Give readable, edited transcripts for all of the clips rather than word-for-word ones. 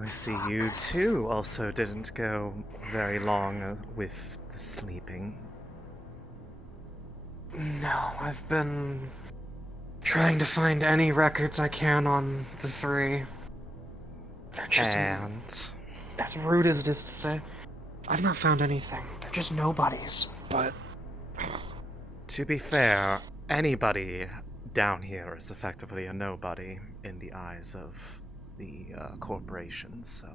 I see you too also didn't go very long with the sleeping. No, I've been trying to find any records I can on the three. They're just, And as rude as it is to say, I've not found anything. They're just nobodies, but... to be fair, anybody down here is effectively a nobody in the eyes of the corporations, so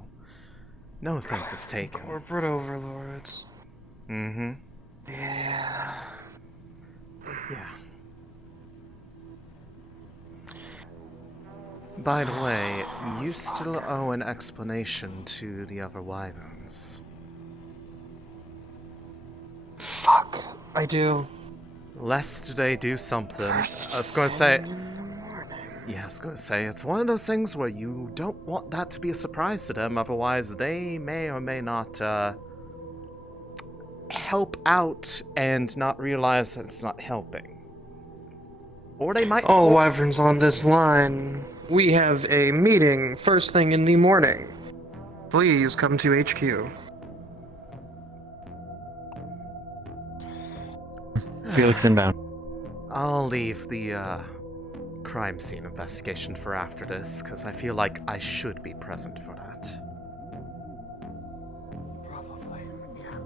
no offense is taken. Corporate overlords. Mm-hmm. Yeah. Yeah. By the way, you still owe an explanation to the other wyverns. Fuck, I do. Lest they do something. I was going to say... Yeah, I was going to say, it's one of those things where you don't want that to be a surprise to them, otherwise they may or may not help out and not realize that it's not helping. Or they might... All wyverns on this line. We have a meeting first thing in the morning. Please come to HQ. Felix inbound. I'll leave the crime scene investigation for after this, because I feel like I should be present for that. Probably, yeah.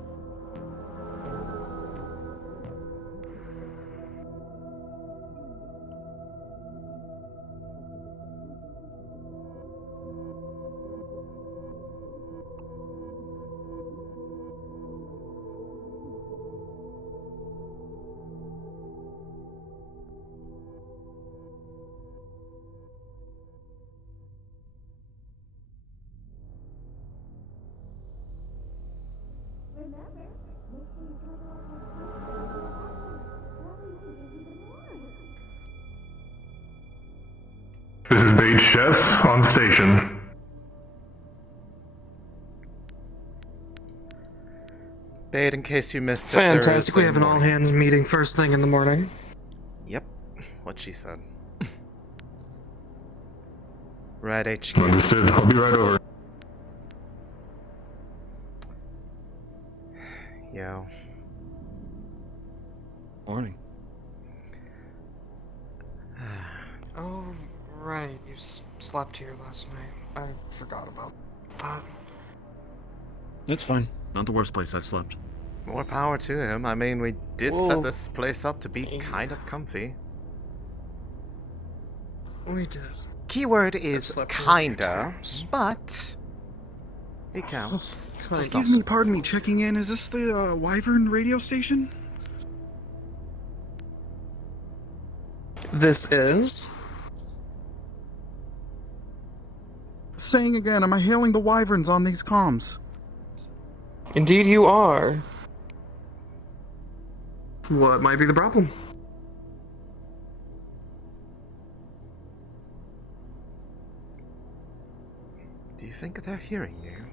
This is Bait Chef on station. Bait, in case you missed it, Fantastic, we there is have an all-hands meeting first thing in the morning. Yep, what she said. Right, HQ. Understood. I'll be right over. Yo. Morning. Oh, right, you slept here last night. I forgot about that. It's fine. Not the worst place I've slept. More power to him. I mean, we did Whoa. set this place up to be kind of comfy. We did. Keyword is slept here a few kinda, times. but it counts. Excuse me, pardon me, checking in. Is this the Wyvern radio station? This is... Saying again, am I hailing the Wyverns on these comms? Indeed you are. What might be the problem? Do you think they're hearing you?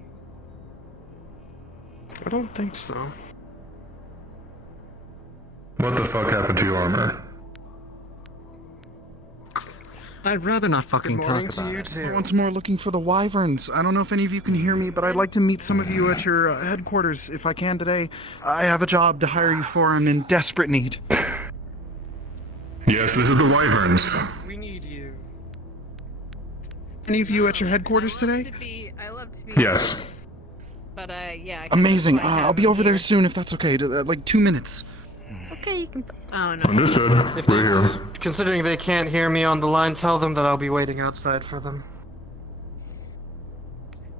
I don't think so. What the fuck happened to your armor? I'd rather not fucking Good morning talk to about you it. too. Once more looking for the Wyverns. I don't know if any of you can hear me, but I'd like to meet some of you at your headquarters if I can today. I have a job to hire you for. I'm in desperate need. Yes, this is the Wyverns. We need you. Any of you at your headquarters today? I love to be. Yes. But yeah. I can Amazing. just, like, I'll have be him over there here. soon if that's okay. Like 2 minutes. Okay, you can. Oh no. Understood. If We're here. Considering they can't hear me on the line, tell them that I'll be waiting outside for them.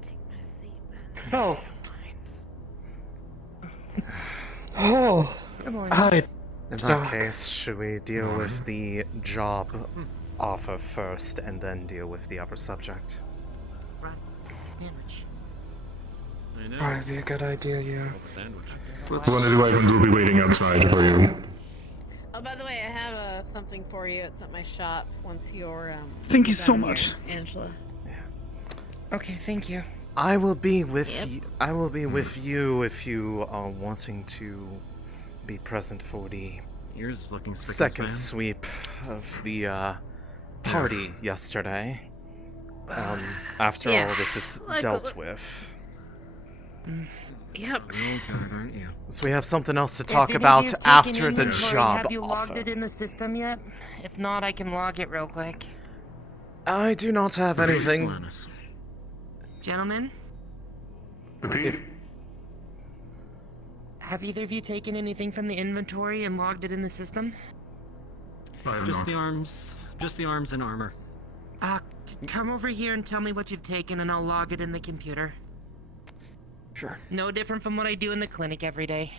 Take my seat then. Oh. Oh. Hi. In that Doc. case, should we deal with the job offer first and then deal with the other subject? Run. Sandwich. I know. Probably be a good idea, yeah. Sandwich. One of the Wyverns will be waiting outside for you. Oh, by the way, I have something for you. It's at my shop. Once you're Thank you down so here, much. Angela. Okay, thank you. I will be with Yep. you. I will be with you if you are wanting to be present for the Yours looking sick second as sweep of the party yesterday. After Yeah. all this is Like, dealt with. Yep. Real good, aren't you? So we have something else to If talk any of about you've taken after the inventory, job have you logged offer. it in the system yet? If not, I can log it real quick. I do not have anything. Glennis. Gentlemen, Repeat. have either of you taken anything from the inventory and logged it in the system? I have Just not. the arms. Just the arms and armor. Come over here and tell me what you've taken and I'll log it in the computer. Sure. No different from what I do in the clinic every day.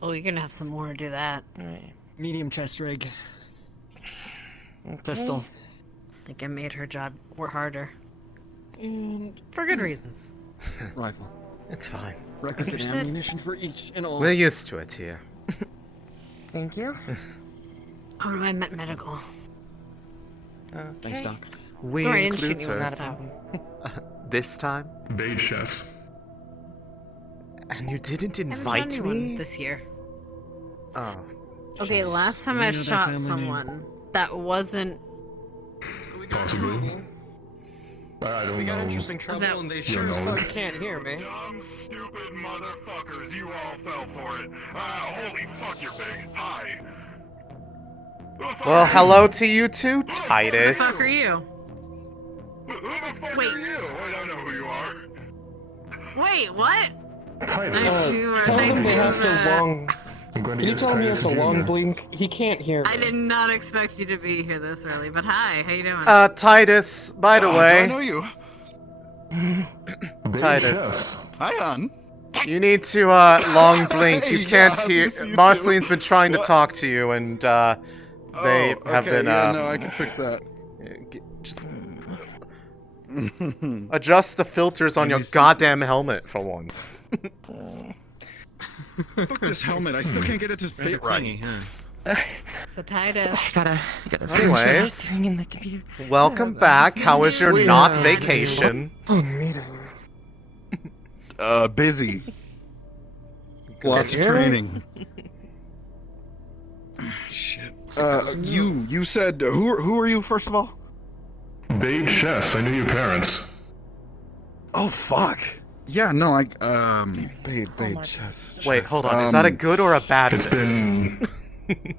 Oh, you're gonna have some more to do that. Alright. Medium chest rig. Pistol. I think I made her job work harder. And For good reasons. rifle. It's fine. Requisite Understood. ammunition for each and all. We're used to it here. Thank you. Oh, no, I meant medical. Okay. Thanks, Doc. We Sorry, I didn't include shoot you her that time. this time, Beige chest. and you didn't I haven't invite done anyone me. this year. Oh, Okay, Jesus. last time We I know that shot family name. someone that wasn't. Possibly. I don't We got know. interesting trouble, That- and they Your sure as fuck knowledge. can't hear me. Dumb, stupid motherfuckers, you all fell for it. Holy fuck, you're big. Hi. Who the fuck Well, are hello to you too, Who the fuck are Titus. you? you? Who the fuck Wait. are you? I don't know who you are. Wait, what? Titus. Nice to Tell him they have to uh, long. I'm going to Can you get tell him he has to Titus long Jr. blink? He can't hear me. I did not expect you to be here this early, but hi, how you doing? Titus, by the Do I know way, you? Beige Titus. chest. Hi, hon. you need to long blink. You Hey, can't yeah, hear. good to see you Marceline's too. been trying to What? talk to you, and they have okay, been. yeah, no, I can fix that. Just adjust the filters on your goddamn helmet for once. Fuck this helmet. I still can't get it to Rather fit clingy, right. huh? So Titus. I gotta Anyways. finish in the computer. Welcome back. How was your We not have- vacation? Oh, meeting. Busy. Lots of Yeah. training. Shit. You said who are you first of all? Beige chest. I knew your parents. Oh fuck. Yeah, no, babe, my- chest. Wait, hold on. Is that a good or a bad It's thing? been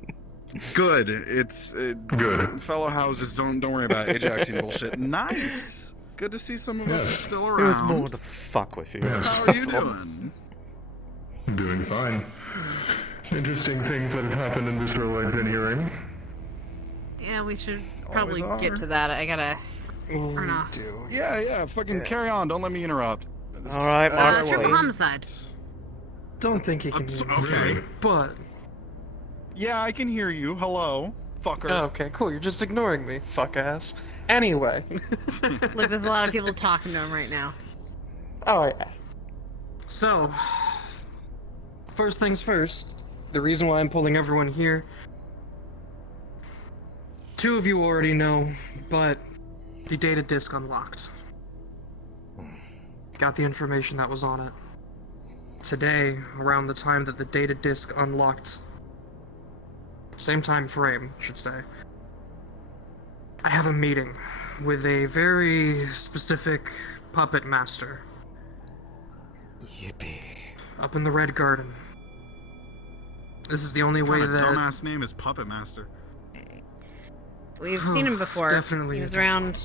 Good. It's good. fellow houses. Don't worry about Ajaxing bullshit. Nice. Good to see some of us are Yes. still It around. was more to fuck with you. Yes. How are you That's all. doing? Doing fine. Interesting things that have happened in this row I've been hearing. Yeah, we should probably Always get are. to that. I gotta turn off. Yeah. Fucking carry on. Don't let me interrupt. All right, Triple Marceline. homicide. Don't think he can I'm hear so- me. okay. But. Yeah, I can hear you. Hello, fucker. Oh, okay, cool. You're just ignoring me, fuck ass. Anyway. Look, there's a lot of people talking to him right now. Oh, yeah. So, first things first, the reason why I'm pulling everyone here. Two of you already know, but the data disk unlocked. Got the information that was on it. Today, around the time that the data disk unlocked, same time frame, should say, I have a meeting with a very specific puppet master Yippee. up in the Red Garden. This is the only way What that... dumbass name is Puppet Master. We've seen him before. Definitely He was a around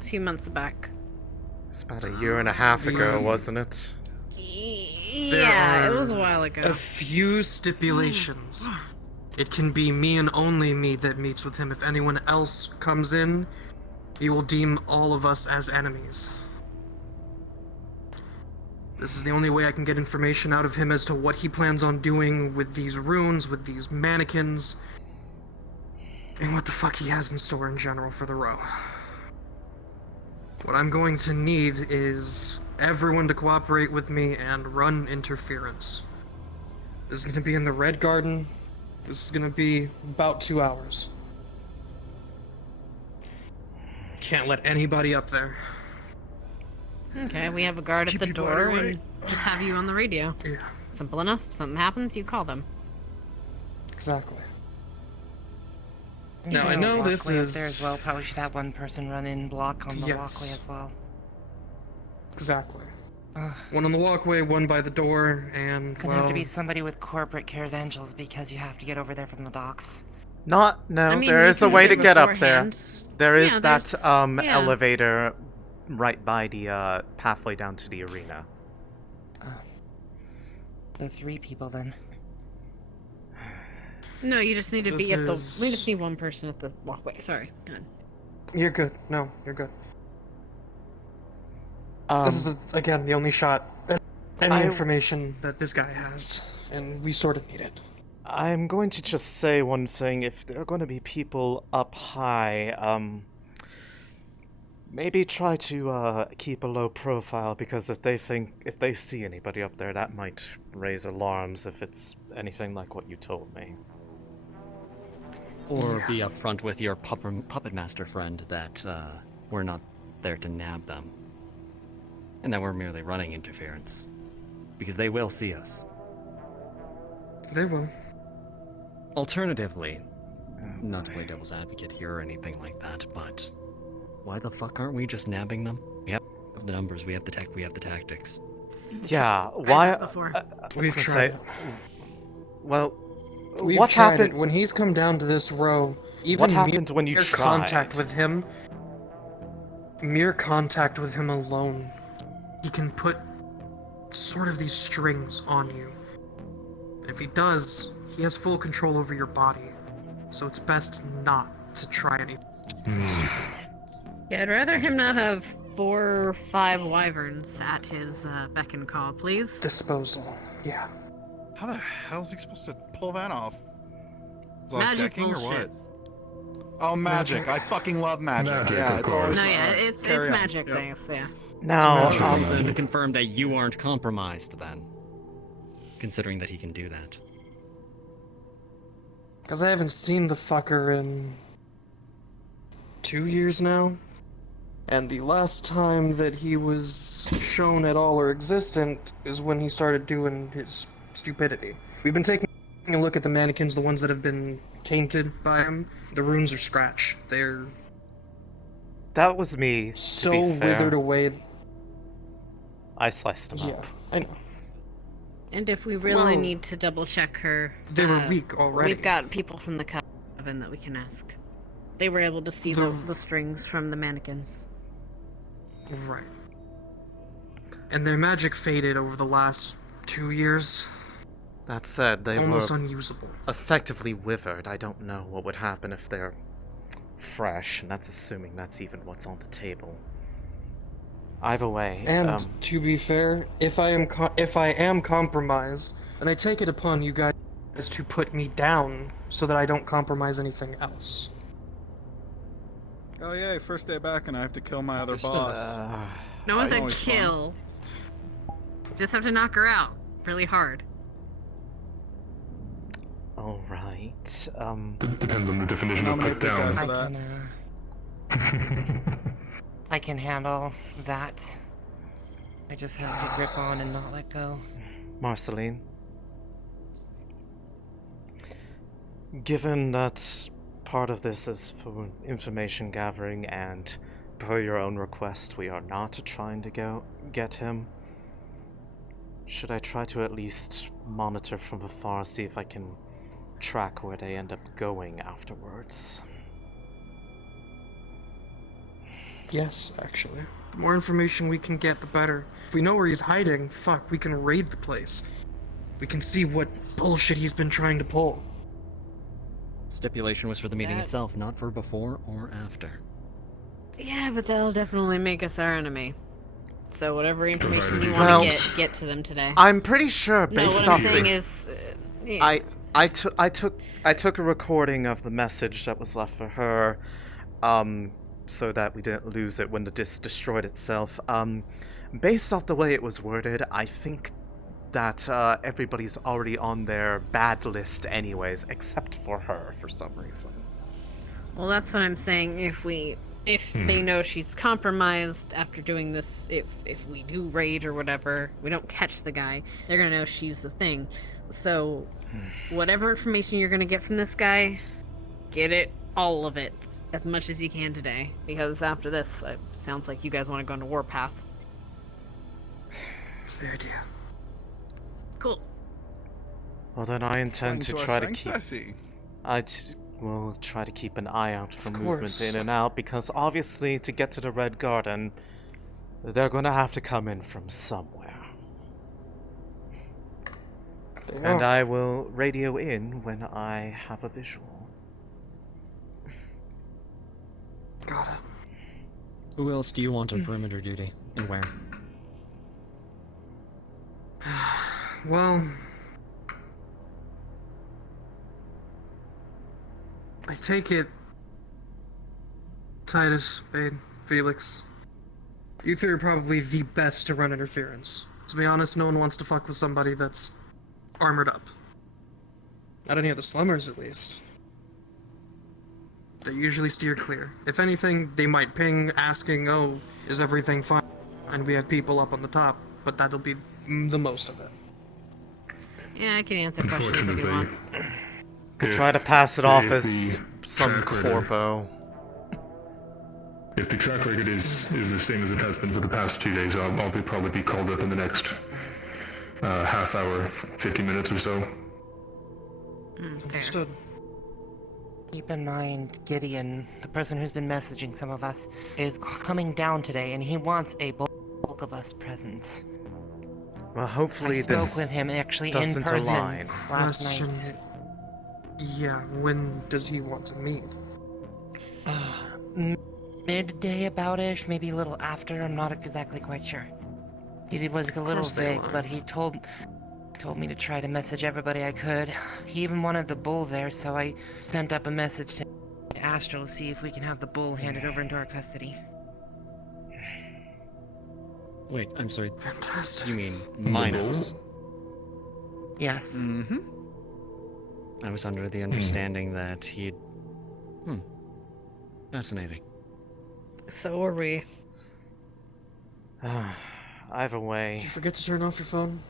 a few months back. It was about a year and a half ago, wasn't it? Yeah, it was a while ago. a few stipulations. It can be me and only me that meets with him. If anyone else comes in, he will deem all of us as enemies. This is the only way I can get information out of him as to what he plans on doing with these runes, with these mannequins, and what the fuck he has in store in general for the row. What I'm going to need is everyone to cooperate with me and run interference. This is going to be in the Red Garden. This is going to be about 2 hours. Can't let anybody up there. Okay, we have a guard at Keep the people door away. and just have you on the radio. Yeah, Simple enough. Something happens, you call them. exactly. Now, I There's a know this walkway up there is... as well. Probably should have one person run in block on the Yes. walkway as well. Exactly. Ugh. One on the walkway, one by the door, and, Gonna well... have to be somebody with corporate credentials because you have to get over there from the docks. No, I mean, there we is a can way do to get up there. beforehand. There is Yeah, that there's- yeah. elevator right by the pathway down to the arena. The 3 people then. No, you just need to This be at the. is- We just need one person at the walkway. Sorry. Good. You're good. No, you're good. This is, again, the only shot at any information that this guy has, and we sort of need it. I'm going to just say one thing. If there are going to be people up high, maybe try to keep a low profile, because if they see anybody up there, that might raise alarms if it's anything like what you told me. Or be upfront with your puppet master friend that we're not there to nab them. And that we're merely running interference. Because they will see us. They will. Alternatively, not to play devil's advocate here or anything like that, but why the fuck aren't we just nabbing them? We have the numbers, we have the tech, we have the tactics. Yeah, why? that before. I was We've gonna tried say, it. well, We've what tried happened? it. When he's come down to this row, even What happened when you mere tried? contact with him, mere contact with him alone, he can put sort of these strings on you. And if he does, he has full control over your body. So it's best not to try anything. Yeah, I'd rather him not have 4 or 5 wyverns at his beck and call, please. Disposal. Yeah. How the hell is he supposed to pull that off? Is it like Magic decking or bullshit. what? Oh, magic. Magic. I fucking love magic. Magic, yeah, of it's course. always No, yeah, it's carry on. magic Yep. things, yeah. Now, Which is Um, then to confirm that you aren't compromised then. Considering that he can do that. Because I haven't seen the fucker in 2 years now. And the last time that he was shown at all or existent is when he started doing his stupidity. We've been taking a look at the mannequins, the ones that have been tainted by him. The runes are scratched. They're that was me. so to be fair. withered away. I sliced them Yeah, up. I know. And if we really Well, need to double check her, They were weak already. we've got people from the coven that we can ask. They were able to see the strings from the mannequins. Right. And their magic faded over the last 2 years. That said, they Almost were unusable. effectively withered. I don't know what would happen if they're fresh, and that's assuming that's even what's on the table. Either way, And to be fair, if I am compromised, then I take it upon you guys to put me down so that I don't compromise anything else. Oh, yay, first day back and I have to kill my other Understood. boss. No one said always fun. kill. Just have to knock her out really hard. alright, Depends on the definition of Nominate put the guy down. for I that. I can handle that. I just have to grip on and not let go. Marceline. Given that part of this is for information gathering and per your own request we are not trying to get him, should I try to at least monitor from afar, see if I can track where they end up going afterwards? Yes, actually. The more information we can get, the better. If we know where he's hiding, fuck, we can raid the place. We can see what bullshit he's been trying to pull. Stipulation was for the meeting That- itself, not for before or after. Yeah, but that'll definitely make us our enemy. So whatever information Provided you you want can- to get to them today. I'm pretty sure, No, based what off I'm saying the... is, yeah. I took a recording of the message that was left for her, so that we didn't lose it when the disc destroyed itself. Based off the way it was worded, I think that everybody's already on their bad list anyways, except for her for some reason. Well, that's what I'm saying. If they know she's compromised after doing this, if we do raid or whatever, we don't catch the guy, they're gonna know she's the thing. So, whatever information you're gonna get from this guy, get it all of it as much as you can today, because after this, it sounds like you guys want to go into Warpath. That's the idea. Cool. Well, then I intend to try to keep. I see. Will try to keep an eye out for Of movement course. in and out, because obviously to get to the Red Garden, they're gonna have to come in from somewhere. And I will radio in when I have a visual. Got it. Who else do you want on perimeter duty, and where? Well, I take it, Titus, Bade, Felix, you three are probably the best to run interference. To be honest, no one wants to fuck with somebody that's armored up. Not any of the slummers, at least. They usually steer clear. If anything, they might ping asking, oh, is everything fine? And we have people up on the top, but that'll be the most of it. Yeah, I can answer questions if you want. Could try to pass it off if as the some track record- corpo. If the track record is the same as it has been for the past 2 days, I'll probably be called up in the next half hour, 50 minutes or so. Fair. Understood. Keep in mind, Gideon, the person who's been messaging some of us, is coming down today, and he wants a bulk of us present. Well, hopefully I spoke this with him actually in doesn't person align. last Question. night. Yeah, when does he want to meet? Midday about-ish, maybe a little after, I'm not exactly quite sure. He was a little course they vague, lie. but he told me to try to message everybody I could. He even wanted the bull there, so I sent up a message to Astral to see if we can have the bull handed over into our custody. Wait, I'm sorry. Fantastic. You mean Minos? Yes. Mm-hmm. I was under the understanding that he'd... Fascinating. So are we. Either way. Did you forget to turn off your phone?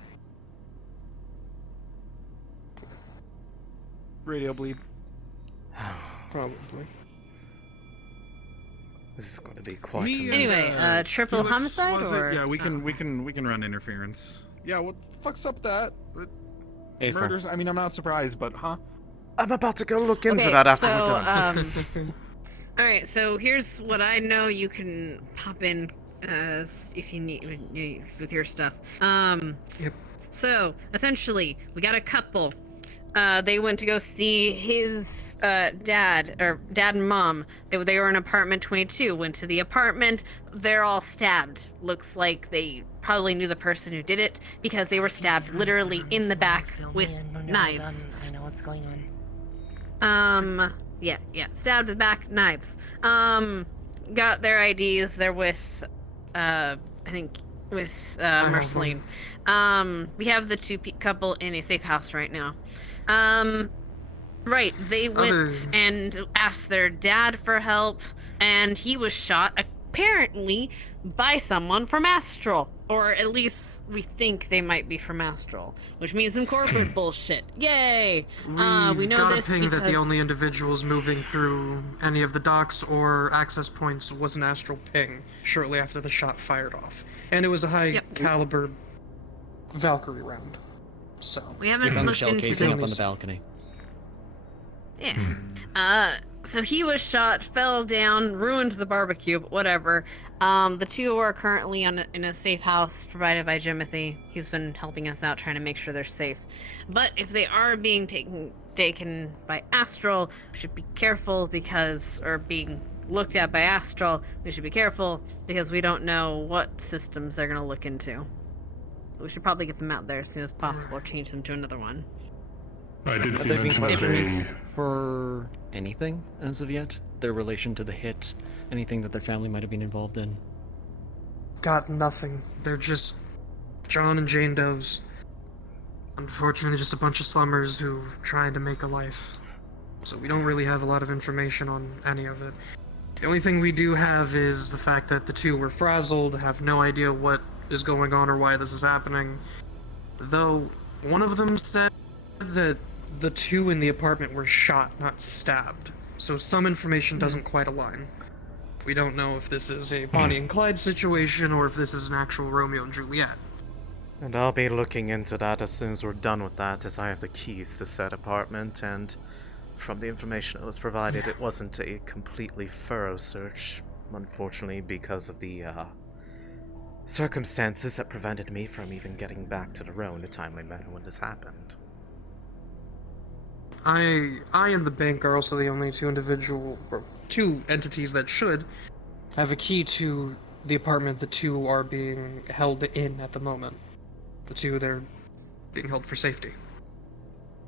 Radio bleed. Probably. This is going to be quite Me a and, mess. Anyway, triple Felix, homicide, was it? or- Yeah, we can run interference. Yeah, what the fuck's up with that? Aether. Murders? I mean, I'm not surprised, but huh? I'm about to go look into Okay, that after so, we're done. Alright, so here's what I know you can pop in if you need with your stuff. Yep. So, essentially, we got a couple. They went to go see his dad and mom. They were in apartment 22. Went to the apartment. They're all stabbed. Looks like they probably knew the person who did it because they were stabbed literally in the back with knives. I know what's going on. Yeah, stabbed in the back, knives. Got their IDs. They're with, I think, with Marceline. We have the couple in a safe house right now. Right, they went and asked their dad for help, and he was shot, apparently, by someone from Astral. Or at least we think they might be from Astral, which means some corporate bullshit. Yay! We know got this a ping that the because- only individuals moving through any of the docks or access points was an astral ping shortly after the shot fired off. And it was a high caliber Valkyrie round. So We haven't Found the looked shell into casing the... up on the balcony. Yeah. So he was shot, fell down, ruined the barbecue, but whatever. The two are currently in a safe house provided by Jimothy. He's been helping us out, trying to make sure they're safe. But if they are being taken by Astral, we should be careful or being looked at by Astral, we should be careful because we don't know what systems they're going to look into. We should probably get them out there as soon as possible or change them to another one. I did see Have they mention been of infamous a... for anything as of yet? Their relation to the hit? Anything that their family might have been involved in? got nothing. They're just John and Jane Does. Unfortunately, just a bunch of slummers who are trying to make a life. So we don't really have a lot of information on any of it. The only thing we do have is the fact that the two were frazzled, have no idea what is going on or why this is happening. Though, one of them said that the two in the apartment were shot, not stabbed. so some information doesn't quite align. We don't know if this is a Bonnie and Clyde situation or if this is an actual Romeo and Juliet. And I'll be looking into that as soon as we're done with that, as I have the keys to said apartment, and from the information that was provided, it wasn't a completely thorough search, unfortunately, because of the, circumstances that prevented me from even getting back to the row in a timely manner when this happened. I and the bank are also the only two entities that should have a key to the apartment. The two are being held in at the moment. The two, they're being held for safety.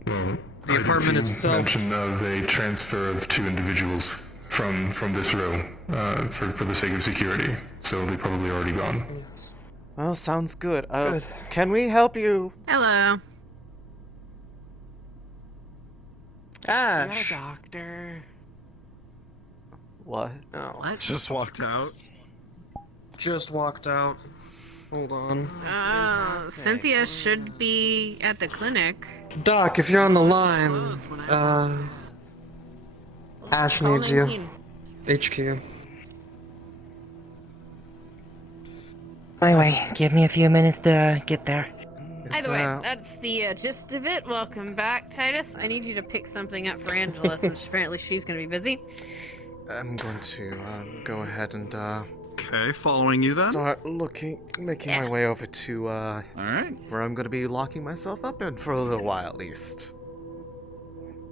Well, The apartment itself. Mention of a transfer of 2 individuals from this row for the sake of security, so they probably already gone. Yes. Well, sounds good. Good. Can we help you? Hello. Ash. Doctor. What? Oh, Just walked out. just walked out. Hold on. Cynthia should be at the clinic. Doc, if you're on the line, Ash Call needs you. 19. HQ. Anyway, give me a few minutes to get there. By the way, that's the gist of it. Welcome back, Titus. I need you to pick something up for Angela, since apparently she's going to be busy. I'm going to go ahead and Okay, following you then. start making my way over to All right. where I'm going to be locking myself up in for a little while at least.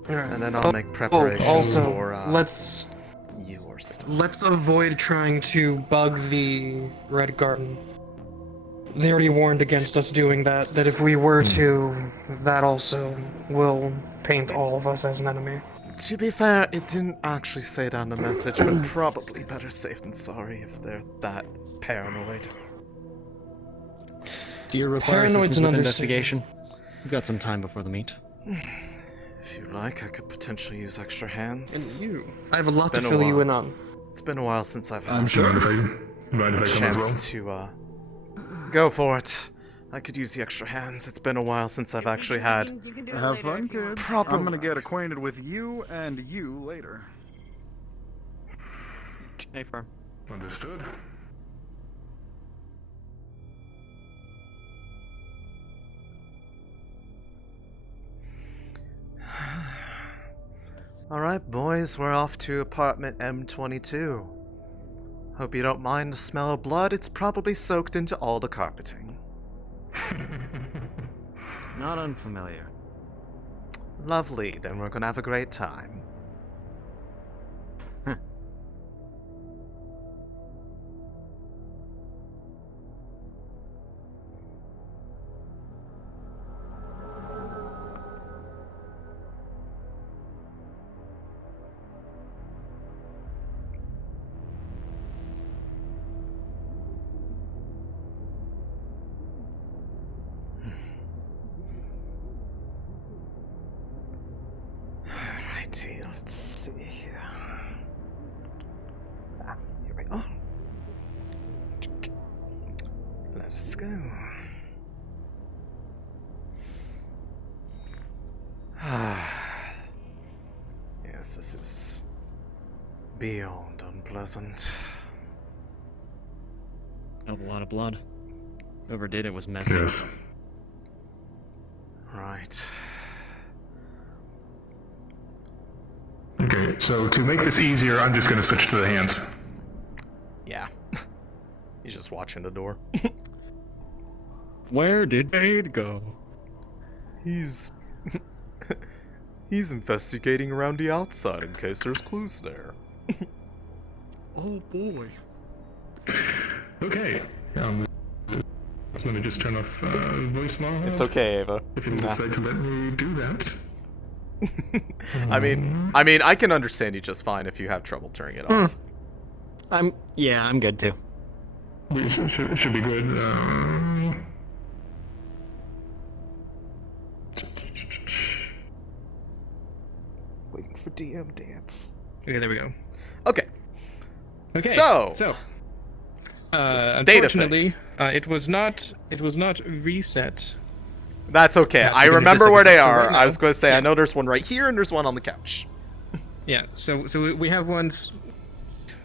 Alright. And then I'll make preparations also, for let's your stuff. let's avoid trying to bug the Red Garden. They already warned against us doing that. That if we were to, that also will paint all of us as an enemy. To be fair, it didn't actually say that in the message, but probably better safe than sorry if they're that paranoid. Do you require Paranoid's assistance an with understatement. investigation? We've got some time before the meet. If you like, I could potentially use extra hands. And you, I have a lot to been a fill you while. in on. It's been a while since I've had I'm Mind sure. if I come as chance to go for it. I could use the extra hands. It's been a while since I've actually had. You can do it Have later fun, if you want. kids. Proper I'm gonna get work. acquainted with you and you later. Hey, firm. well? Understood. Alright, boys, we're off to apartment M22. Hope you don't mind the smell of blood. It's probably soaked into all the carpeting. Not unfamiliar. Lovely, then we're gonna have a great time. Alrighty, let's see here. Here we are. Let us go. Yes, this is beyond unpleasant. A lot of blood. Whoever did it was messy. Yes. Right. Okay, so to make this easier, I'm just going to switch to the hands. Yeah. He's just watching the door. Where did Bade go? He's investigating around the outside in case there's clues there. Oh boy. Okay. Let me just turn off voicemail. It's okay, Ava. If you Nah. decide to let me do that. I mean, I can understand you just fine if you have trouble turning it off. I'm good too. Should be good. Waiting for DM dance. Okay, there we go. Okay. Okay, So, state unfortunately, it was not reset. that's okay. Yeah, I you can remember just where like- they so are. right I was now- going to say, I know there's one right here and there's one on the couch. Yeah. So we have one.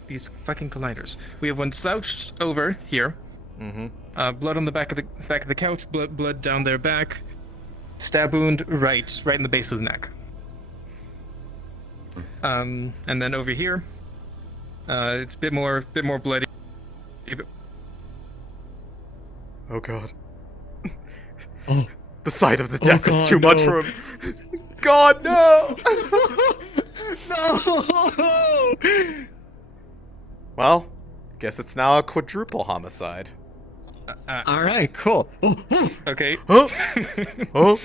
These fucking colliders. We have one slouched over here. Mm-hmm. Blood on the back of the couch. Blood down their back. Stab wound right in the base of the neck. And then over here, it's a bit more bloody. Oh god. The sight of the death is too much for him. God, no! No! Well, guess it's now a quadruple homicide. All right, cool. Okay. Huh? Oh?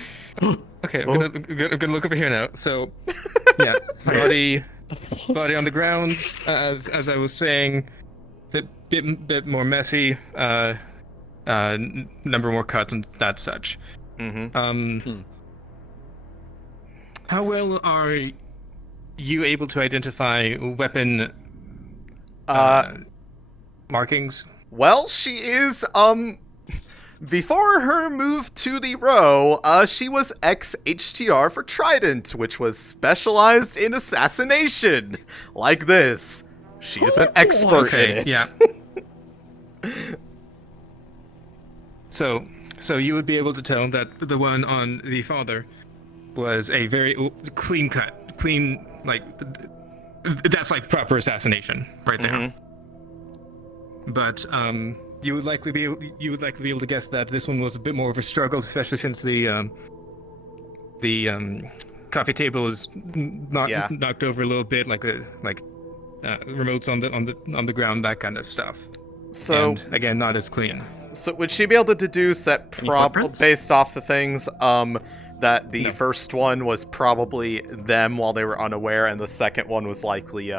Okay, I'm gonna look over here now. So, yeah, body on the ground. As I was saying, bit more messy. Number more cuts and that such. Mm-hmm. How well are you able to identify weapon markings? Well, she is, before her move to the row, she was ex-HTR for Trident, which was specialized in assassination. Like this. She is an expert in it. Yeah. So you would be able to tell that the one on the father was a very clean cut, that's like proper assassination right there. Mm-hmm. But you would likely be able to guess that this one was a bit more of a struggle, especially since the coffee table is knocked over a little bit, like remotes on the ground, that kind of stuff. So and, again, not as clean. So would she be able to deduce that based off the things that the first one was probably them while they were unaware, and the second one was likely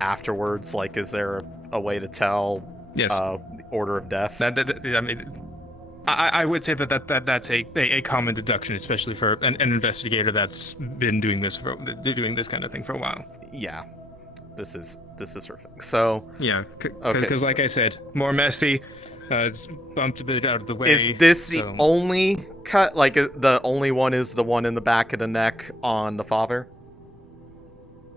afterwards? Like, is there a way to tell? Yes. The order of death. I mean, I would say that's a common deduction, especially for an investigator that's been doing this kind of thing for a while. Yeah. This is her thing. So yeah, because like I said, more messy. It's bumped a bit out of the way. Is this the only cut? Like the only one is the one in the back of the neck on the father?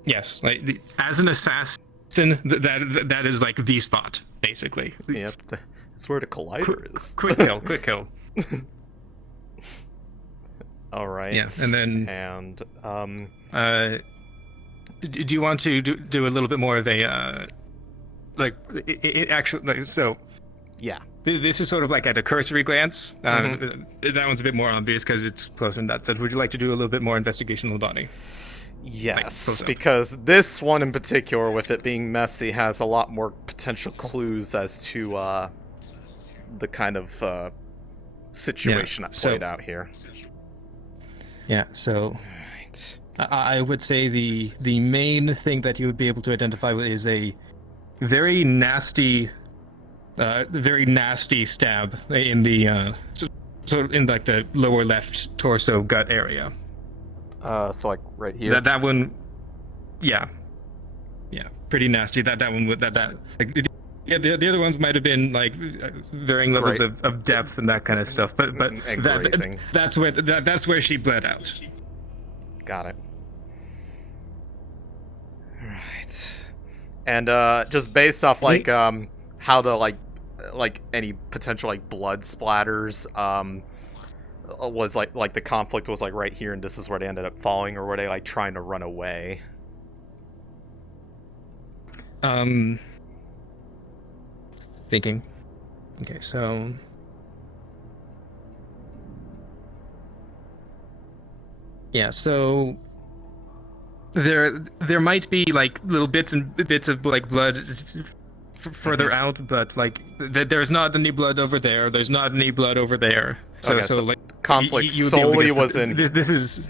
Yes, like as an assassin, that is like the spot basically. Yep, that's where the collider is. Quick kill. All right. Yes, and then do you want to do a little bit more of a it actually so yeah, this is sort of like at a cursory glance. That one's a bit more obvious because it's closer in that sense. Would you like to do a little bit more investigation of the body? Yes, because this one in particular, with it being messy, has a lot more potential clues as to the kind of situation that played out here. Yeah, so right. I would say the main thing that you would be able to identify with is a very nasty stab in the sort of in like the lower left torso gut area. So like right here. That one, yeah, pretty nasty. That one with that like the other ones might have been like varying levels of depth and that kind of stuff. But that's where she bled out. Got it. Right. And just based off like how the like any potential like blood splatters was like the conflict was like right here, and this is where they ended up falling, or were they like trying to run away? Thinking. Okay, so yeah, so there might be like little bits of like blood further out, but like there's not any blood over there. There's not any blood over there. So like conflict solely was in. This is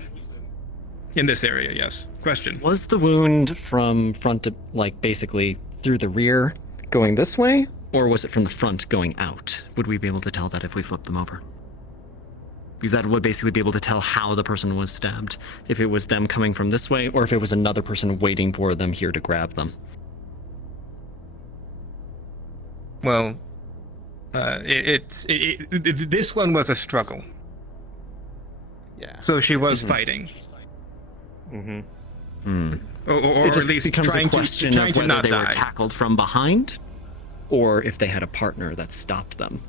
in this area. Yes. Question. Was the wound from front to like basically through the rear going this way, or was it from the front going out? Would we be able to tell that if we flipped them over? Because that would basically be able to tell how the person was stabbed, if it was them coming from this way, or if it was another person waiting for them here to grab them. Well, this one was a struggle. Yeah. So she was fighting. or It just at least becomes trying a question trying of to whether not they were die. tackled from behind, or if they had a partner that stopped them.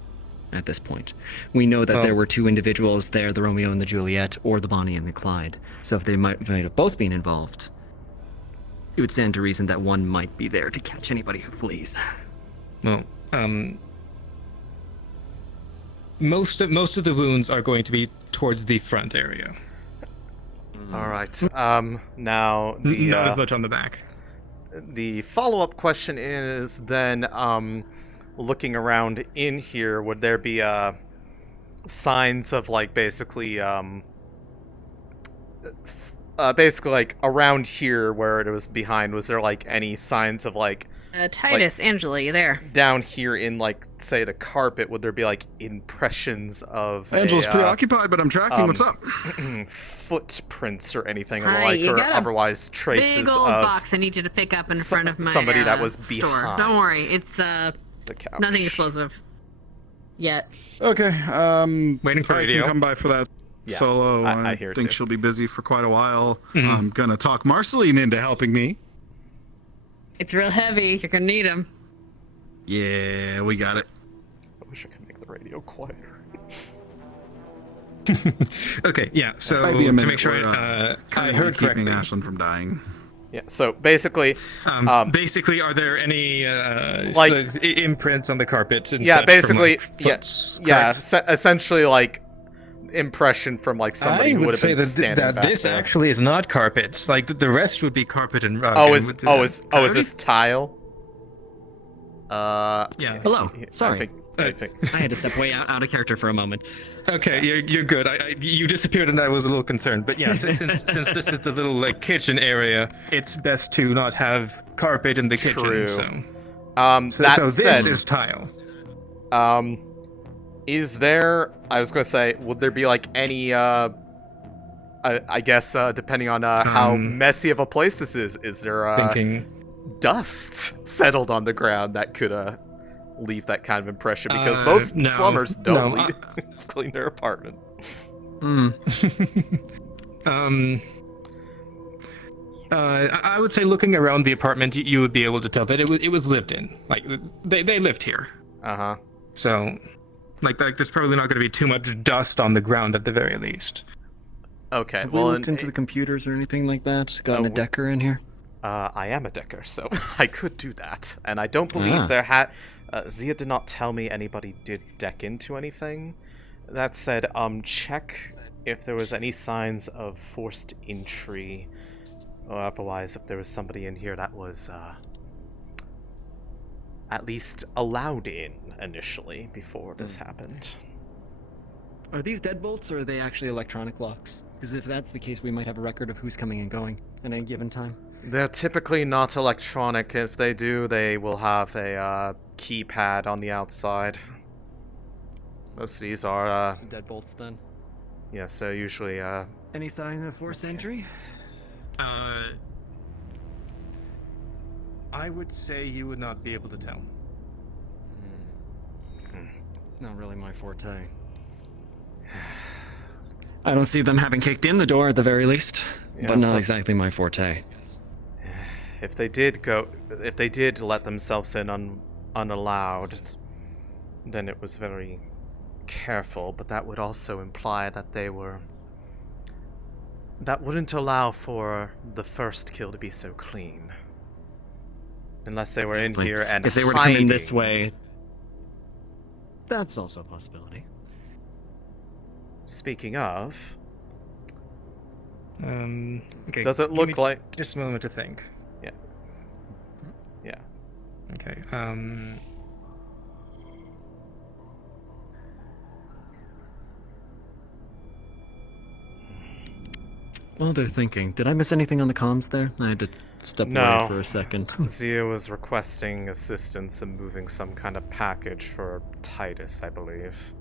At this point, we know that there were two individuals there: the Romeo and the Juliet, or the Bonnie and the Clyde. So if they might have both been involved, it would stand to reason that one might be there to catch anybody who flees. Well, most of the wounds are going to be towards the front area. All right. Now the Not as much on the back. the follow-up question is then looking around in here, would there be signs of like basically like around here where it was behind, was there like any signs of like Titus, Angela, you there? down here in like say the carpet, would there be like impressions of Angela's preoccupied, but I'm tracking. What's up? footprints or anything of the Hi, like, you or got a otherwise traces Big old of box I need you to pick up in front of my somebody that was store. behind Don't worry, it's the couch? nothing explosive yet. Okay. Waiting for I radio. can come by for that. Yeah, Solo. I hear it think too. she'll be busy for quite a while. I'm gonna talk Marceline into helping me. It's real heavy. You're gonna need him. Yeah, we got it. I wish I could make the radio quieter. Okay, yeah. So Might be a to minute. make sure We're, I currently heard keeping correctly. Ashlyn from dying. Yeah. So basically, Basically, are there any like- imprints on the carpet? And yeah, such from, basically, like, foots, yeah, correct? essentially like impression from like somebody I who would would have say been that, standing that back this there. actually is not carpet. Like the rest would be carpet and rug. Oh, and is this tile? Yeah. Hello. Sorry. I think. I had to step way out of character for a moment. Okay, you're good. You disappeared and I was a little concerned. But yeah, since this is the little like kitchen area, it's best to not have carpet in the True. kitchen. So That this said, is tile. is there? I was gonna say, would there be like any? I guess depending on how messy of a place this is there Thinking. dust settled on the ground that could leave that kind of impression? Because Uh, most no. slummers don't No, clean their apartment. I would say looking around the apartment, you would be able to tell that it was lived in. Like they lived here. Uh-huh. So, like there's probably not going to be too much dust on the ground at the very least. Okay. Have well, we looked into the computers or anything like that? Gotten a decker in here? I am a decker, so I could do that. And I don't believe there had... Zia did not tell me anybody did deck into anything. That said, check if there was any signs of forced entry, or otherwise if there was somebody in here that was, at least allowed in initially before this happened. Are these deadbolts or are they actually electronic locks? Because if that's the case, we might have a record of who's coming and going at any given time. They're typically not electronic. If they do, they will have a keypad on the outside. Most of these are, Deadbolts then. yeah, so usually, Any sign of forced entry? I would say you would not be able to tell. Not really my forte. I don't see them having kicked in the door at the very least, Yeah, but not so- exactly my forte. if they did let themselves in unallowed, then it was very careful, but that would also imply that that wouldn't allow for the first kill to be so clean. Unless they were in Like, here and if they were to come in this hiding. way, that's also a possibility. Speaking of, Okay. does it give look me like... just a moment to think? Yeah. Okay. While they're thinking, did I miss anything on the comms there? I had to step No. away for a second. Zia was requesting assistance in moving some kind of package for Titus, I believe.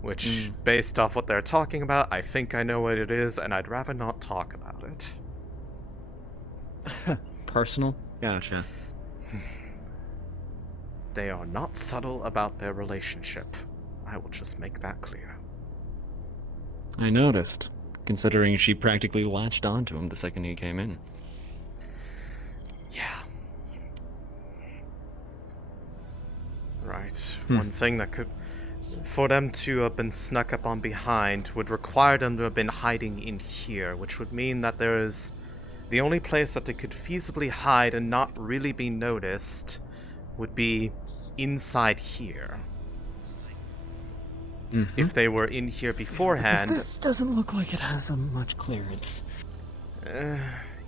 Which, based off what they're talking about, I think I know what it is, and I'd rather not talk about it. Personal? Gotcha. They are not subtle about their relationship. I will just make that clear. I noticed, considering she practically latched onto him the second he came in. Yeah. Right. One thing that could... For them to have been snuck up on behind would require them to have been hiding in here, which would mean that there is... The only place that they could feasibly hide and not really be noticed would be inside here. If they were in here beforehand... This doesn't look like it has much clearance.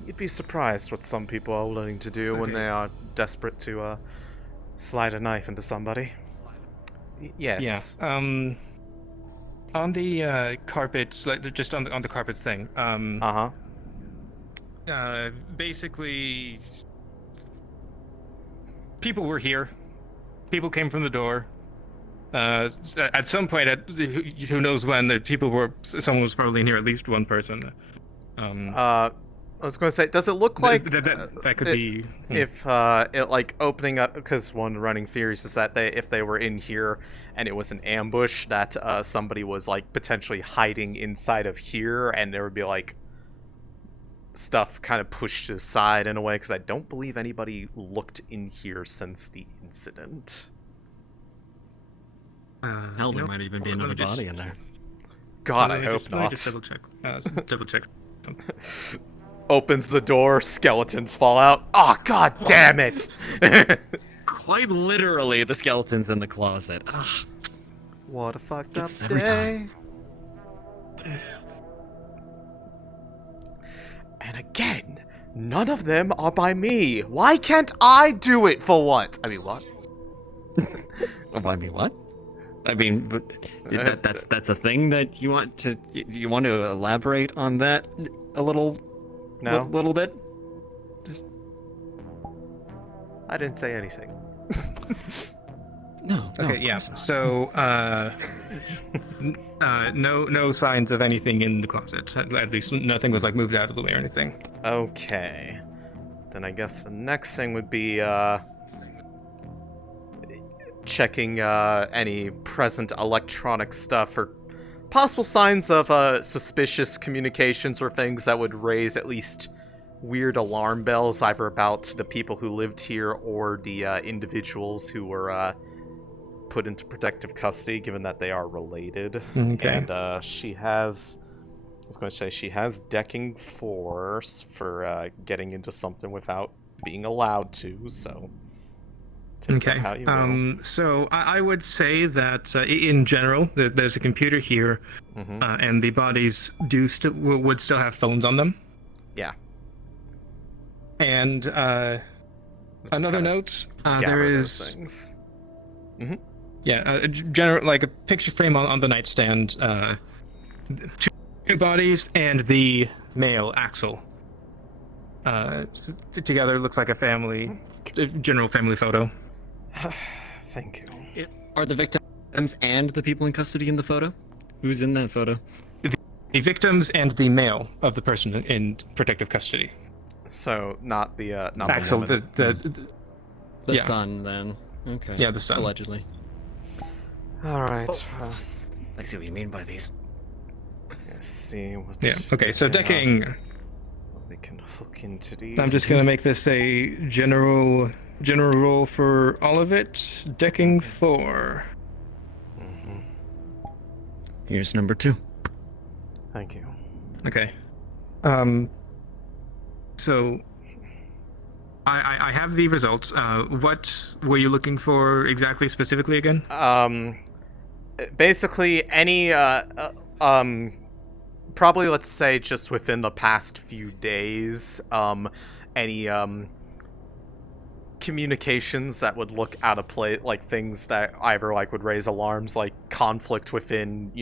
You'd be surprised what some people are willing to do when they are desperate to slide a knife into somebody. Yes. Yeah. On the carpets, like just on the carpets thing. Basically, people were here. People came from the door. At some point, who knows when, someone was probably in here. At least one person. I was going to say, does it look like that could be if it like opening up? Because one running theories is that if they were in here and it was an ambush, that somebody was like potentially hiding inside of here, and there would be like stuff kind of pushed to the side in a way. Because I don't believe anybody looked in here since the incident. Hell, there might even be another body in there. God, I hope not. Just double check. Double check. Opens the door, skeletons fall out. Oh, god damn it! Quite literally, the skeleton's in the closet. Ugh. What a fucked up It's every day. time. And again, none of them are by me. Why can't I do it for once? I mean, what? I mean, what? I mean, but that's a thing that you want to elaborate on that a little. No. Little bit. I didn't say anything. No. Okay, yeah. So, no signs of anything in the closet. At least nothing was like moved out of the way or anything. Okay. Then I guess the next thing would be checking any present electronic stuff or possible signs of suspicious communications or things that would raise at least weird alarm bells, either about the people who lived here or the individuals who were put into protective custody, given that they are related. Okay. And she has... I was going to say, she has decking force for getting into something without being allowed to, so... Take that how you will. So I would say that in general, there's a computer here, and the bodies would still have phones on them. Yeah. And another note, there is things. general like a picture frame on the nightstand, two bodies and the male Axel. Together looks like a general family photo. Thank you. Are the victims and the people in custody in the photo? Who's in that photo? The victims and the male of the person in protective custody. So not the Axel, the The son, then. Okay. Yeah, the son. Allegedly. All right. I see what you mean by these. Let's see what. Yeah. Okay. So decking. We can hook into these. I'm just gonna make this a general rule for all of it. Decking 4. Here's number 2. Thank you. Okay. So I have the results. What were you looking for exactly, specifically again? Basically any probably, let's say, just within the past few days, any communications that would look out of place, like things that either like would raise alarms, like conflict within,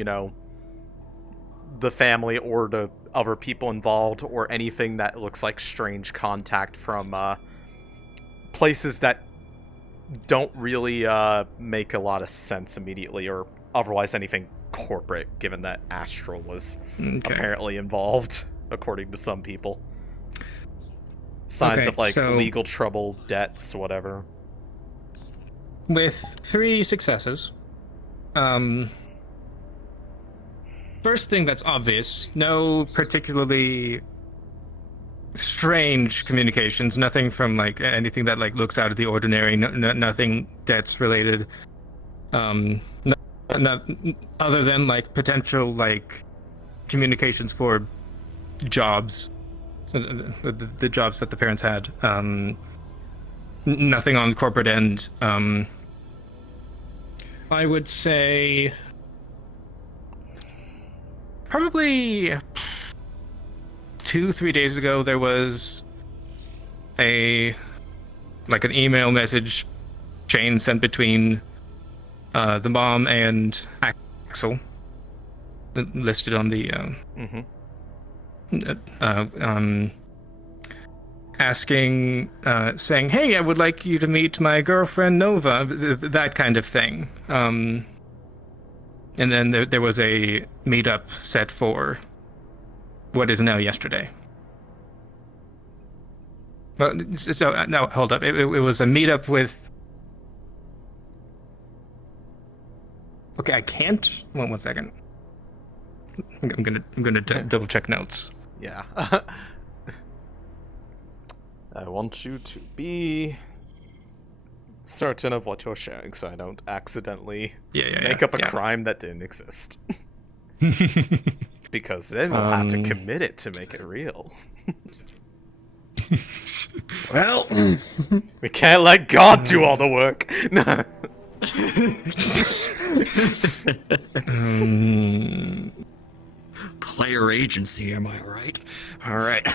the family or the other people involved, or anything that looks like strange contact from places that don't really make a lot of sense immediately, or otherwise anything corporate, given that Astral was apparently involved, according to some people. Signs of like legal trouble, debts, whatever. With 3 successes, first thing that's obvious, no particularly strange communications. Nothing from like anything that like looks out of the ordinary. Nothing debts related. Not other than like potential like communications for jobs, the jobs that the parents had. Nothing on corporate end. I would say probably 2-3 days ago there was an email message chain sent between the mom and Axel, listed on the asking, saying, "Hey, I would like you to meet my girlfriend Nova," that kind of thing. And then there was a meetup set for what is now yesterday. Well, so no, hold up. It was a meetup with. Okay, I can't. One second. I'm gonna double check notes. Yeah. I want you to be certain of what you're sharing, so I don't accidentally make up a crime that didn't exist. Because then we'll have to commit it to make it real. Well, we can't let God do all the work. No. Player agency, am I right? All right.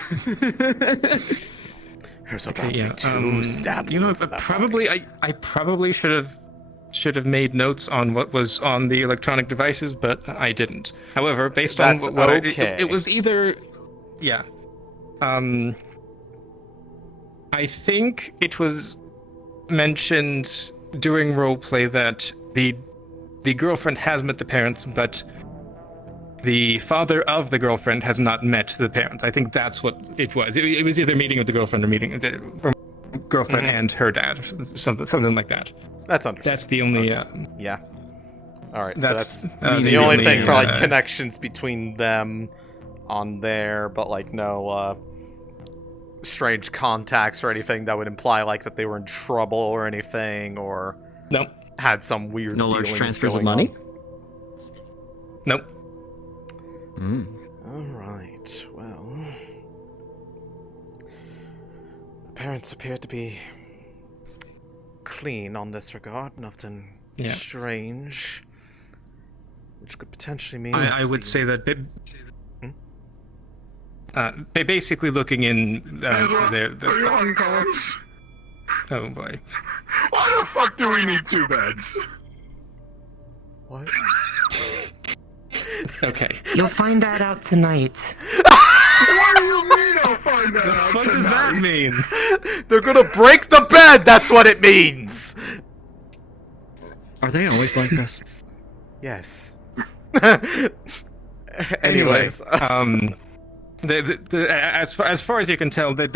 There's about to be 2 stab wounds in that probably I probably should have made notes on what was on the electronic devices, but I didn't. However, based on what it was either, I think it was mentioned during roleplay that the girlfriend has met the parents, but the father of the girlfriend has not met the parents. I think that's what it was. It was either meeting with the girlfriend or meeting or girlfriend and her dad, or something like that. That's understandable. That's the only. Yeah. All right. So that's the the only thing for like connections between them on there, but like no strange contacts or anything that would imply like that they were in trouble or anything, or nope, had some weird no large dealings transfers of going money. on. Nope. All right. Well, the parents appear to be clean on this regard. Nothing strange, which could potentially mean. I would say that. Basically, looking in their. Are you on comms? Oh boy. Why the fuck do we need 2 beds? What? Okay. You'll find that out tonight. What do you mean I'll find that out What tonight? does that mean? They're gonna break the bed! That's what it means! Are they always like this? Yes. Anyways, as far as you can tell, that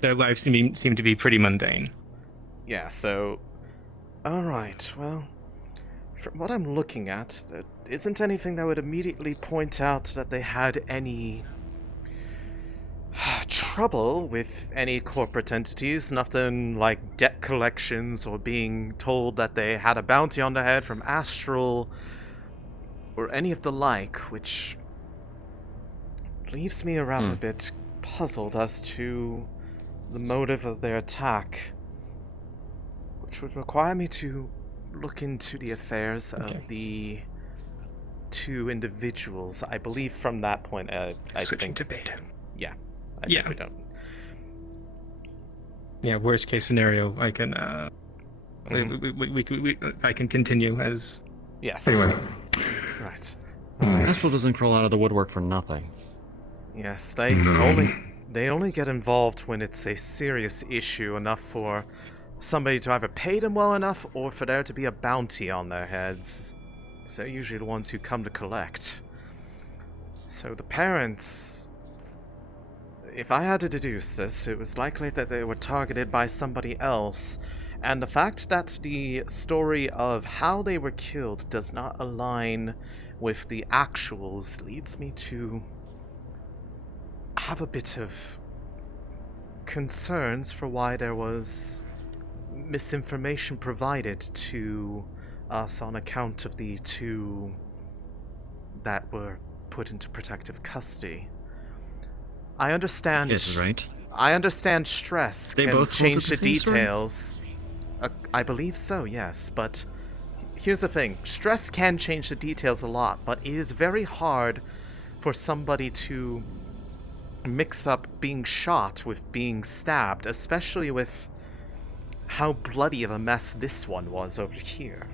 their lives seem to be pretty mundane. Yeah. So, all right. Well, from what I'm looking at, there isn't anything that would immediately point out that they had any trouble with any corporate entities. Nothing like debt collections or being told that they had a bounty on their head from Astral or any of the like, which leaves me a rather bit puzzled as to the motive of their attack, which would require me to look into the affairs of the 2 individuals. I believe from that point, I think to beta. Yeah. I think we don't. Yeah, worst case scenario, I can I can continue as. Yes. Anyway. Right. Astral doesn't crawl out of the woodwork for nothing. Yes, they only get involved when it's a serious issue enough for somebody to either pay them well enough or for there to be a bounty on their heads. So they're usually the ones who come to collect. So the parents, if I had to deduce this, it was likely that they were targeted by somebody else, and the fact that the story of how they were killed does not align with the actuals leads me to have a bit of concerns for why there was misinformation provided to us on account of the two that were put into protective custody. I understand. Yes, right. I understand stress They can both told change the the same story? details. I believe so, yes, but here's the thing. Stress can change the details a lot, but it is very hard for somebody to mix up being shot with being stabbed, especially with how bloody of a mess this one was over here.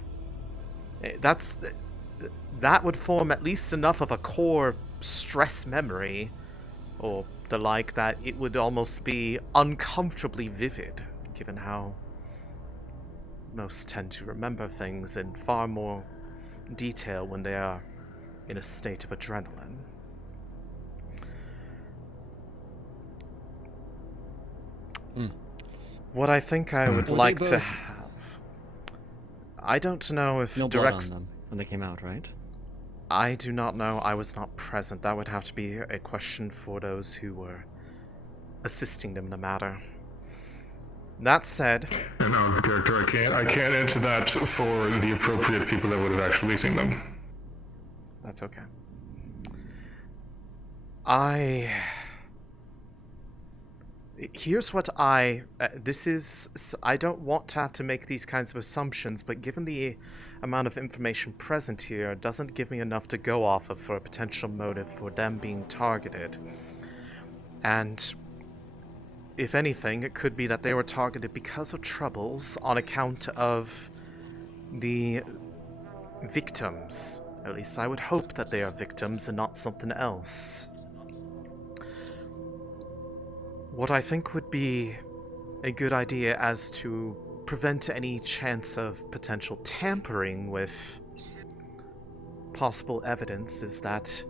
That would form at least enough of a core stress memory, or the like, that it would almost be uncomfortably vivid, given how most tend to remember things in far more detail when they are in a state of adrenaline. What I think I would Were they like to both- have... I don't know if No blood direct... on them when they came out, right? I do not know. I was not present. That would have to be a question for those who were assisting them in the matter. That said... And out of character, I can't answer that for the appropriate people that would have actually seen them. That's okay. Here's what I don't want to have to make these kinds of assumptions, but given the amount of information present here, it doesn't give me enough to go off of for a potential motive for them being targeted. And if anything, it could be that they were targeted because of troubles on account of the victims. At least I would hope that they are victims and not something else. What I think would be a good idea as to prevent any chance of potential tampering with possible evidence is that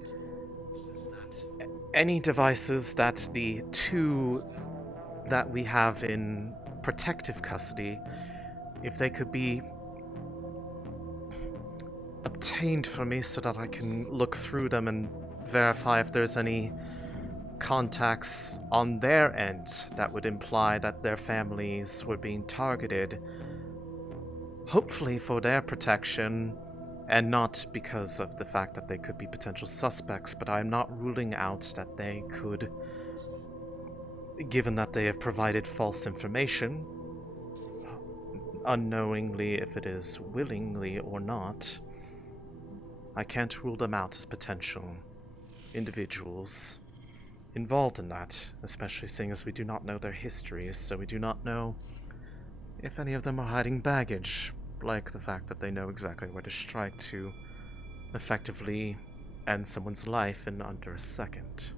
any devices that the two that we have in protective custody, if they could be obtained for me so that I can look through them and verify if there's any contacts on their end that would imply that their families were being targeted, hopefully for their protection and not because of the fact that they could be potential suspects, but I'm not ruling out that they could, given that they have provided false information, unknowingly, if it is willingly or not, I can't rule them out as potential individuals involved in that, especially seeing as we do not know their histories, so we do not know if any of them are hiding baggage, like the fact that they know exactly where to strike to effectively end someone's life in under a second.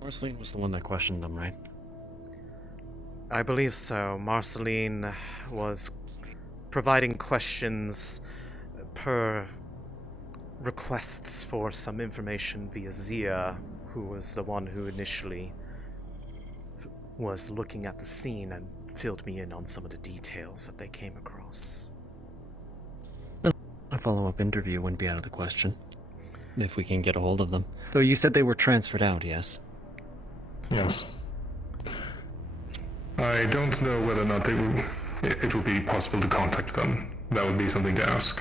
Marceline was the one that questioned them, right? I believe so. Marceline was providing questions per requests for some information via Zia, who was the one who initially was looking at the scene and filled me in on some of the details that they came across. A follow-up interview wouldn't be out of the question, if we can get a hold of them. Though you said they were transferred out, yes? Yes. I don't know whether or not it would be possible to contact them. That would be something to ask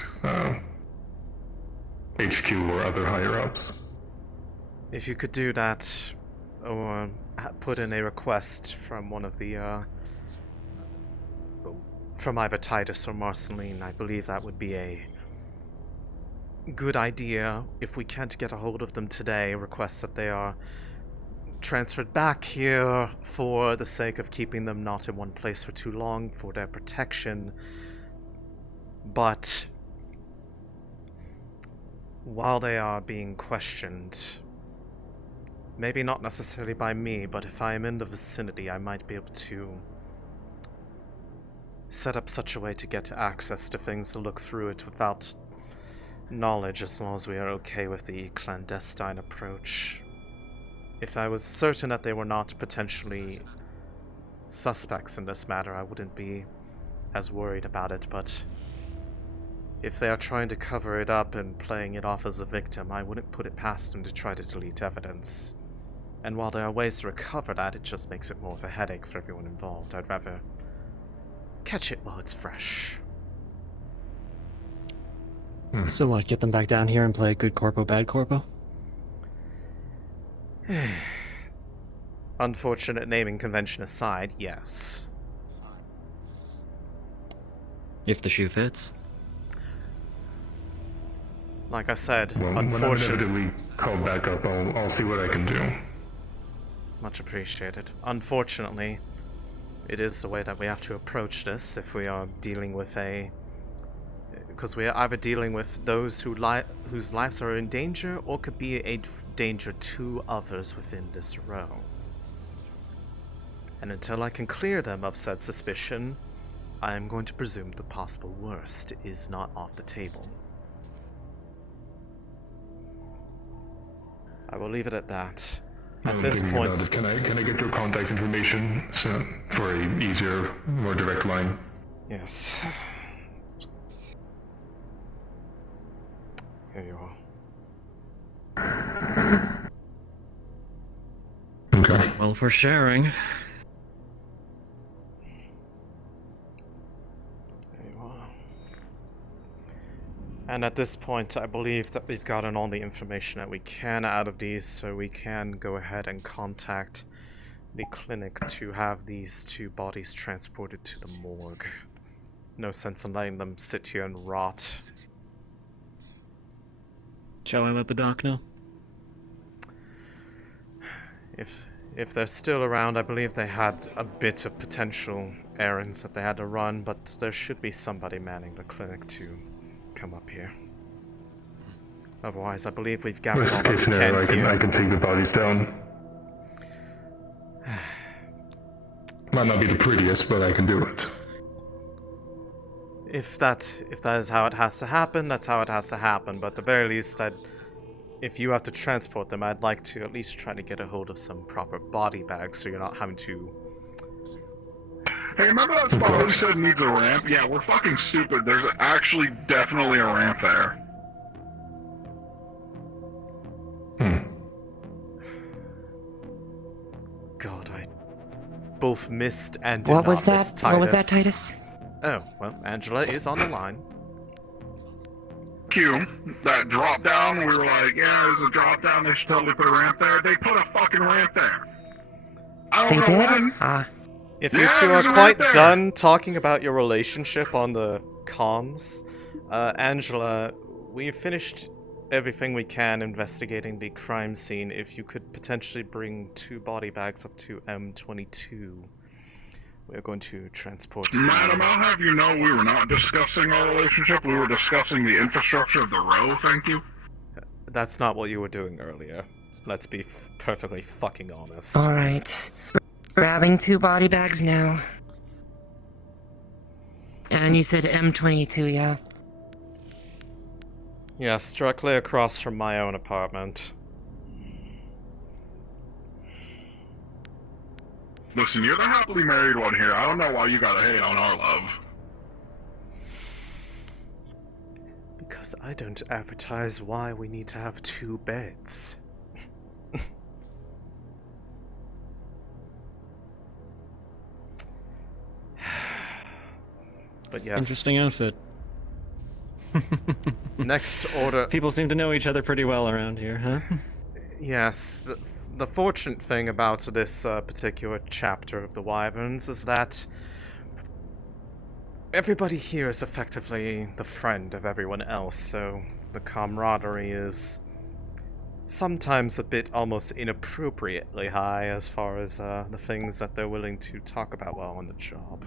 HQ or other higher-ups. If you could do that, or put in a request from one of the, from either Titus or Marceline, I believe that would be a good idea. If we can't get a hold of them today, request that they are transferred back here for the sake of keeping them not in one place for too long for their protection. But while they are being questioned, maybe not necessarily by me, but if I am in the vicinity, I might be able to set up such a way to get access to things to look through it without knowledge, as long as we are okay with the clandestine approach. If I was certain that they were not potentially suspects in this matter, I wouldn't be as worried about it, but if they are trying to cover it up and playing it off as a victim, I wouldn't put it past them to try to delete evidence. And while there are ways to recover that, it just makes it more of a headache for everyone involved. I'd rather catch it while it's fresh. So what, get them back down here and play good corpo, bad corpo? Unfortunate naming convention aside, yes. If the shoe fits. Like I said, Well, when I'm unfortunately... inevitably called back up, I'll see what I can do. Much appreciated. Unfortunately, it is the way that we have to approach this if we are dealing with a... Because we are either dealing with those whose lives are in danger, or could be a danger to others within this row. And until I can clear them of said suspicion, I am going to presume the possible worst is not off the table. I will leave it at that. At this point... Can I get your contact information for a easier, more direct line? Yes. Here you are. Okay. Well, for sharing. There you are. And at this point, I believe that we've gotten all the information that we can out of these, so we can go ahead and contact the clinic to have these two bodies transported to the morgue. No sense in letting them sit here and rot. Shall I let the doc know? If they're still around, I believe they had a bit of potential errands that they had to run, but there should be somebody manning the clinic to come up here. Otherwise, I believe we've gathered all that we can here. I can take the bodies down. Might not be the prettiest, but I can do it. If that is how it has to happen, that's how it has to happen. But at the very least, if you have to transport them, I'd like to at least try to get a hold of some proper body bags, so you're not having to... Hey, remember that spot we said needs a ramp? Yeah, we're fucking stupid. There's actually definitely a ramp there. God, I both missed and did What not was miss that? Titus. What was that, Titus? Oh, well, Angela is on the line. Q, that drop down, we were like, yeah, there's a drop down, they should totally put a ramp there. They put a fucking ramp there. I They don't know did? why. If Yeah, you two are there's a quite ramp there. done talking about your relationship on the comms, Angela, we've finished everything we can investigating the crime scene. If you could potentially bring 2 body bags up to M22, we're going to transport them. Madam, I'll have you know we were not discussing our relationship, we were discussing the infrastructure of the row, thank you. That's not what you were doing earlier. Let's be perfectly fucking honest. Alright. Grabbing 2 body bags now. And you said M22, yeah? Yes, directly across from my own apartment. Listen, you're the happily married one here. I don't know why you gotta hate on our love. Because I don't advertise why we need to have 2 beds. But yes. Interesting outfit. Next order. People seem to know each other pretty well around here, huh? Yes, the fortunate thing about this particular chapter of the Wyverns is that everybody here is effectively the friend of everyone else, so the camaraderie is sometimes a bit almost inappropriately high as far as the things that they're willing to talk about while on the job.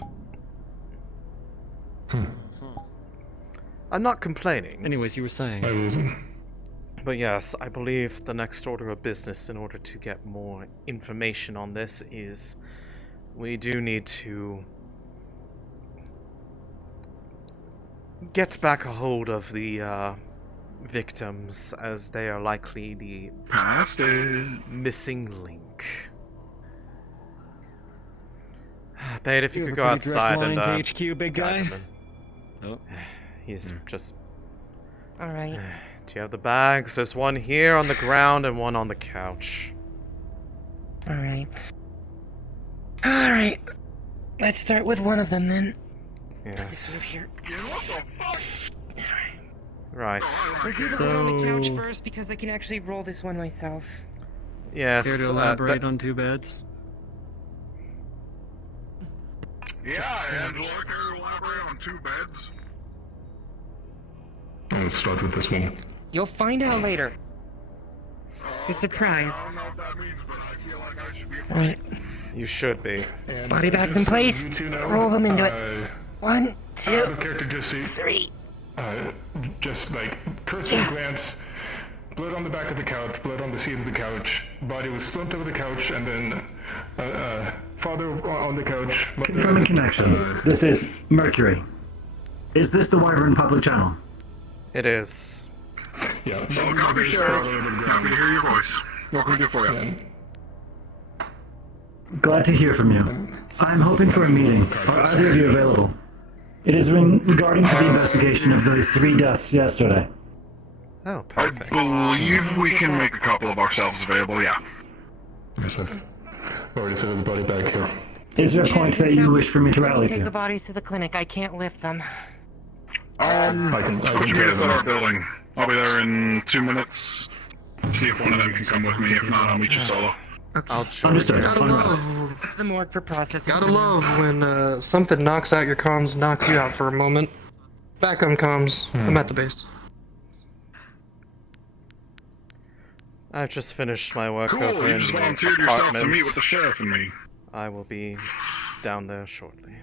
I'm not complaining. Anyways, you were saying. I will. But yes, I believe the next order of business in order to get more information on this is we do need to get back a hold of the victims, as they are likely the Past it. missing link. Bait, if you You could have go a pretty direct outside line and to HQ, big guide guy? them in. Oh. He's just... Alright. Do you have the bags? There's one here on the ground and one on the couch. Alright. Alright. Let's start with one of them then. Yes. Here. What the fuck? Right. We'll do the one on the couch first because I can actually roll this one myself. Care Yes. to elaborate on 2 beds? Yeah, Angela, can you elaborate on 2 beds? Let's start with this one. You'll find out later. It's a surprise. I don't know what that means, but I feel like I should be fine. Alright. You should be. And Body bags just in so place. you two know, Roll them into it. 1, Out 2, of character, just see. 3. Just like cursory glance, blood on the back of the couch, blood on the seat of the couch, body was slumped over the couch, and then father on the couch. Confirming connection. This is Mercury. Is this the Wyvern public channel? It is. Yeah. Copy, Sheriff. Happy to hear your voice. What can we do for you? Glad to hear from you. I'm hoping for a meeting. Are either of you available? It is regarding the investigation of those 3 deaths yesterday. Oh, perfect. I believe we can make a couple of ourselves available, yeah. Yes, I've already set everybody back here. Is there a point that you wish for me to rally Take the to? bodies to the clinic. I can't lift them. I can Put you meet us at try our building. I'll be there in 2 minutes. See if one of them can come with me. If not, I'll meet you solo. I'll join Understood. you. Gotta Fun love, The morgue for processing. gotta love when something knocks out your comms, knocks you out for a moment. Back on comms. I'm at the base. I've just finished my work Cool, over you in just the volunteered yourself to apartment. meet with the sheriff and me. I will be down there shortly.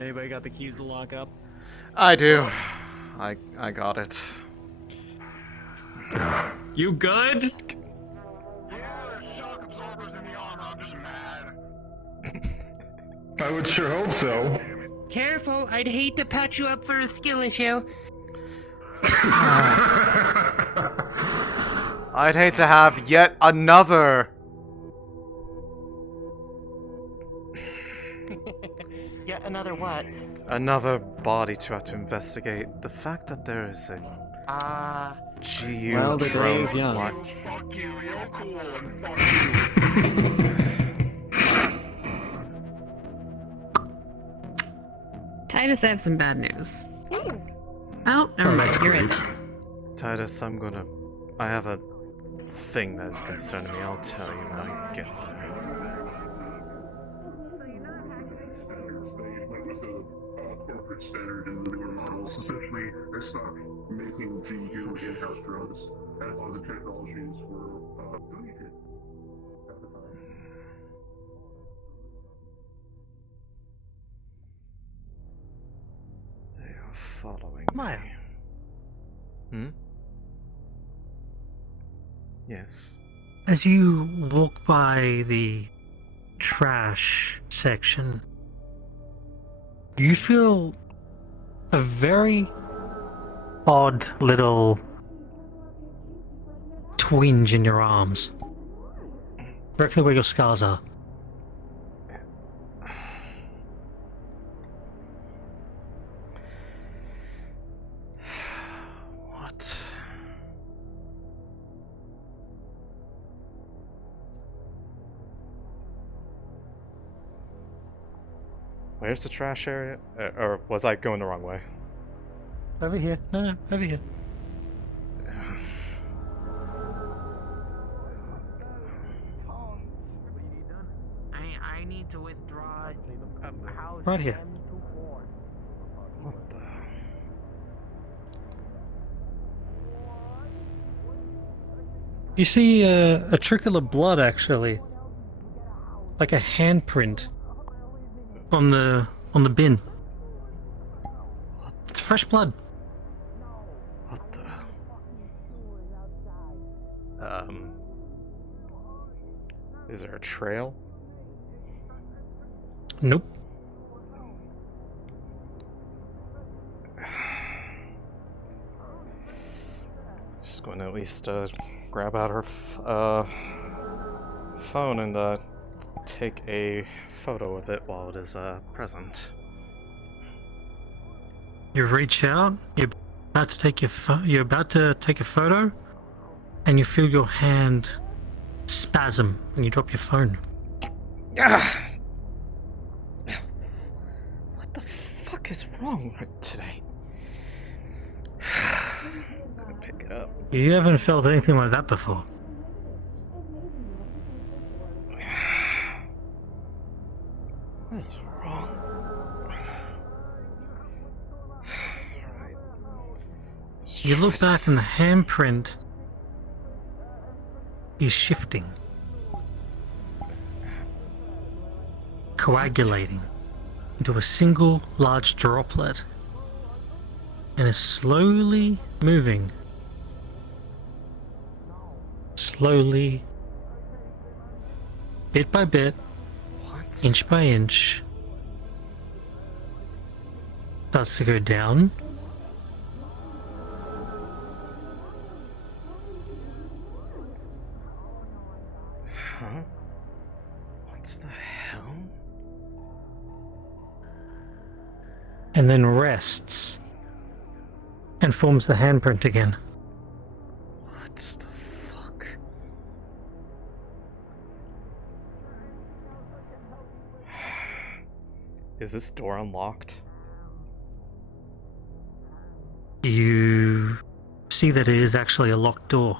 Anybody got the keys to lock up? I do. I got it. You good? Yeah, there's shock absorbers in the armor. I'm just mad. I would sure hope so. Careful, I'd hate to patch you up for a skill issue. I'd hate to have yet another. Yet another what? Another body to have to investigate. The fact that there is a GU Well, the drone day is young. fly- Fuck you, you're cool, and fuck you. Titus, I have some bad news. Oh, never mind. You're it. Titus, I have a thing that is concerning me. I'll tell you when I get there. Corporate standard in the newer models. Essentially, they stopped making GU in-house drones, and a lot of the technologies were donated at the time. They are following Maia. me. Hmm? Yes. As you walk by the trash section, you feel a very odd little twinge in your arms. Directly where your scars are. What? Where's the trash area? Or was I going the wrong way? Over here. No, over here. I need to withdraw. Right here. What the? You see a trickle of blood, actually. Like a handprint on the bin. It's fresh blood. What the? Is there a trail? Nope. Just going to at least grab out her phone and take a photo of it while it is present. You reach out, you about to take you're about to take a photo, and you feel your hand spasm, and you drop your phone. Ah! What the fuck is wrong today? I'm gonna pick it up. You haven't felt anything like that before. What is wrong? Right. You look back and the handprint is shifting, coagulating into a single large droplet, and is slowly moving. Slowly, bit by bit, What? inch by inch, starts to go down. Huh? What the hell? And then rests and forms the handprint again. What the fuck? Is this door unlocked? You see that it is actually a locked door.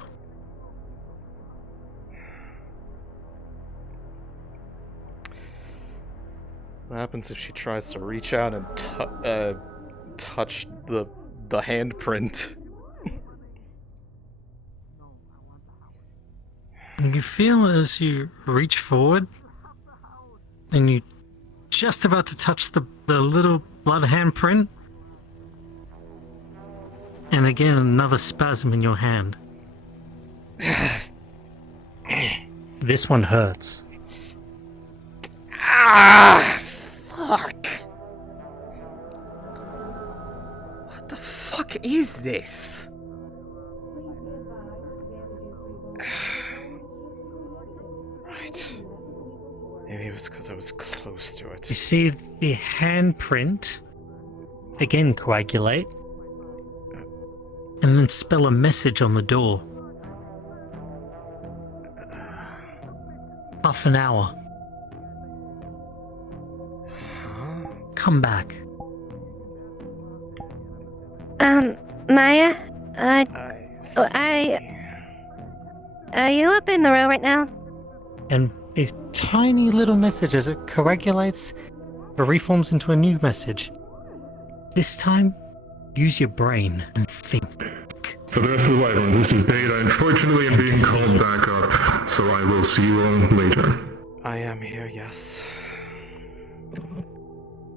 What happens if she tries to reach out and touch the handprint? And you feel as you reach forward, and you just about to touch the little blood handprint, and again another spasm in your hand. This one hurts. Ah! Fuck! What the fuck is this? Right. Maybe it was because I was close to You it. see the handprint again coagulate, and then spell a message on the door. Half an hour. Huh? Come back. Maya? I see. Are you up in the row right now? And a tiny little message as it coagulates, it reforms into a new message. This time, use your brain and think. For the rest of the Wyverns, this is Beta. Unfortunately, I'm being called back up, so I will see you all later. I am here, yes.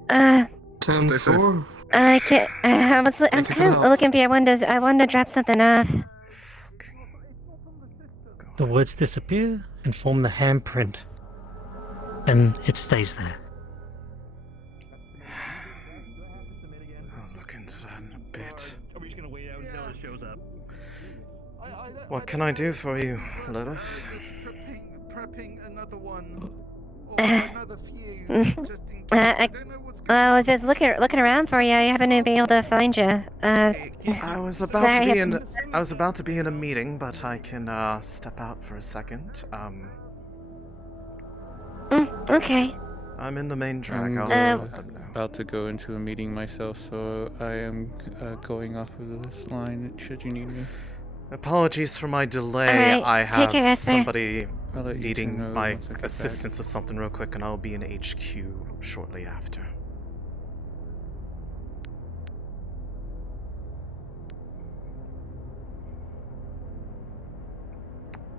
10-4. I can't. I'm Thank you kind for the of help. looking for you. I wanted to drop something off. The words disappear and form the handprint, and it stays there. I'll look into that in a bit. What can I do for you, Lilith? Prepping another one. Or Uh, another few. Just in case. I don't know what's going I was just looking around for you. I haven't been able to find you. I was about to be sorry. in a meeting, but I can step out for a second. Okay. I'm in the main track. I'll I'm let them know. about to go into a meeting myself, so I am going off of this line should you need me. Apologies for my delay. Alright, I take have care, sir. somebody I'll let you two needing know my once I get back. assistance with something real quick, and I'll be in HQ shortly after.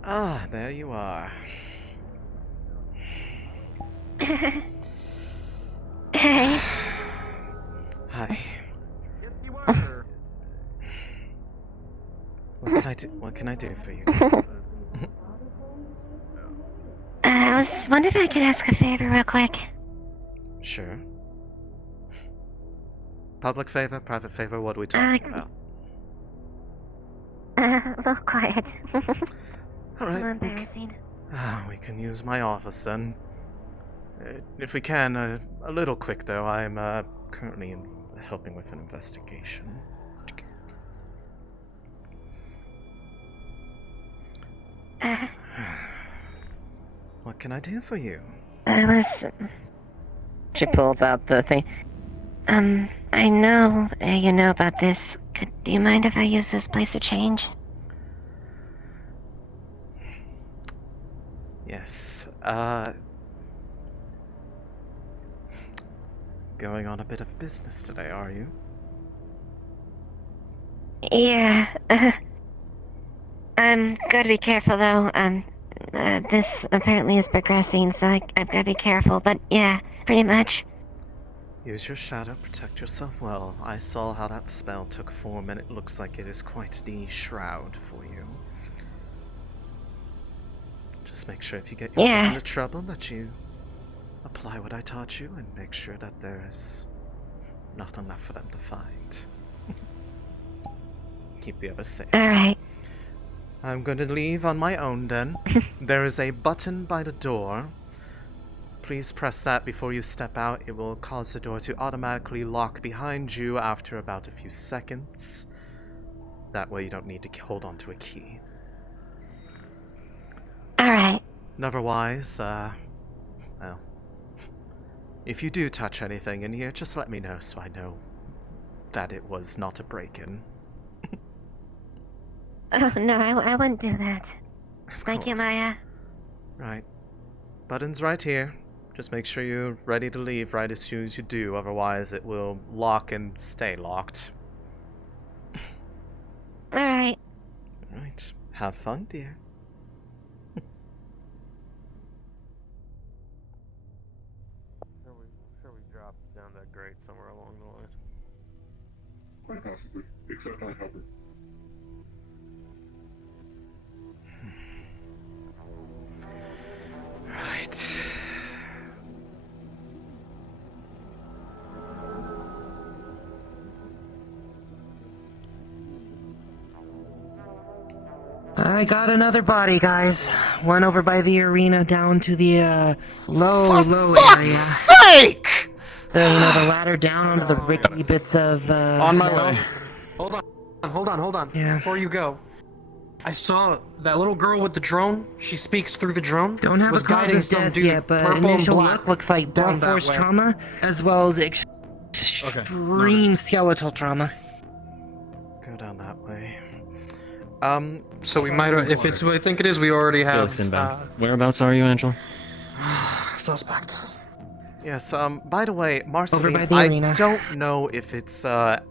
Ah, there you are. Hey. Hi. What can I do for you? I was wondering if I could ask a favor real quick. Sure. Public favor, private favor, what are we talking about? A little quiet. Alright. A little embarrassing. We can use my office then. If we can, a little quick though. I'm currently helping with an investigation. can I do for you? I was... She pulls out the thing. I know you know about this. Do you mind if I use this place to change? Yes, going on a bit of business today, are you? Yeah, I'm gotta be careful though. This apparently is progressing, so I've gotta be careful, but yeah, pretty much. Use your shadow, protect yourself well. I saw how that spell took form, and it looks like it is quite the shroud for you. Just make sure if you get yourself into trouble that you apply what I taught you, and make sure that there's nothing left for them to find. Keep the others safe. Alright. I'm going to leave on my own then. There is a button by the door. Please press that before you step out. It will cause the door to automatically lock behind you after about a few seconds. That way you don't need to hold on to a key. Alright. And otherwise, well, if you do touch anything in here, just let me know so I know that it was not a break-in. Oh, no, I wouldn't do that. Thank you, Maia. Right. Button's right here. Just make sure you're ready to leave right as soon as you do, otherwise it will lock and stay locked. Alright. Right. Have fun, dear. Shall we drop down that grate somewhere along the line? Quite possibly, except I haven't. Right. I got another body, guys. One over by the arena down to the, low area. Sake! Then another ladder down onto the rickety bits of, On my way. Hold on. Yeah. Before you go, I saw that little girl with the drone. She speaks through the drone. Don't have a was cause guiding of some death dude, yet, but purple and initial black, look looks like down blunt that force way. trauma, as well as extreme skeletal trauma. Go down that way. So we might, if it's what I think it is, we already have. Felix inbound. Whereabouts are you, Angel? Suspect. Yes, by the way, Over by Marceline, the I arena. don't know if it's,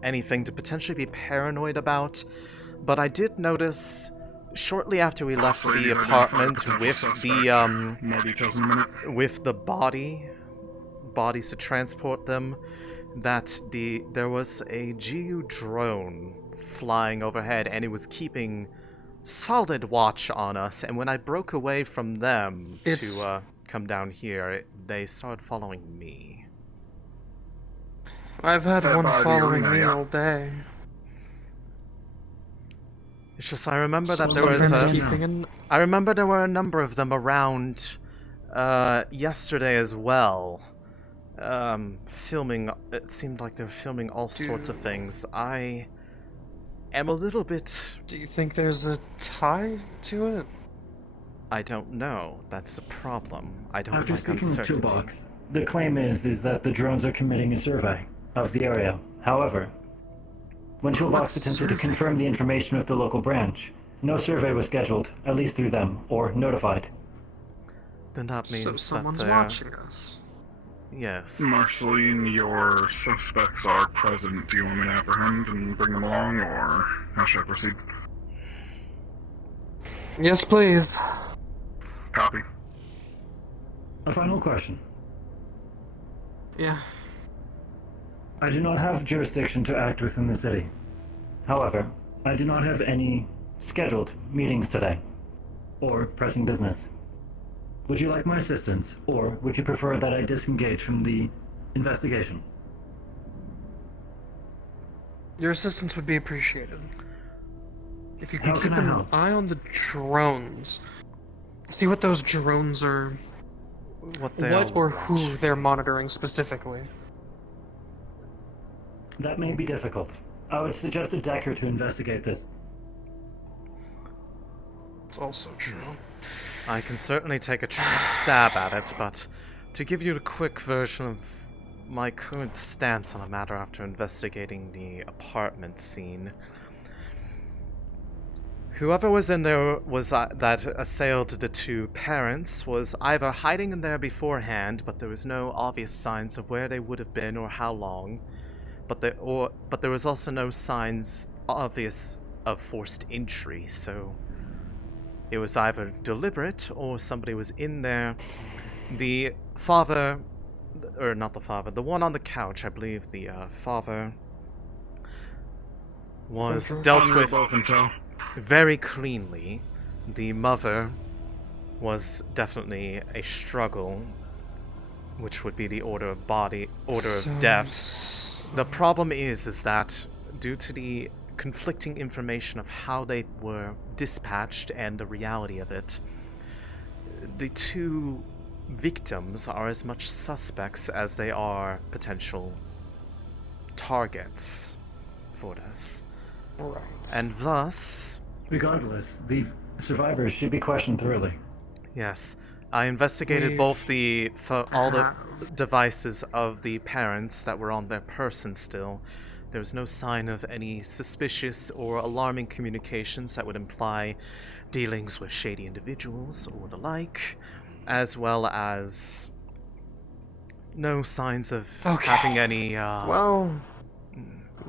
anything to potentially be paranoid about, but I did notice shortly after we left the apartment with the bodies to transport them, that there was a GU drone flying overhead, and it was keeping solid watch on us, and when I broke away from them to come down here, they started following me. I've had one following me all day. It's just I remember that there was I remember there were a number of them around yesterday as well. Filming, it seemed like they were filming all sorts of things. I am a little bit... Do you think there's a tie to it? I don't know. That's the problem. I don't After like speaking with uncertainty. Toolbox, the claim is that the drones are committing a survey of the area. However, when Toolbox attempted to confirm the information with the local branch, no survey was scheduled, at least through them, or notified. Then that means so someone's that watching us. Yes. Marceline, your suspects are present. Do you want me to apprehend and bring them along, or how should I proceed? Yes, please. Copy. A final question. Yeah. I do not have jurisdiction to act within the city. However, I do not have any scheduled meetings today, or pressing business. Would you like my assistance, or would you prefer that I disengage from the investigation? Your assistance would be appreciated. If you could How keep can I an help? eye on the drones. See what those drones are... What or who they're monitoring specifically. That may be difficult. I would suggest a Decker to investigate this. It's also true. I can certainly take a stab at it, but to give you a quick version of my current stance on a matter after investigating the apartment scene. Whoever was in there that assailed the two parents was either hiding in there beforehand, but there was no obvious signs of where they would have been or how long. But there was also no signs obvious of forced entry, so it was either deliberate or somebody was in there. The father, or not the father, the one on the couch, I believe the father was dealt with very cleanly. The mother was definitely a struggle, which would be the order of death. The problem is that due to the conflicting information of how they were dispatched and the reality of it, the two victims are as much suspects as they are potential targets for this. Right. And thus... Regardless, the survivors should be questioned thoroughly. Yes. I investigated both all the devices of the parents that were on their person still. There was no sign of any suspicious or alarming communications that would imply dealings with shady individuals or the like, as well as no signs of having any, well,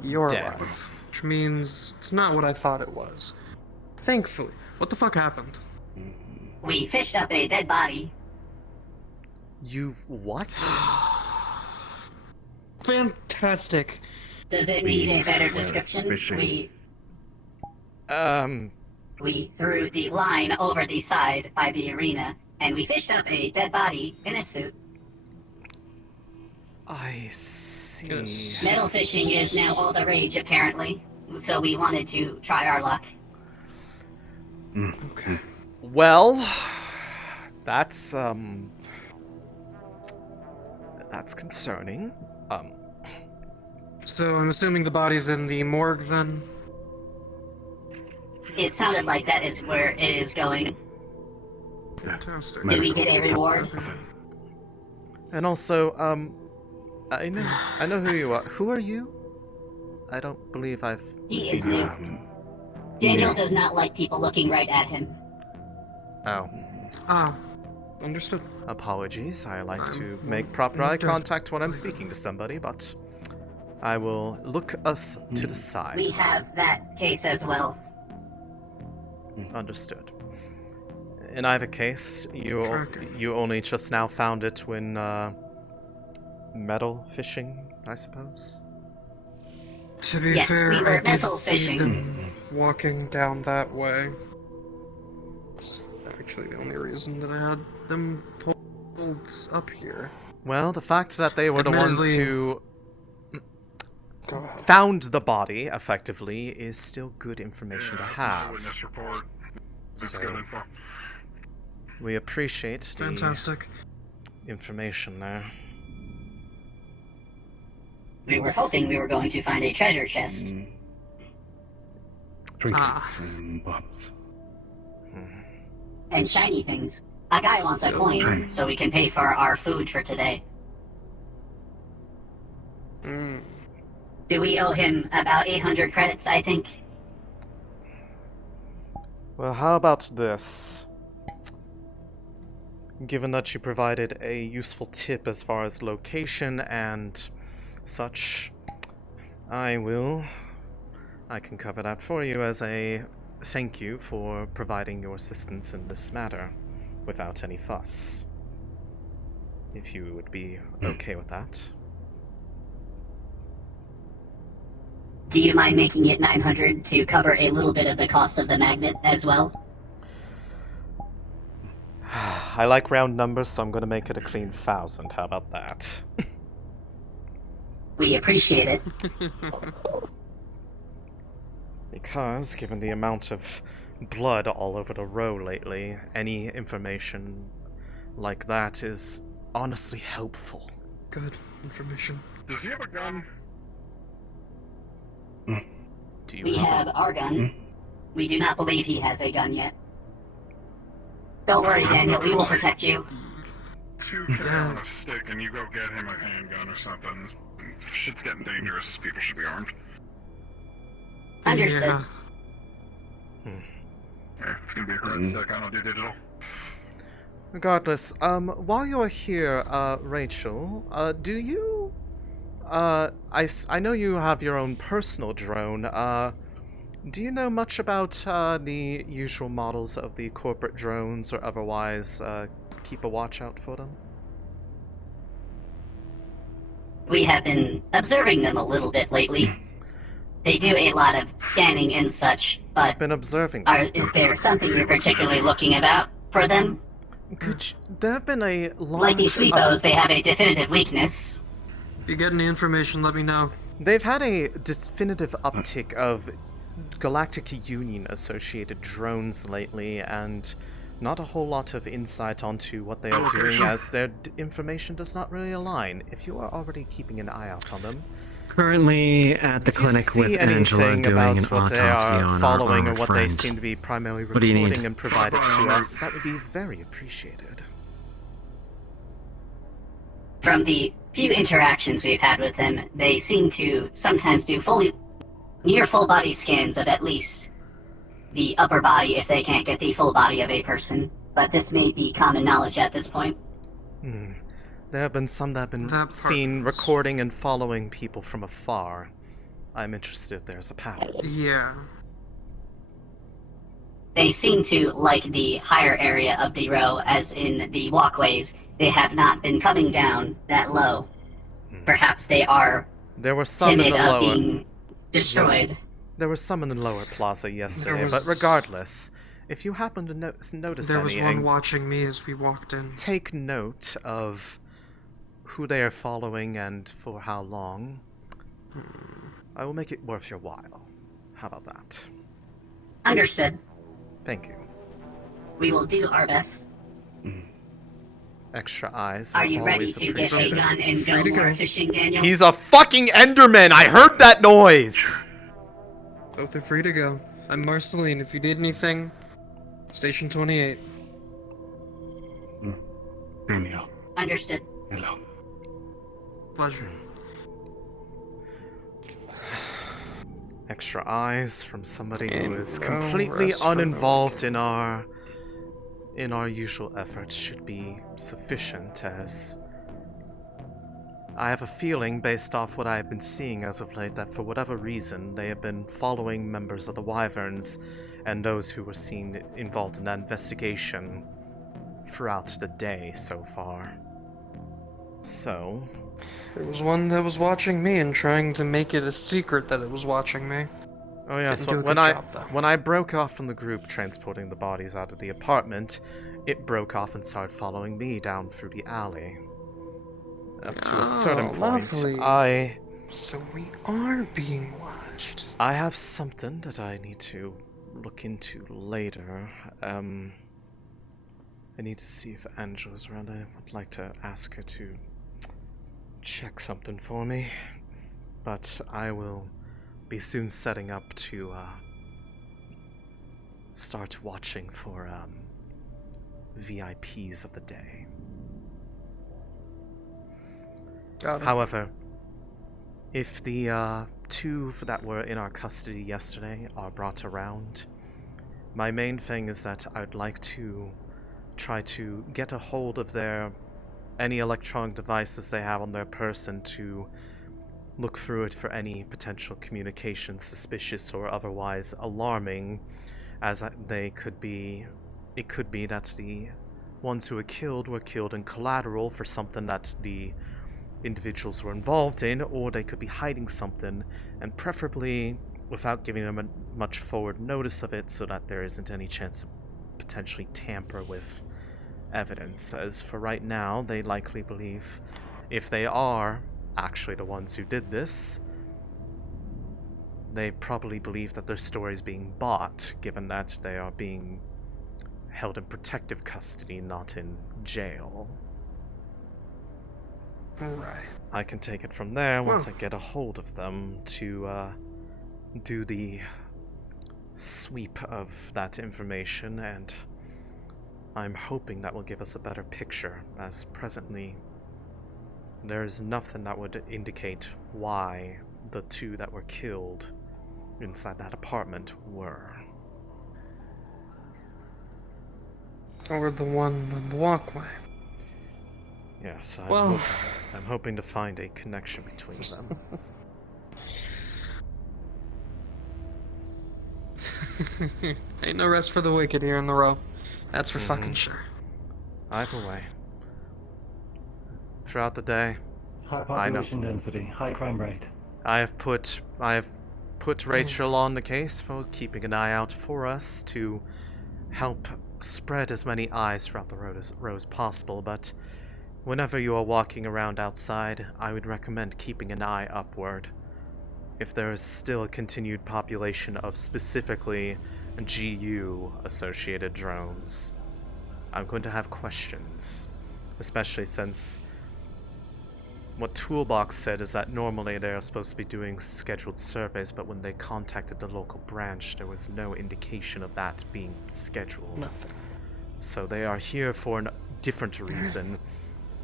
you're deaths. right. Which means it's not what I thought it was. Thankfully. What the fuck happened? We fished up a dead body. You've what? Fantastic. Does it need a better description? We threw the line over the side by the arena, and we fished up a dead body in a suit. I see. Metal fishing is now all the rage, apparently, so we wanted to try our luck. Okay. Well, that's concerning. So I'm assuming the body's in the morgue then? It sounded like that is where it is going. Fantastic. Do we get a reward? And also, I know who you are. Who are you? I don't believe I've seen is you. new. Daniel does not like people looking right at him. Oh. Understood. Apologies. I like to make proper eye contact when I'm speaking to somebody, but I will look us to the side. We have that case as well. Understood. In either case, you only just now found it when metal fishing, I suppose? To be fair, I did see them walking down that way. It's actually the only reason that I had them pulled up here. Well, the fact that they were the ones who found the body, effectively, is still good information to have. So, we appreciate the information there. We were hoping we were going to find a treasure chest. And shiny things. A guy wants a coin, so we can pay for our food for today. Do we owe him about 800 credits, I think? Well, how about this? Given that you provided a useful tip as far as location and such, I can cover that for you as a thank you for providing your assistance in this matter without any fuss. If you would be okay with that. Do you mind making it 900 to cover a little bit of the cost of the magnet as well? I like round numbers, so I'm going to make it a clean 1,000. How about that? We appreciate it. Because, given the amount of blood all over the row lately, any information like that is honestly helpful. Good information. Does he have a gun? We have our gun. We do not believe he has a gun yet. Don't worry, Daniel. We will protect you. You carry on a stick and you go get him a handgun or something. Shit's getting dangerous. People should be armed. Understood. Yeah. Yeah, it's gonna be a current stick. I don't do digital. Regardless, while you're here, Rachel, do you, I know you have your own personal drone, do you know much about, the usual models of the corporate drones, or otherwise, keep a watch out for them? We have been observing them a little bit lately. They do a lot of scanning and such, but I've been observing is there something you're particularly looking about for them? There have been a large... Like these sweepos, they have a definitive weakness. If you get any information, let me know. They've had a definitive uptick of Galactic Union-associated drones lately, and not a whole lot of insight onto what they are doing, as their information does not really align. If you are already keeping an eye out on them... Currently at the clinic with Angela doing an autopsy on following our or what friend. they seem to be primarily What do you need? recording and provided to us, that would be very appreciated. From the few interactions we've had with them, they seem to sometimes do near full body scans of at least the upper body if they can't get the full body of a person. But this may be common knowledge at this point. There have been some that have been seen recording and following people from afar. I'm interested if there's a pattern. Yeah. They seem to like the higher area of the row, as in the walkways. They have not been coming down that low. Perhaps they are There were some timid in the of lower... being destroyed. There were some in the lower plaza yesterday, was- but regardless, if you happen to notice There was anything, one watching me as we walked in. take note of who they are following and for how long. I will make it worth your while. How about that? Understood. Thank you. We will do our best. Extra eyes Are are you ready always to get a appreciated. gun and go more fishing, Daniel? He's a fucking Enderman! I heard that noise! Both are free to go. I'm Marceline. If you need anything, Station 28. Daniel. Understood. Hello. Pleasure. Extra eyes from somebody who is no completely rest for no uninvolved in our usual efforts should be sufficient, as I have a feeling, based off what I have been seeing as of late, that for whatever reason they have been following members of the Wyverns and those who were seen involved in that investigation throughout the day so far. So... There was one that was watching me and trying to make it a secret that it was watching me. Oh yeah, Didn't do so a when good job, though. I broke off from the group transporting the bodies out of the apartment, it broke off and started following me down through the alley. Up to a certain point, lovely. So we are being watched. I have something that I need to look into later. I need to see if Angela's around. I would like to ask her to check something for me, but I will be soon setting up to start watching for VIPs of the day. Got it. However, if the two that were in our custody yesterday are brought around, my main thing is that I'd like to try to get a hold of any electronic devices they have on their person, to look through it for any potential communication suspicious or otherwise alarming, as it could be that the ones who were killed in collateral for something that the individuals were involved in, or they could be hiding something, and preferably without giving them much forward notice of it, so that there isn't any chance to potentially tamper with evidence. As for right now, they likely believe, if they are actually the ones who did this, they probably believe that their story is being bought, given that they are being held in protective custody, not in jail. Right. I can take it from there once I get a hold of them to do the sweep of that information and I'm hoping that will give us a better picture, as presently there's nothing that would indicate why the two that were killed inside that apartment were. Or the one on the walkway. Yes, Well, I'm hoping to find a connection between them. Ain't no rest for the wicked here in the row. That's for fucking sure. Either way. Throughout the day, High population density, high crime rate. I have put Rachel on the case for keeping an eye out for us to help spread as many eyes throughout the row as possible, but whenever you are walking around outside, I would recommend keeping an eye upward. If there is still a continued population of specifically GU-associated drones, I'm going to have questions, especially since what Toolbox said is that normally they are supposed to be doing scheduled surveys, but when they contacted the local branch, there was no indication of that being scheduled. Nothing. So they are here for a different reason,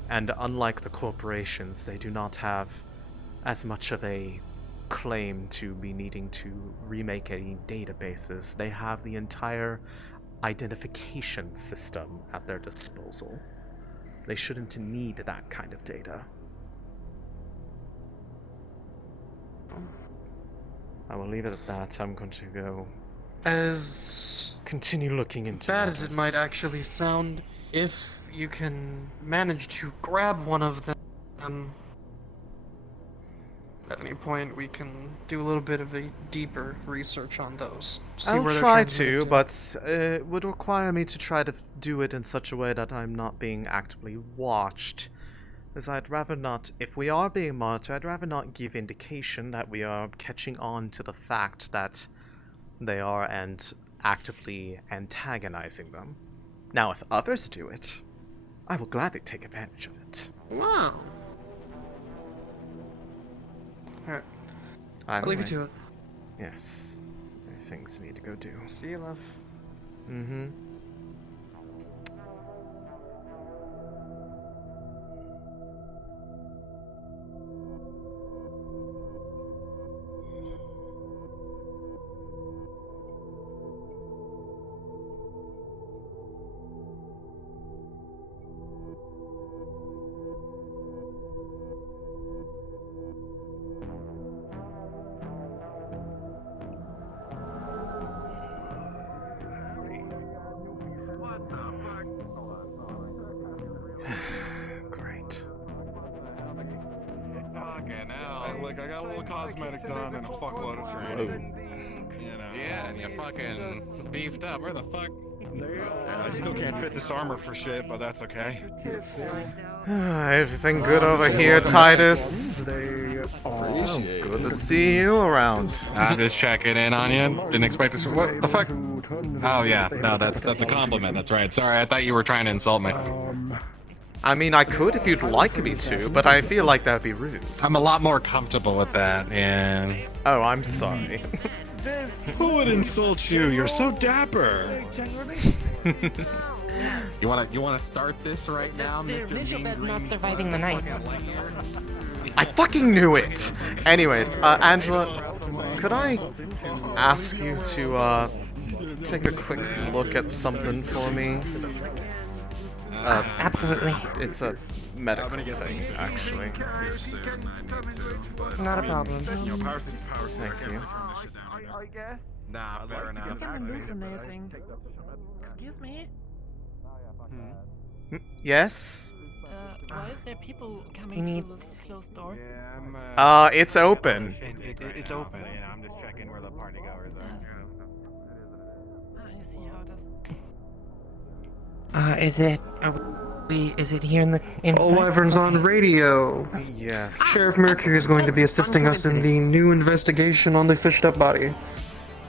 and unlike the corporations, they do not have as much of a claim to be needing to remake any databases. They have the entire identification system at their disposal. They shouldn't need that kind of data. I will leave it at that. I'm going to go As continue looking into bad as it matters. might actually sound, if you can manage to grab one of them, at any point we can do a little bit of a deeper research on those. See I'll where they're try transmitted to, but it would require me to try to do it in such a way that I'm not being actively watched. As I'd rather not, if we are being monitored, I'd rather not give indication that we are catching on to the fact that they are and actively antagonizing them. Now, if others do it, I will gladly take advantage of it. Wow. Alright. I'll leave you to it. Yes. There are things I need to go do. See you, love. Mm-hmm. Great. Fucking hell. Look, I got a little cosmetic done and a fuckload of training. You know. Yeah, and you fucking beefed up. Where the fuck? I still can't fit this armor for shit, but that's okay. Everything good over here, Titus? Oh, good to see you around. I'm just checking in on you. Didn't expect this. What the fuck? Oh yeah, no, that's a compliment. That's right. Sorry, I thought you were trying to insult me. I mean, I could if you'd like me to, but I feel like that'd be rude. I'm a lot more comfortable with that, and... Oh, I'm sorry. Who would insult you? You're so dapper. You wanna start this right now, Mr. Mitchell Mean Bed's Green? not surviving the night. I fucking knew it! Anyways, Angela, could I ask you to, take a quick look at something for me? Absolutely. It's a medical thing, actually. Not a problem. Thank you. I guess. Nah, fair enough. Hallucinating. Excuse me? Yes? Why is there people coming through this closed door? It's open. It's open. You know, I'm just checking where the party goers are. I see how it Is it here in the... All Wyverns on radio. Yes. Sheriff Mercury is going to be assisting us in the new investigation on the fished up body.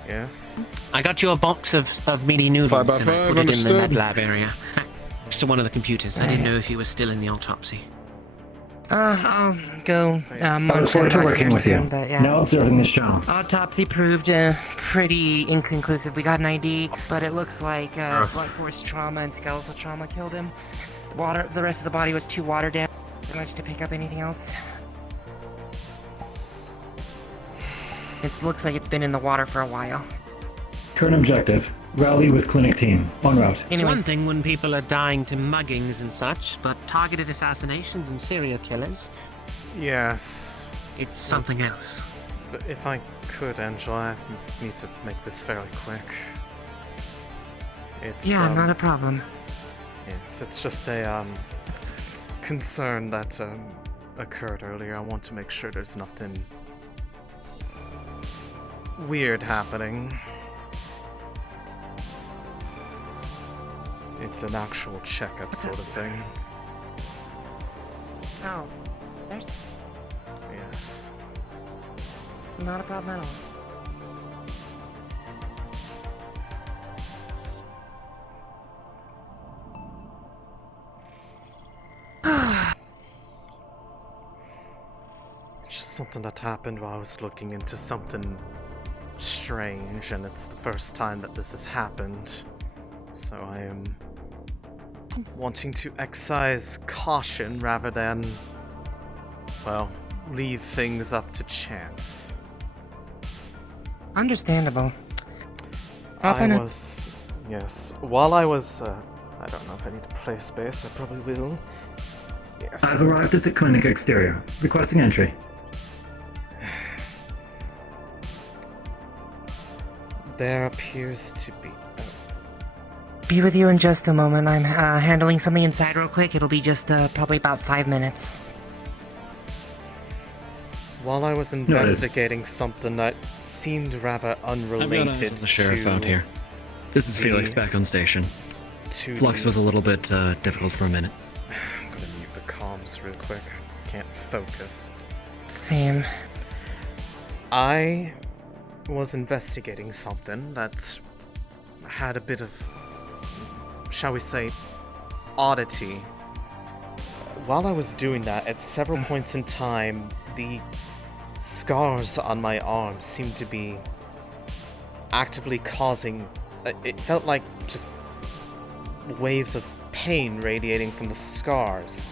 Yes. I got you a box of meaty noodles 5 by and I 5, put it in the understood. med lab area. Next to one of the computers. I didn't know if you were still in the autopsy. I'll go. I look forward to working with you. But yeah. Now observing this show. Autopsy proved pretty inconclusive. We got an ID, but it looks like blunt force trauma and skeletal trauma killed him. The rest of the body was too water damaged to pick up anything else. It looks like it's been in the water for a while. Current objective: rally with clinic team. En route. It's one thing when people are dying to muggings and such, but targeted assassinations and serial killers, Yes. it's something else. But if I could, Angela, I need to make this fairly quick. It's not a problem. Yes, it's just a concern that occurred earlier. I want to make sure there's nothing weird happening. It's an actual checkup sort of thing. Oh, there's Yes. not a problem at all. It's just something that happened while I was looking into something strange, and it's the first time that this has happened. So I am wanting to exercise caution rather than, well, leave things up to chance. Understandable. Yes, while I was, I don't know if I need to play space, I probably will. Yes. I've arrived at the clinic exterior. Requesting entry. There appears to be... Be with you in just a moment. I'm handling something inside real quick. It'll be just probably about 5 minutes. While I was investigating something that seemed rather unrelated to... the sheriff out here. This is Felix back on station. Flux was a little bit difficult for a minute. I'm gonna mute the comms real quick. Can't focus. Same. I was investigating something that had a bit of, shall we say, oddity. While I was doing that, at several points in time, the scars on my arms seemed to be actively causing... It felt like just waves of pain radiating from the scars,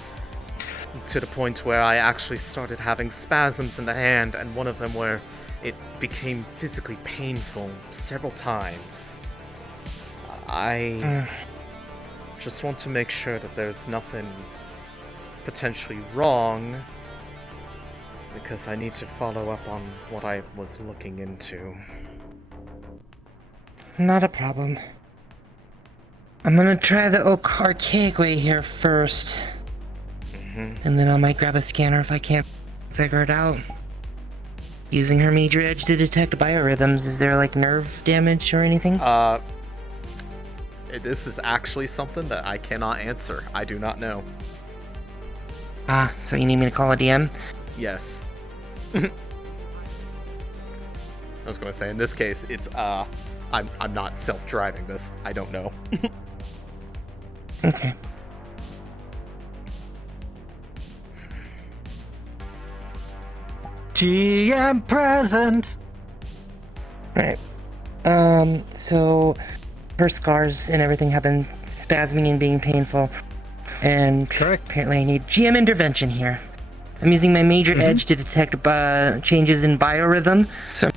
to the point where I actually started having spasms in the hand, and one of them where it became physically painful several times. I just want to make sure that there's nothing potentially wrong, because I need to follow up on what I was looking into. Not a problem. I'm gonna try the archaic way here first. And then I might grab a scanner if I can't figure it out. Using her major edge to detect biorhythms, is there like nerve damage or anything? This is actually something that I cannot answer. I do not know. Ah, so you need me to call a DM? Yes. I was going to say, in this case, it's, I'm not self-driving this. I don't know. Okay. GM present! Right. So her scars and everything have been spasming and being painful. And apparently I need GM intervention here. I'm using my major edge to detect changes in biorhythm. So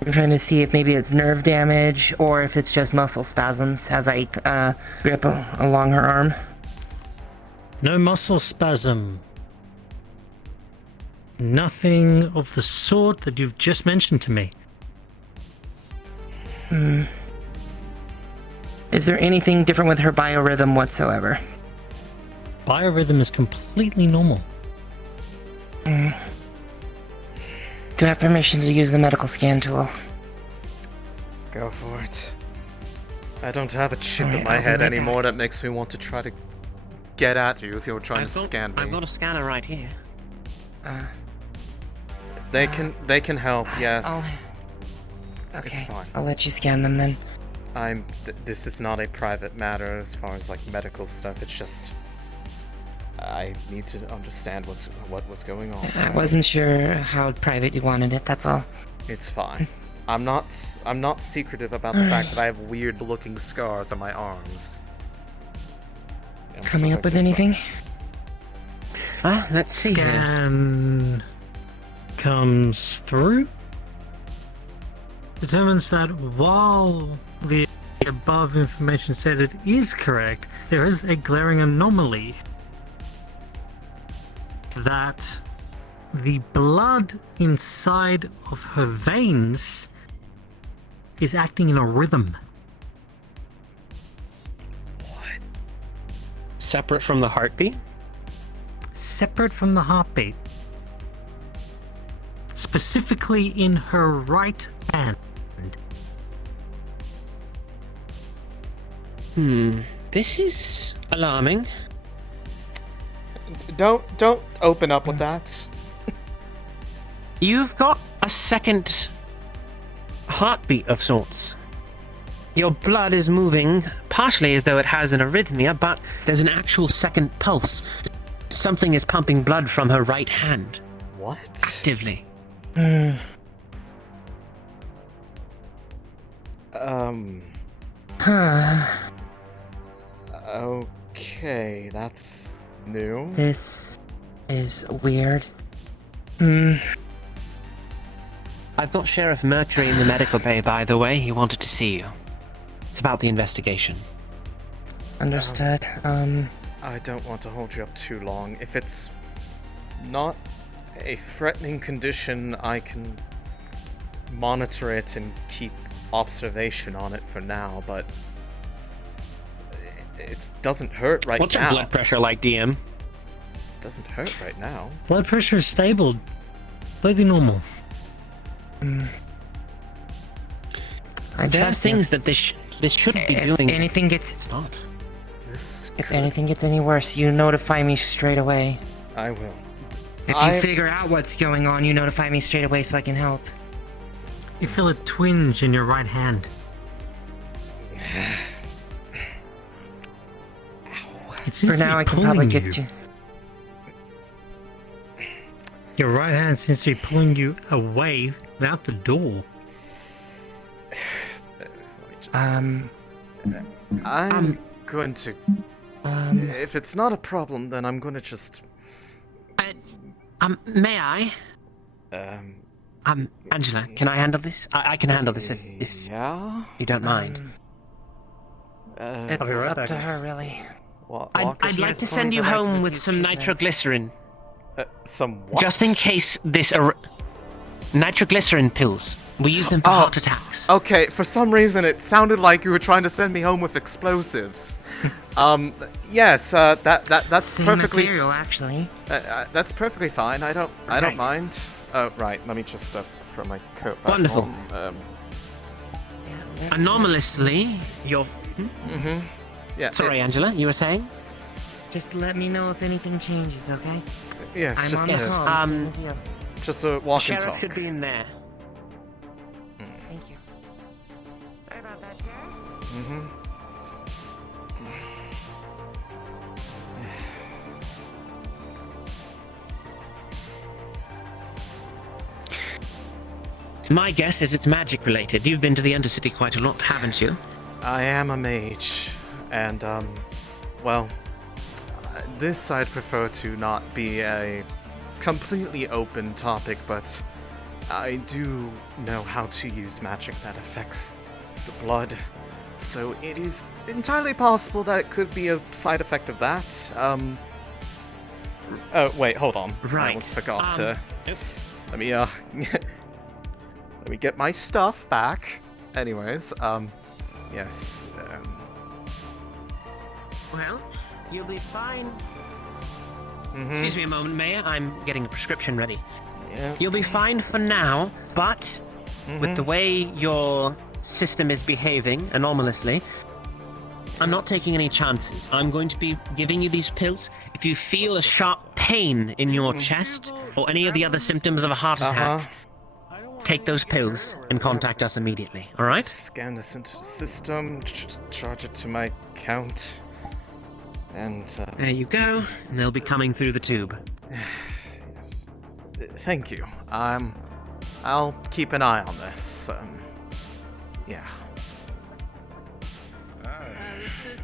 I'm trying to see if maybe it's nerve damage or if it's just muscle spasms as I grip along her arm. No muscle spasm. Nothing of the sort that you've just mentioned to me. Is there anything different with her biorhythm whatsoever? Biorhythm is completely normal. Do I have permission to use the medical scan tool? Go for it. I don't have a chip in my I'll be head right anymore that makes me want to try to get at you if you were trying to scan me. I've got a scanner right here. They can help, yes. Okay, It's fine. I'll let you scan them then. This is not a private matter as far as like medical stuff. It's just I need to understand what was going on. I wasn't sure how private you wanted it, that's all. It's fine. I'm not secretive about the fact that I have weird-looking scars on my arms. Coming up with anything? Let's see here. Scan comes through. Determines that while the above information said it is correct, there is a glaring anomaly. That the blood inside of her veins is acting in a rhythm. Separate from the heartbeat? Separate from the heartbeat. Specifically in her right hand. This is alarming. Don't open up with that. You've got a second heartbeat of sorts. Your blood is moving partially as though it has an arrhythmia, but there's an actual second pulse. Something is pumping blood from her right hand. What? Actively. Okay, that's new. This is weird. I've got Sheriff Mercury in the medical bay, by the way. He wanted to see you. It's about the investigation. Understood. I don't want to hold you up too long. If it's not a threatening condition, I can monitor it and keep observation on it for now, but it doesn't hurt right now. What's your blood pressure like, DM? It doesn't hurt right now. Blood pressure is stable. Completely normal. I There are guess things that this shouldn't be doing. If anything gets... It's not. If anything gets any worse, you notify me straight away. I will. If you figure out what's going on, you notify me straight away so I can help. You feel a twinge in your right hand. It seems For to now, be I can probably pulling get you. Your right hand seems to be pulling you away without the door. I'm going to... if it's not a problem, then I'm going to just... May I? Angela, can I handle this? I can handle this if you don't mind. It's up to her, really. I'd like to send you home with some nitroglycerin. Some what? Just in case this... nitroglycerin pills. We use them for heart attacks. Okay, for some reason it sounded like you were trying to send me home with explosives. Yes, that's Same perfectly... material, actually. That's perfectly fine. I don't Right. mind. Right, let me just throw my coat back Wonderful. on. Anomalously, you're... Yeah. Sorry, Angela, you were saying? Just let me know if anything changes, okay? Yes, I'm just on the call, same as you. just a walk and Sheriff talk. should be in there. Thank you. Sorry about that, Jared. My guess is it's magic related. You've been to the Undercity quite a lot, haven't you? I am a mage, and well, this I'd prefer to not be a completely open topic, but I do know how to use magic that affects the blood, so it is entirely possible that it could be a side effect of that. Oh, wait, hold on. I Right. almost forgot to... Yep. Let me, let me get my stuff back. Anyways, yes, Well, you'll be fine. mhm. Excuse me a moment, Mayor. I'm getting a prescription ready. Yeah. You'll be fine for now, but with the way your system is behaving anomalously, I'm not taking any chances. I'm going to be giving you these pills. If you feel a sharp pain in your chest or any of the other symptoms of a heart attack, take those pills and contact us immediately, all right? Scan this into the system, just charge it to my account. And, There you go, and they'll be coming through the tube. yes. Thank you. I'll keep an eye on this. Yeah.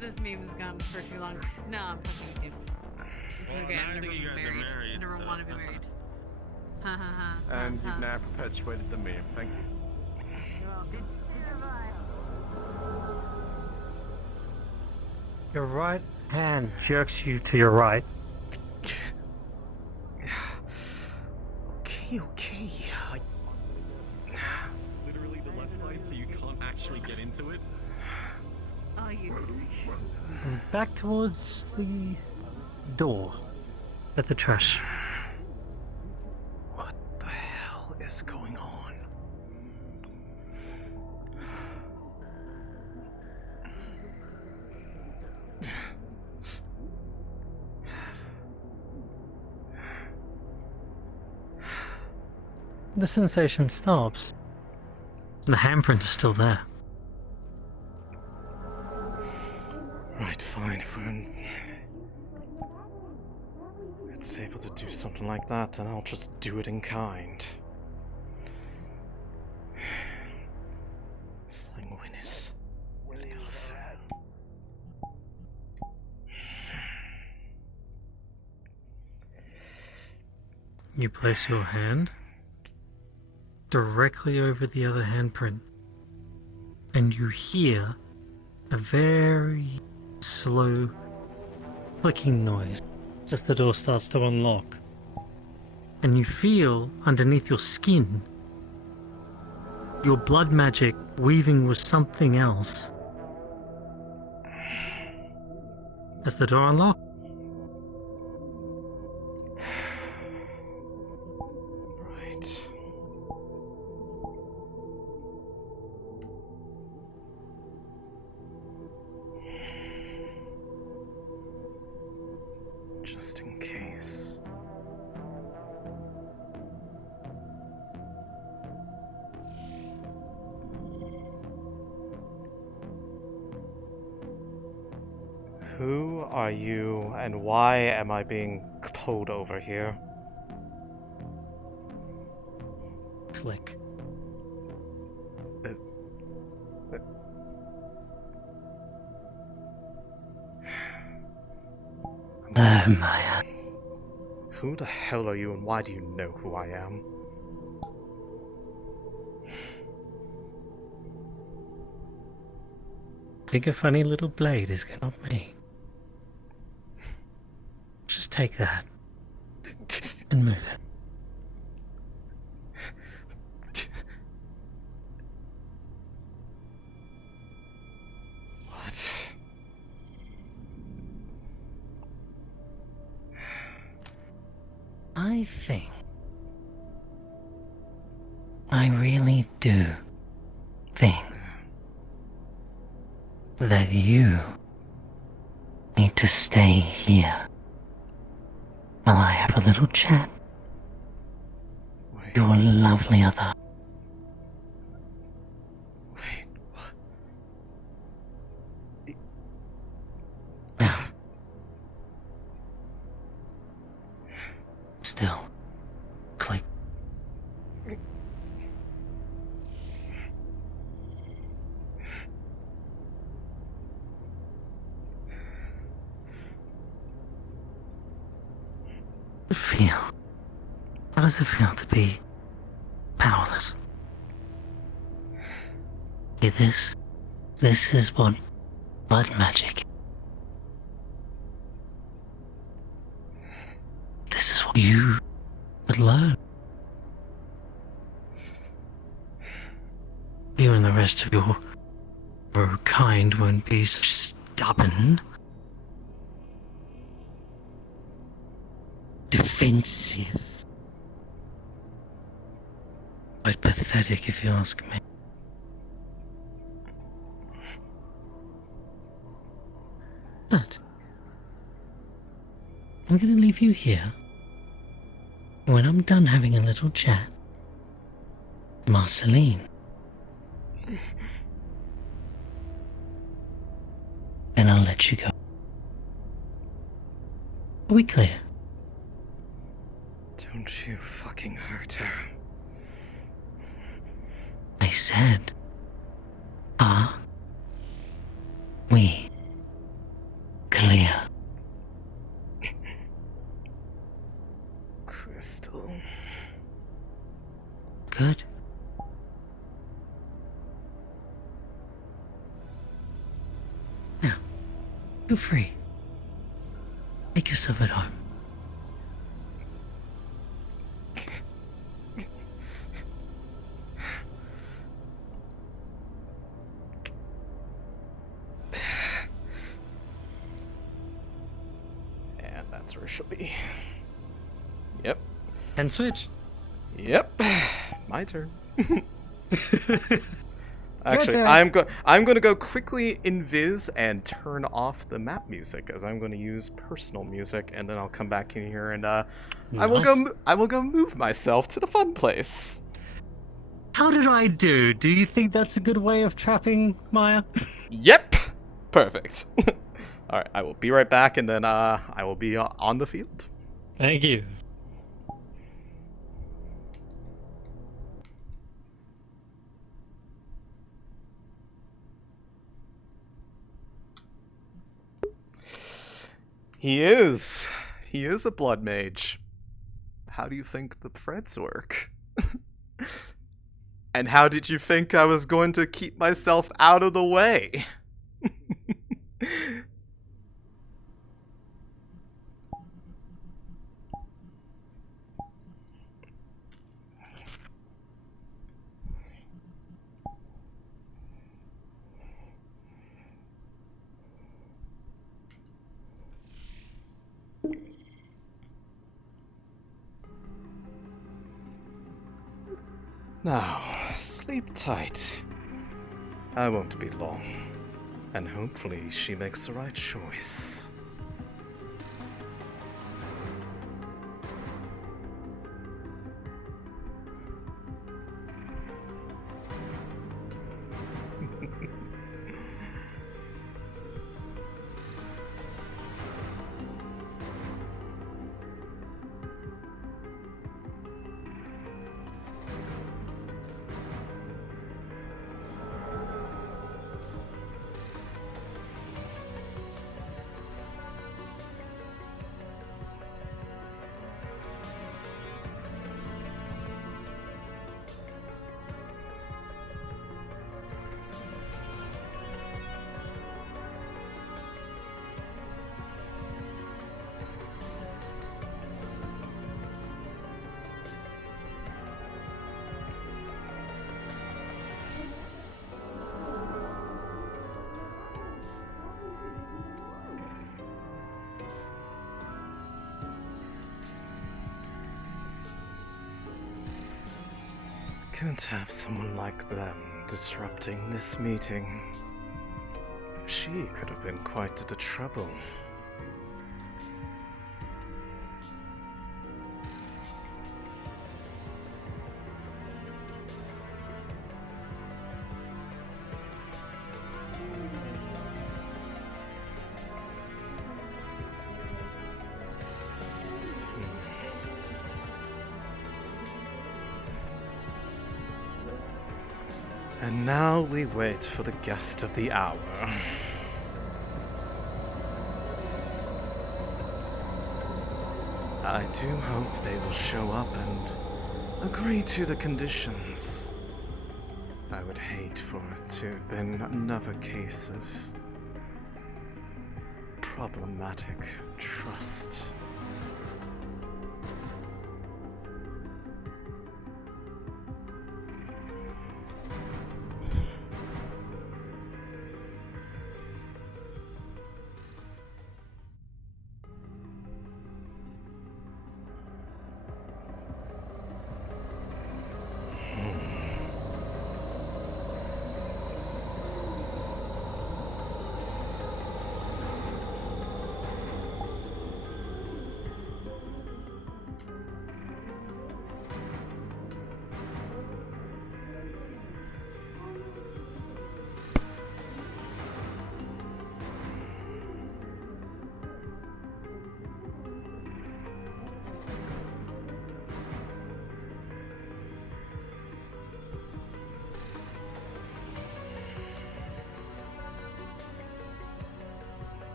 This meme has gone for too long. No, I'm fucking with you. It's okay, I never be married. I never want to be married. Ha ha ha. And you've now perpetuated the meme. Thank you. Your right hand jerks you to your right. Okay. Literally the left side, so you can't actually get into it. Oh, you. And back towards the door at the trash. What the hell is going on? The sensation stops. The handprint is still there. Right, fine. If it's able to do something like that, then I'll just do it in kind. Sanguinis. You place your hand directly over the other handprint, and you hear a very slow clicking noise. Just the door starts to unlock, and you feel underneath your skin your blood magic weaving with something else. As the door unlocks, Right. Just in case. Who are you, and why am I being pulled over here? click. Maia. Who the hell are you, and why do you know who I am? Think a funny little blade is not me. Just take that and move it. What? I think I really do think that you need to stay here while I have a little chat. Your lovely other. Wait, what? Now, still, click. Feel? How does it feel to be powerless? Hear this? This is what blood magic. This is what you would learn. You and the rest of your kind won't be so stubborn. Defensive. Quite pathetic, if you ask me. But I'm gonna leave you here. When I'm done having a little chat, Marceline, then I'll let you go. Are we clear? Don't you fucking hurt her. I said, are we clear? Crystal. Good. Now, feel free. Make yourself at home. And that's where she'll be. Yep. And switch. Yep. My turn. Actually, turn. I'm going to go quickly invis and turn off the map music, as I'm going to use personal music, and then I'll come back in here and I will go move myself to the fun place. How did I do? Do you think that's a good way of trapping Maya? Yep. Perfect. All right, I will be right back, and then I will be on the field. Thank you. He is a blood mage. How do you think the threads work? And how did you think I was going to keep myself out of the way? Now, sleep tight. I won't be long, and hopefully she makes the right choice. Can't have someone like them disrupting this meeting. She could have been quite the trouble. And now we wait for the guest of the hour. I do hope they will show up and agree to the conditions. I would hate for it to have been another case of problematic trust.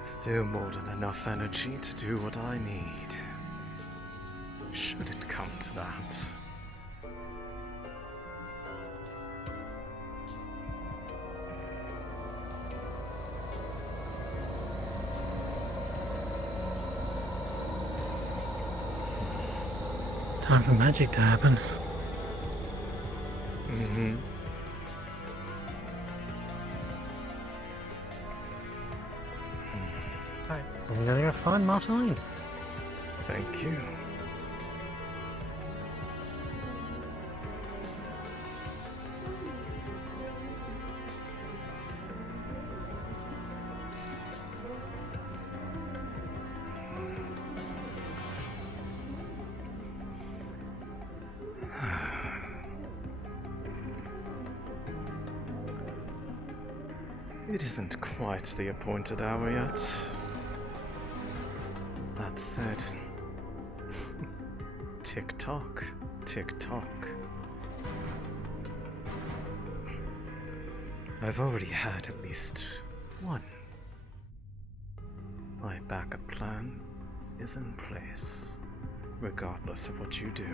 Still more than enough energy to do what I need. Should it come to that. Time for magic to happen. Mm-hmm. Alright, I'm gonna go find Marceline. Thank you. It isn't quite the appointed hour yet. That said, tick-tock, tick-tock. I've already had at least one. My backup plan is in place, regardless of what you do.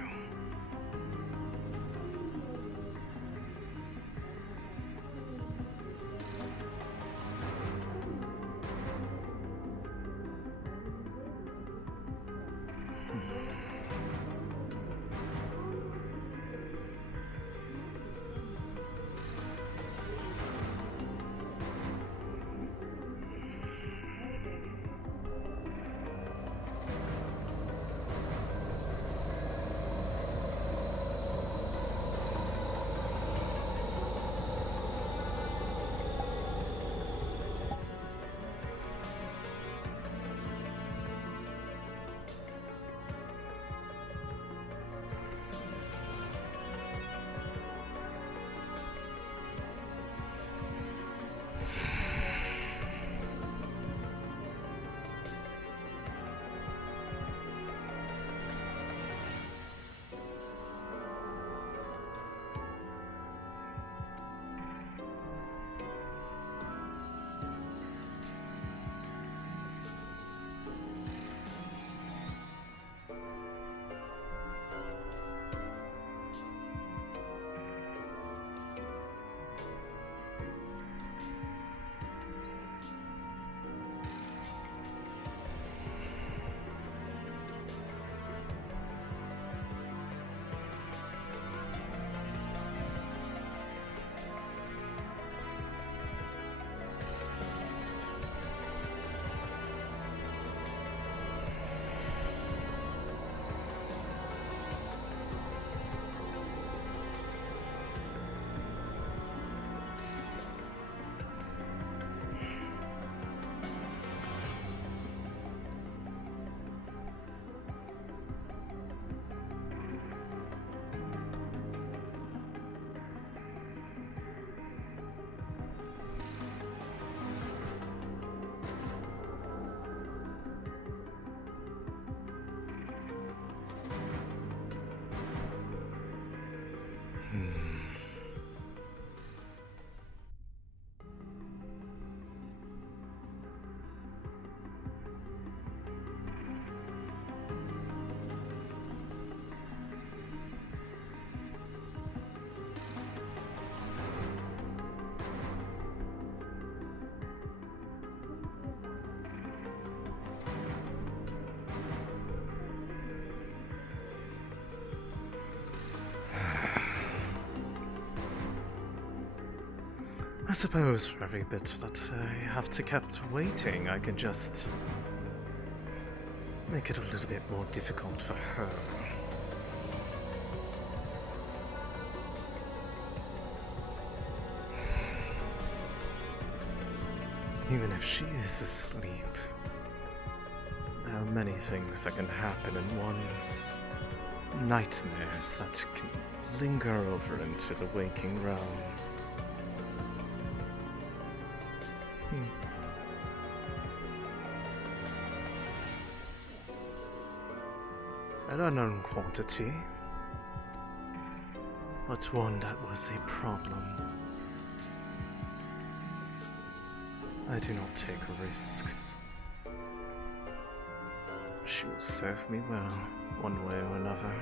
I suppose for every bit that I have to keep waiting, I can just make it a little bit more difficult for her. Even if she is asleep, there are many things that can happen in one's nightmares that can linger over into the waking realm. An unknown quantity, but one that was a problem. I do not take risks She will serve me well, one way or another.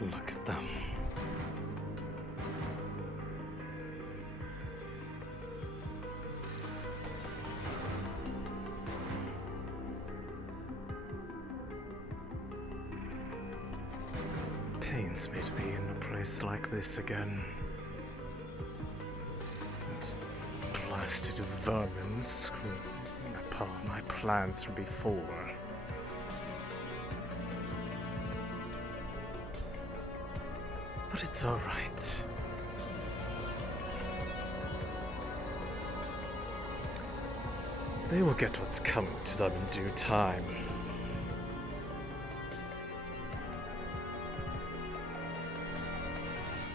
Look at them. Pains me to be in a place like this again. These blasted vermin screwing apart my plans from before. But it's alright. They will get what's coming to them in due time.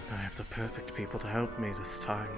I have the perfect people to help me this time.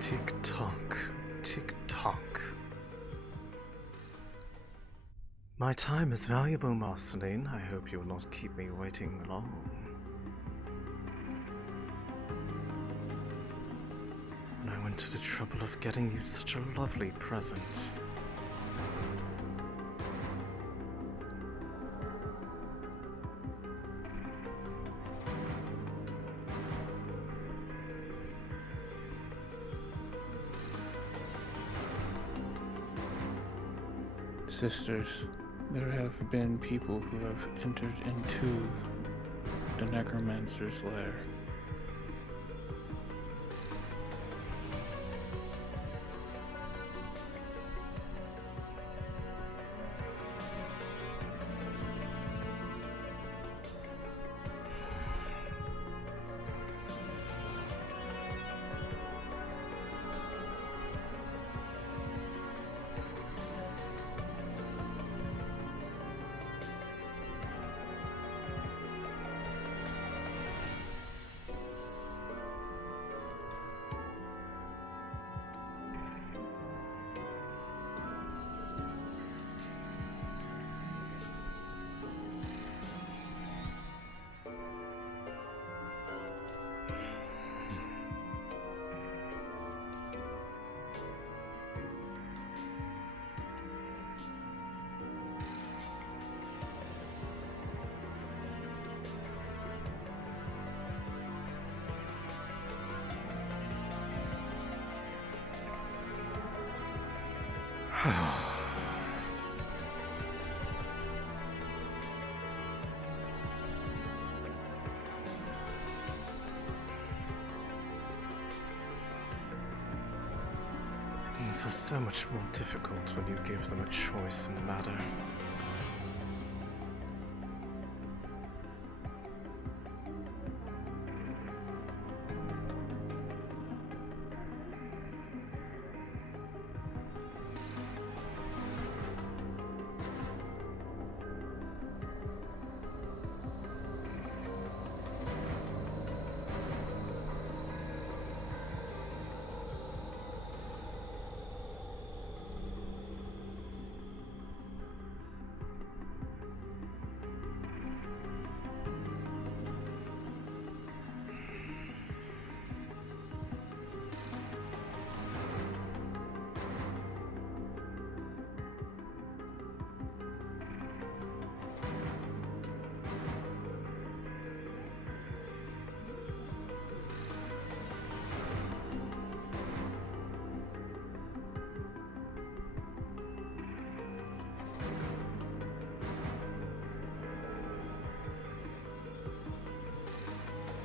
Tick-tock, tick-tock. My time is valuable, Marceline. I hope you will not keep me waiting long. And I went to the trouble of getting you such a lovely present. Sisters, there have been people who have entered into the necromancer's lair. Things are so much more difficult when you give them a choice in the matter.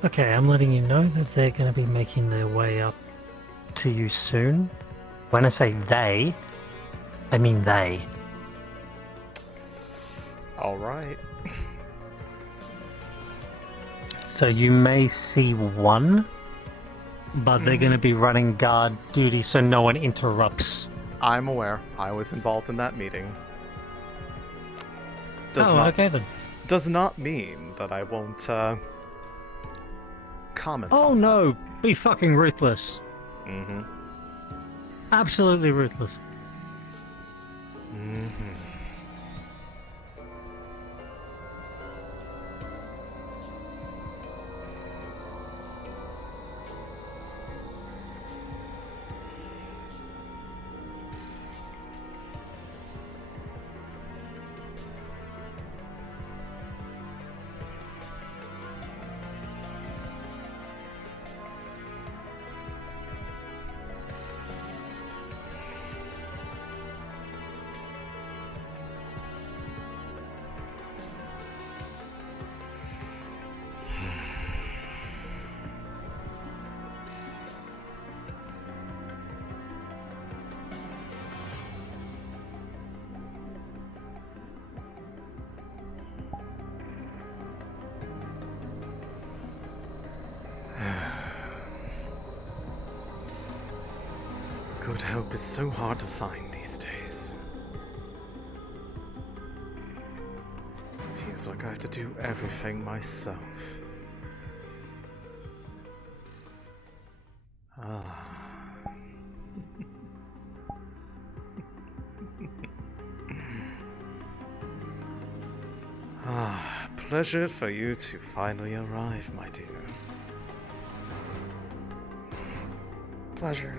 Okay, I'm letting you know that they're going to be making their way up to you soon. When I say they, I mean they. Alright. So you may see one, but they're going to be running guard duty so no one interrupts. I'm aware. I was involved in that meeting. Okay then. Does not mean that I won't, comment Oh on no, be fucking ruthless. Mm-hmm. Absolutely ruthless. Mm-hmm. Good help is so hard to find these days. Feels like I have to do everything myself. Pleasure for you to finally arrive, my dear. Pleasure.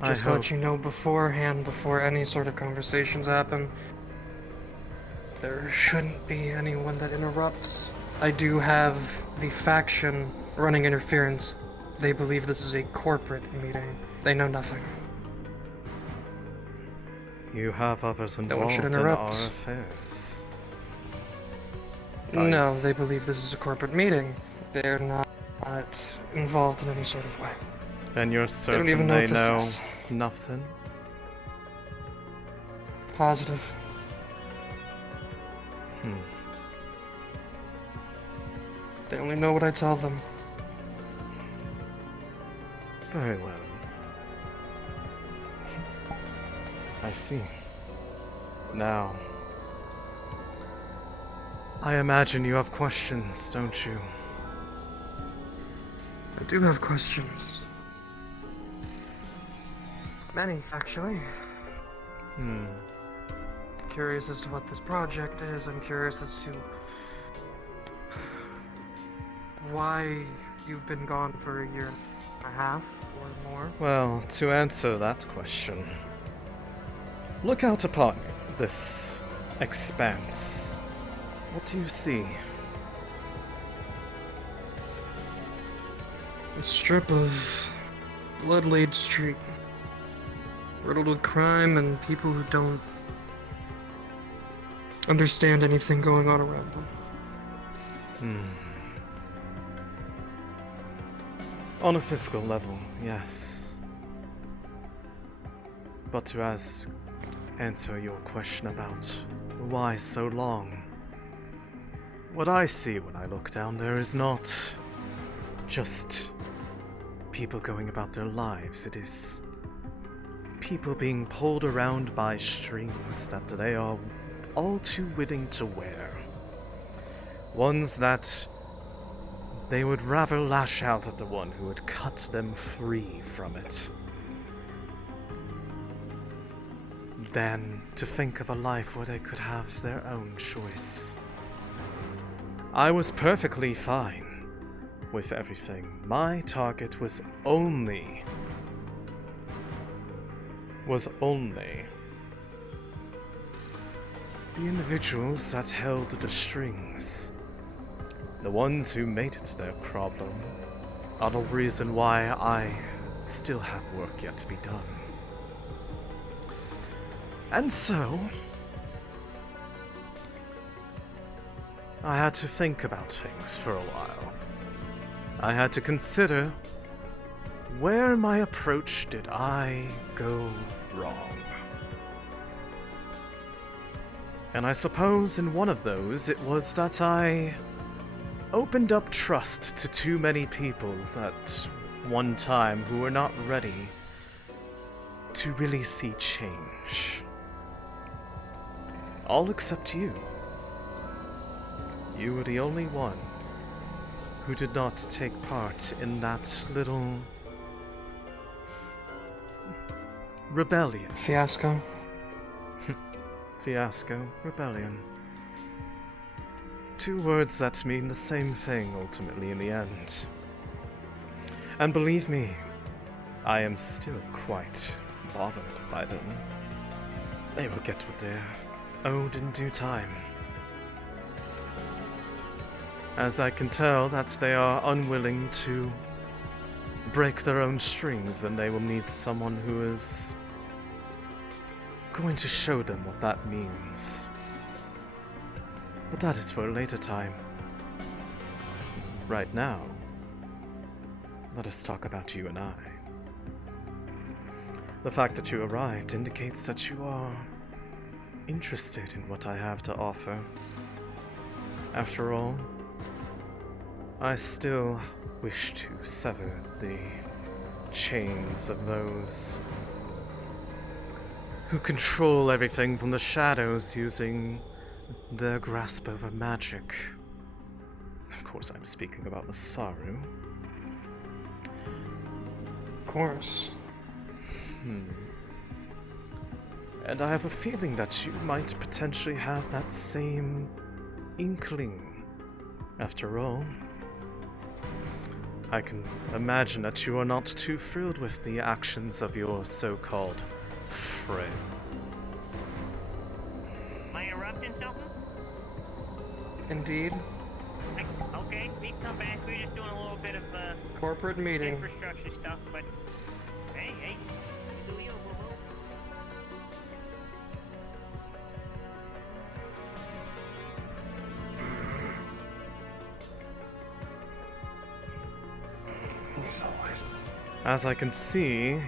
I Just to let hope- you know beforehand, before any sort of conversations happen, there shouldn't be anyone that interrupts. I do have the faction running interference. They believe this is a corporate meeting. They know nothing. You have others No one should involved in our interrupt. affairs. No, Nice. they believe this is a corporate meeting. They're not involved in any sort of way. And you're They don't certain even know they what know this is. nothing? Positive. They only know what I tell them. Very well. I see. Now, I imagine you have questions, don't you? I do have questions. Many, actually. Curious as to what this project is. I'm curious as to why you've been gone for a year and a half or more. Well, to answer that question, look out upon this expanse. What do you see? A strip of blood-laid street, riddled with crime and people who don't understand anything going on around them. On a physical level, yes. But to answer your question about why so long, what I see when I look down there is not just people going about their lives. It is people being pulled around by strings that they are all too willing to wear. Ones that they would rather lash out at the one who would cut them free from it than to think of a life where they could have their own choice. I was perfectly fine with everything. My target was only the individuals that held the strings. The ones who made it their problem are the reason why I still have work yet to be done. And so, I had to think about things for a while. I had to consider, where in my approach did I go wrong? And I suppose in one of those it was that I opened up trust to too many people at one time who were not ready to really see change. All except you. You were the only one who did not take part in that little rebellion. Fiasco. Fiasco, rebellion. Two words that mean the same thing ultimately in the end. And believe me, I am still quite bothered by them. They will get what they're owed in due time. As I can tell that they are unwilling to break their own strings, and they will need someone who is going to show them what that means. But that is for a later time. Right now, let us talk about you and I. The fact that you arrived indicates that you are interested in what I have to offer. After all, I still wish to sever the chains of those who control everything from the shadows using their grasp over magic. Of course, I'm speaking about Masaru. Of course. And I have a feeling that you might potentially have that same inkling. After all, I can imagine that you are not too thrilled with the actions of your so-called friend. Am I interrupting something? Indeed. Okay, we can come back. We're just doing a little bit of Corporate meeting. infrastructure stuff, but hey, do you, boo-boo? As I can see,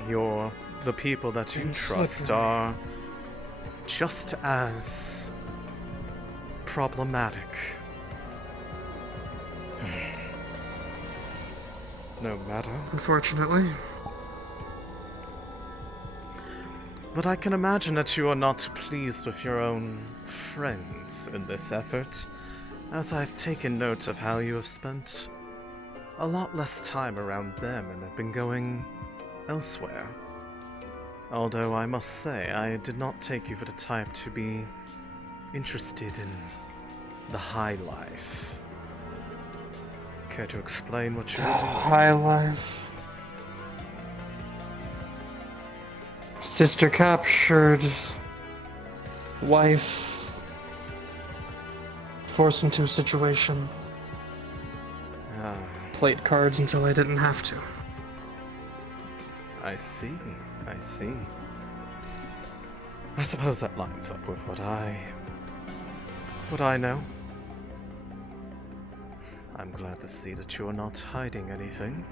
the people that you trust are just as problematic. No matter. Unfortunately. But I can imagine that you are not pleased with your own friends in this effort, as I've taken note of how you have spent a lot less time around them and have been going elsewhere. Although I must say, I did not take you for the type to be interested in the high life. Care to explain what you were doing? High life. Sister captured. Wife forced into a situation. Played cards until I didn't have to. I see. I see. I suppose that lines up with what I know. I'm glad to see that you're not hiding anything.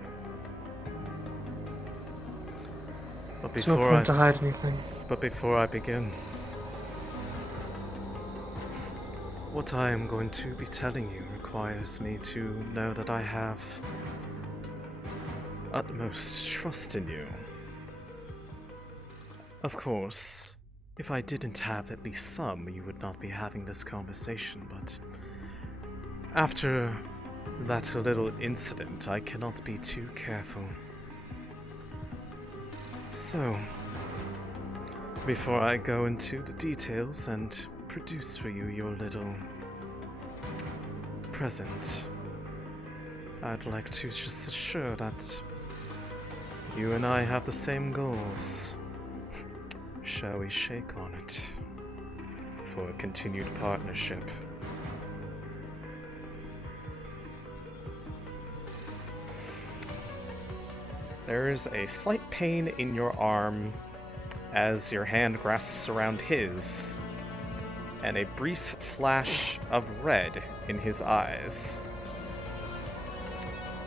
But There's no point to hide anything. But before I begin, what I am going to be telling you requires me to know that I have utmost trust in you. Of course, if I didn't have at least some, you would not be having this conversation, but after that little incident, I cannot be too careful. So, before I go into the details and produce for you your little present, I'd like to just assure that you and I have the same goals. Shall we shake on it for a continued partnership? There is a slight pain in your arm as your hand grasps around his, and a brief flash of red in his eyes.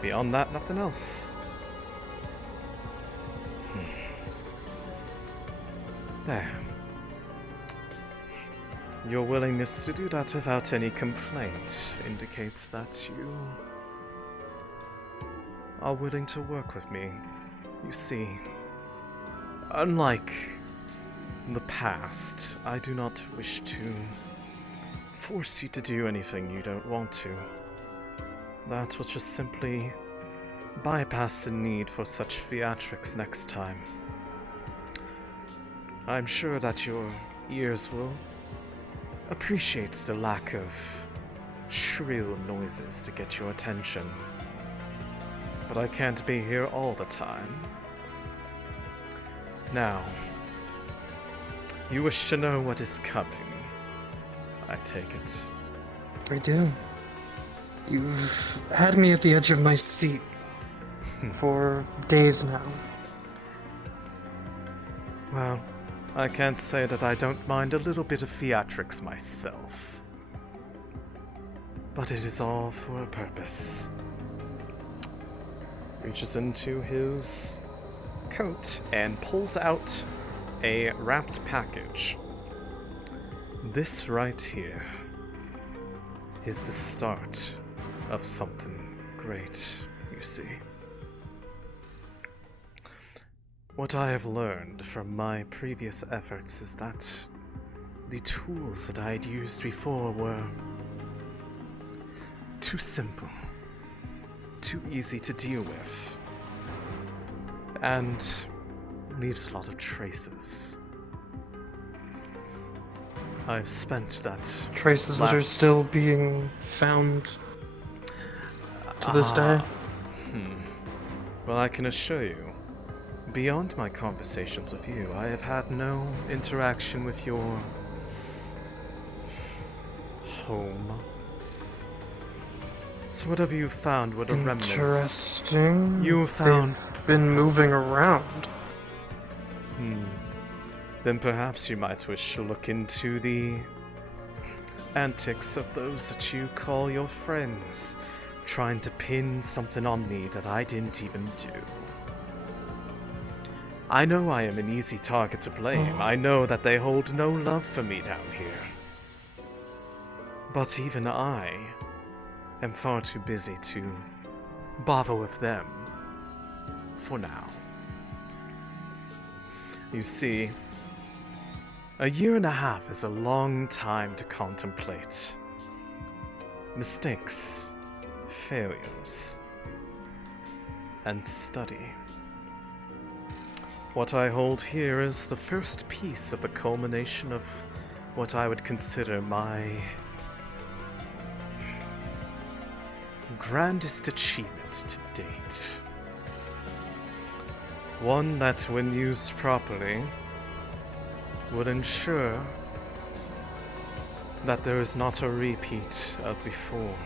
Beyond that, nothing else. There. Your willingness to do that without any complaint indicates that you are willing to work with me. You see, unlike the past, I do not wish to force you to do anything you don't want to. That will just simply bypass the need for such theatrics next time. I'm sure that your ears will appreciate the lack of shrill noises to get your attention. But I can't be here all the time. Now, you wish to know what is coming, I take it. I do. You've had me at the edge of my seat for days now. Well, I can't say that I don't mind a little bit of theatrics myself. But it is all for a purpose. Reaches into his coat and pulls out a wrapped package. This right here is the start of something great, you see. What I have learned from my previous efforts is that the tools that I had used before were too simple, too easy to deal with, and leaves a lot of traces. I've spent that Traces that are still being found to this day. Well, I can assure you, beyond my conversations with you, I have had no interaction with your home. So what have you found were the remnants? Interesting. You found... They've been moving around. Then perhaps you might wish to look into the antics of those that you call your friends, trying to pin something on me that I didn't even do. I know I am an easy target to blame. I know that they hold no love for me down here. But even I am far too busy to bother with them for now. You see, 1.5 years is a long time to contemplate mistakes, failures, and study. What I hold here is the first piece of the culmination of what I would consider my grandest achievement to date. One that, when used properly, would ensure that there is not a repeat of before.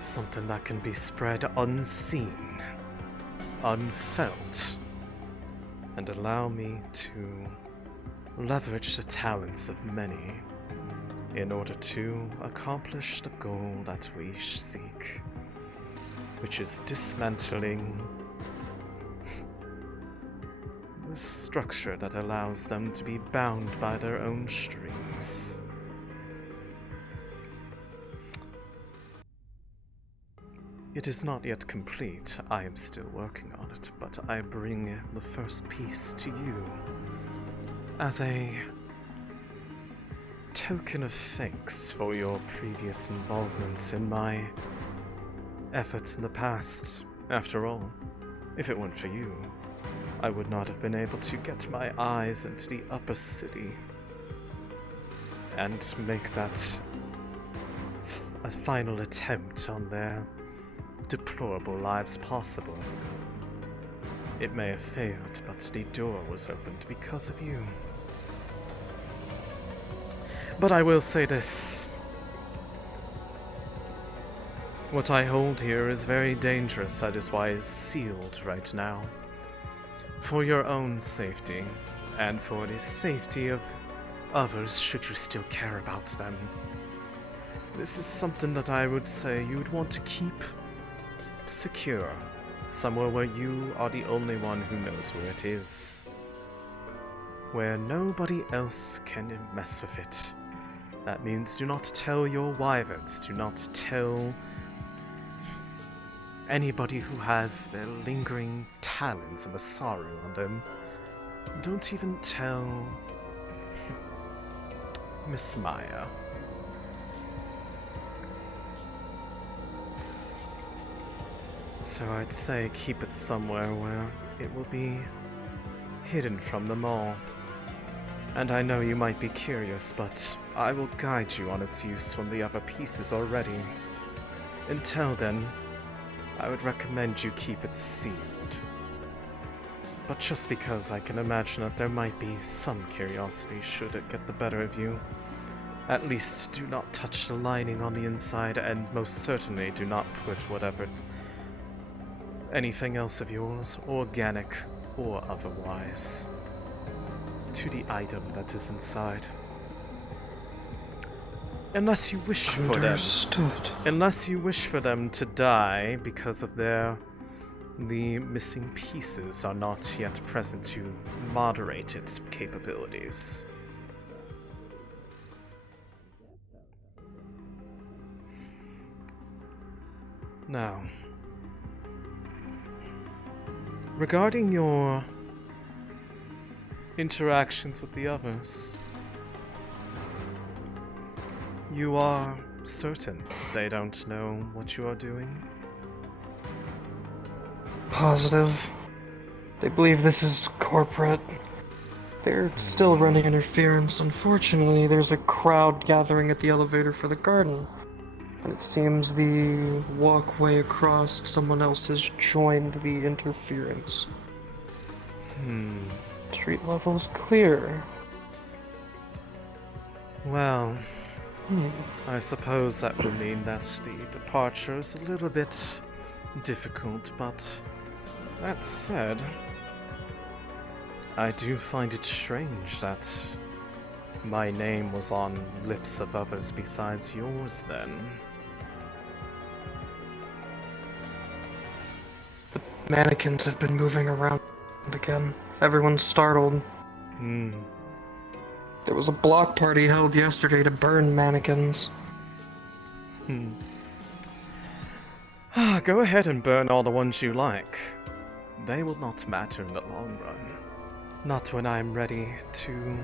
Something that can be spread unseen, unfelt, and allow me to leverage the talents of many in order to accomplish the goal that we seek, which is dismantling the structure that allows them to be bound by their own strings. It is not yet complete. I am still working on it, but I bring the first piece to you as a token of thanks for your previous involvements in my efforts in the past. After all, if it weren't for you, I would not have been able to get my eyes into the upper city and make that a final attempt on their deplorable lives possible. It may have failed, but the door was opened because of you. But I will say this. What I hold here is very dangerous. That is why it's sealed right now. For your own safety, and for the safety of others, should you still care about them. This is something that I would say you would want to keep secure, somewhere where you are the only one who knows where it is. Where nobody else can mess with it. That means do not tell your wyverns, do not tell anybody who has their lingering talons of Masaru on them. Don't even tell Miss Maia. So I'd say keep it somewhere where it will be hidden from them all. And I know you might be curious, but I will guide you on its use when the other pieces are ready. Until then, I would recommend you keep it sealed. But just because I can imagine that there might be some curiosity should it get the better of you, at least do not touch the lining on the inside, and most certainly do not put anything else of yours, organic or otherwise, to the item that is inside. Unless you wish for them. Unless you wish for them to die because of the missing pieces are not yet present to moderate its capabilities. Now, regarding your interactions with the others, you are certain they don't know what you are doing? Positive. They believe this is corporate. They're still running interference. Unfortunately, there's a crowd gathering at the elevator for the garden. And it seems the walkway across, someone else has joined the interference. Street level's clear. Well, I suppose that would mean that the departure is a little bit difficult, but that said, I do find it strange that my name was on lips of others besides yours then. The mannequins have been moving around again. Everyone's startled. There was a block party held yesterday to burn mannequins. Go ahead and burn all the ones you like. They will not matter in the long run. Not when I'm ready to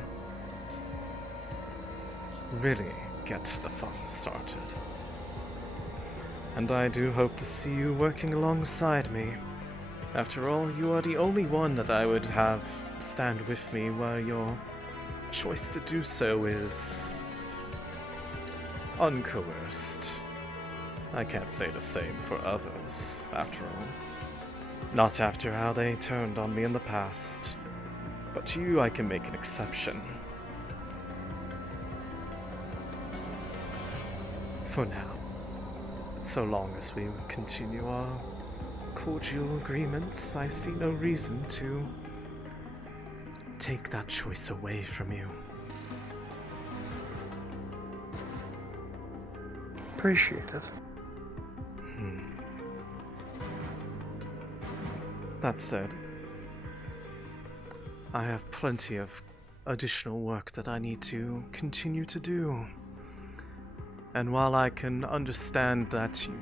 really get the fun started. And I do hope to see you working alongside me. After all, you are the only one that I would have stand with me while your choice to do so is uncoerced. I can't say the same for others, after all. Not after how they turned on me in the past. But to you, I can make an exception. For now. So long as we continue our cordial agreements, I see no reason to take that choice away from you. Appreciate it. That said, I have plenty of additional work that I need to continue to do. And while I can understand that you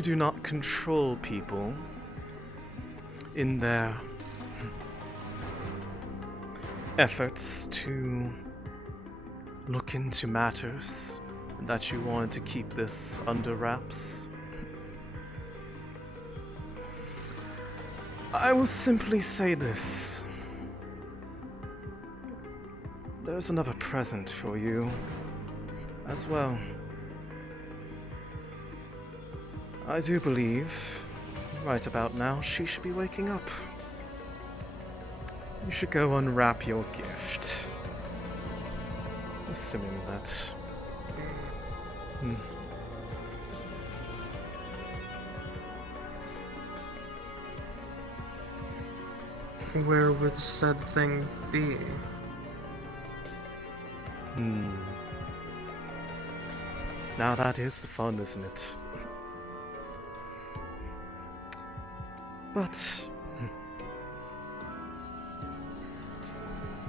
do not control people in their efforts to look into matters, and that you wanted to keep this under wraps, I will simply say this. There's another present for you as well. I do believe, right about now, she should be waking up. You should go unwrap your gift. Assuming that... Where would said thing be? Now that is the fun, isn't it? But...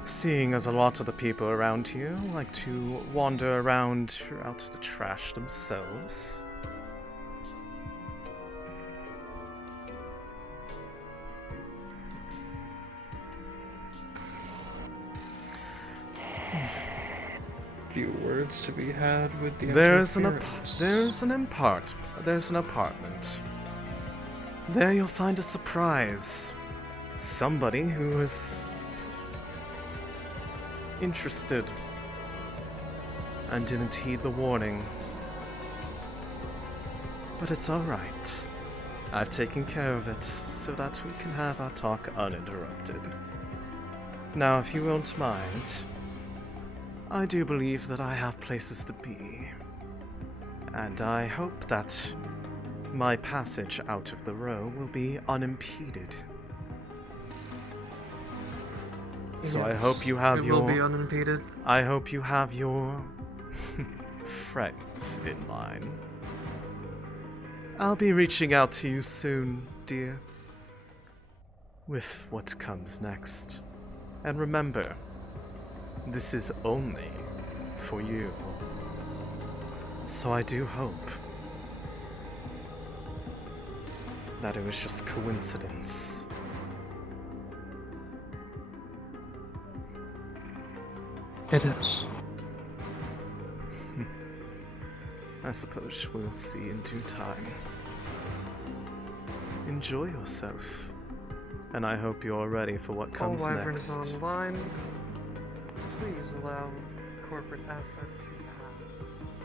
seeing as a lot of the people around here like to wander around throughout the trash themselves... few words to be had with the There's an interference. apartment. There you'll find a surprise. Somebody who is interested and didn't heed the warning. But it's alright. I've taken care of it so that we can have our talk uninterrupted. Now, if you won't mind, I do believe that I have places to be, and I hope that my passage out of the row will be unimpeded. So I hope you have It will be unimpeded. I hope you have your friends in line. I'll be reaching out to you soon, dear, with what comes next. And remember, this is only for you. So I do hope that it was just coincidence. It is. I suppose we'll see in due time. Enjoy yourself. And I hope you're ready for what comes All Wyverns next. online, please allow corporate effort to pass.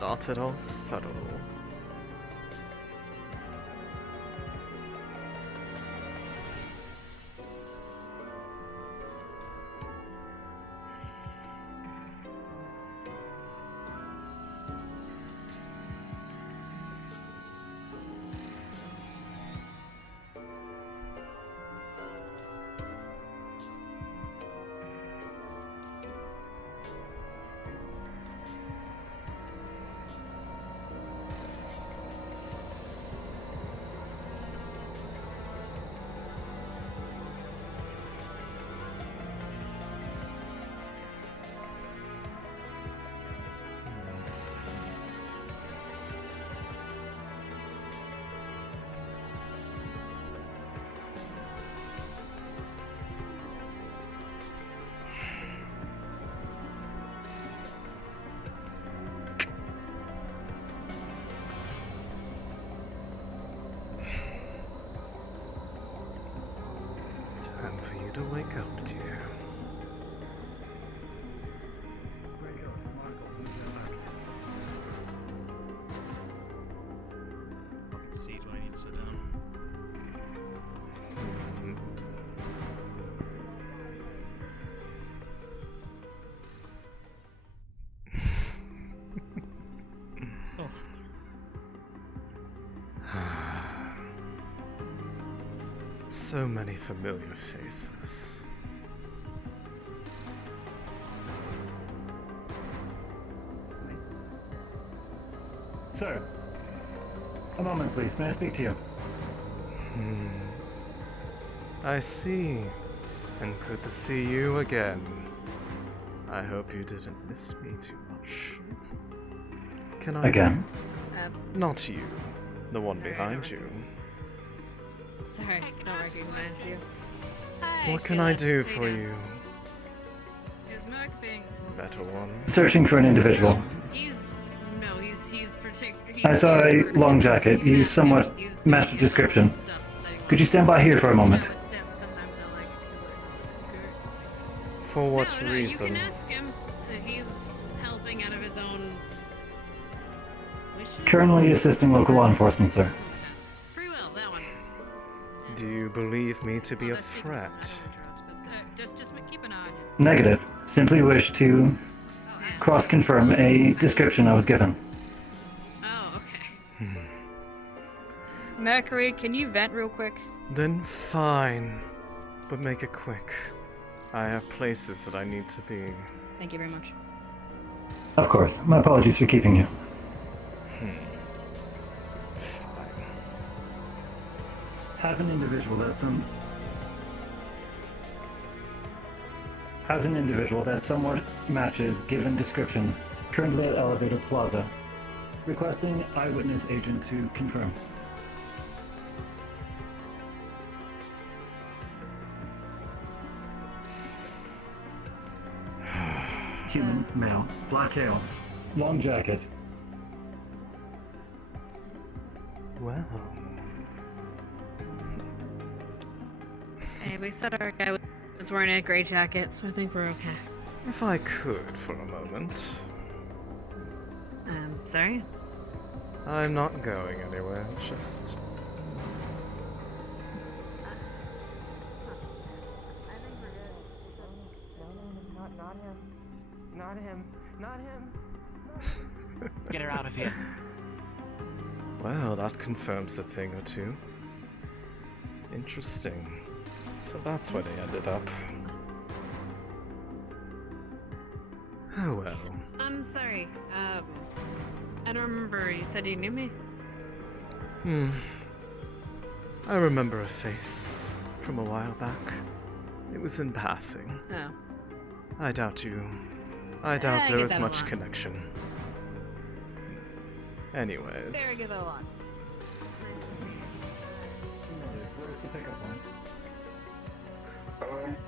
Not at all subtle. Time for you to wake up, dear. See, do I need to sit down? Oh. So many familiar faces. Sir, a moment, please. May I speak to you? I see. And good to see you again. I hope you didn't miss me too much. Can I... Again? Not you. The one behind you. Sorry, I don't recognize you. What can I do for you? Is Merc being... Better one. Searching for an individual. He's I saw a long jacket. You somewhat matched the description. Could you stand by here for a moment? For what reason? You can ask him. He's helping out of his own wishes. Currently assisting local law enforcement, sir. Free will, that one. Do you believe me to be a threat? Just keep an eye on him. Negative. Simply wish to cross-confirm a description I was given. Oh, okay. Mercury, can you vent real quick? Then fine. But make it quick. I have places that I need to be. Thank you very much. Of course. My apologies for keeping you. Fine. Has an individual that somewhat matches given description, currently at Elevator Plaza. Requesting eyewitness agent to confirm. Human, male, black hair, long jacket. Well. Hey, we said our guy was wearing a gray jacket, so I think we're okay. If I could for a moment. Sorry? I'm not going anywhere, just... Not him. Get her out of here. Well, that confirms a thing or two. Interesting. So that's where they ended up. Oh well. I'm sorry. I don't remember. You said you knew me? I remember a face from a while back. It was in passing. Oh. I doubt there was much connection. Anyways.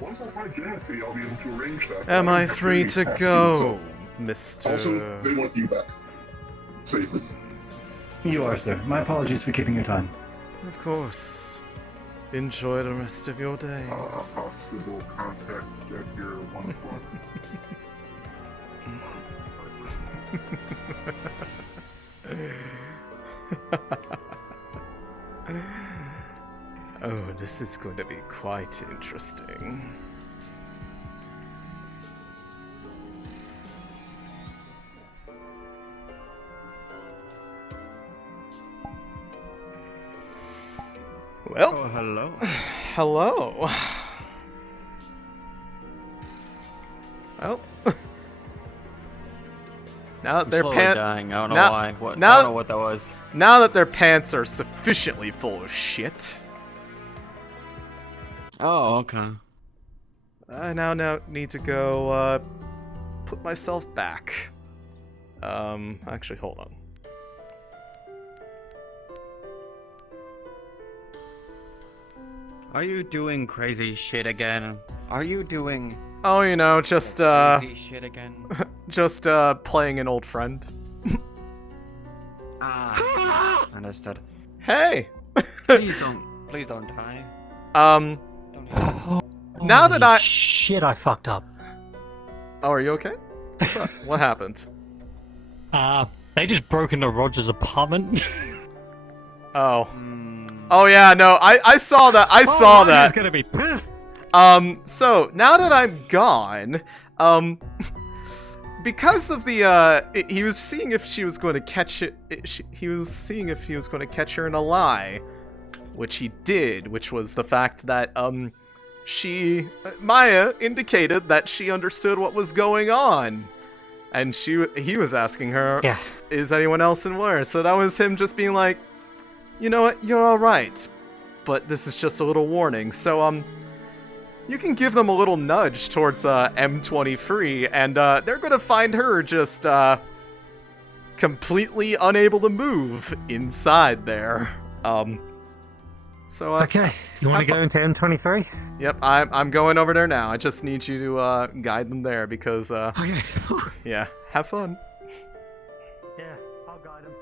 Once I find Janethy, I'll be able to arrange that. Am I free to go, Mr. Also, they want you back. Safely. You are, sir. My apologies for keeping your time. Of course. Enjoy the rest of your day. Possible contact at your 1 o'clock. Oh, this is going to be quite interesting. Well, oh, hello. Hello. Well, now that their pants dying. I don't know why. I don't know what that was. Now that their pants are sufficiently full of shit. Oh, okay. I now need to go put myself back. Actually, hold on. Are you doing crazy shit again? Are you doing... Oh, you know, just crazy shit again? just playing an old friend. Understood. Hey. Please don't die. Now that I shit, I fucked up. Oh, are you okay? What's up? What happened? They just broke into Roger's apartment. Oh. Oh yeah, no, I saw that. I saw that. He's gonna be pissed. So now that I'm gone, because of the he was seeing if she was going to catch it. He was seeing if he was going to catch her in a lie, which he did, which was the fact that Maia indicated that she understood what was going on, and he was asking her, is anyone else in where? So that was him just being like, you know what, you're all right, but this is just a little warning. So you can give them a little nudge towards M23, and they're gonna find her just completely unable to move inside there. So okay, you want to go into M23? Yep, I'm going over there now. I just need you to guide them there because okay. Yeah, have fun. Yeah, I'll guide him.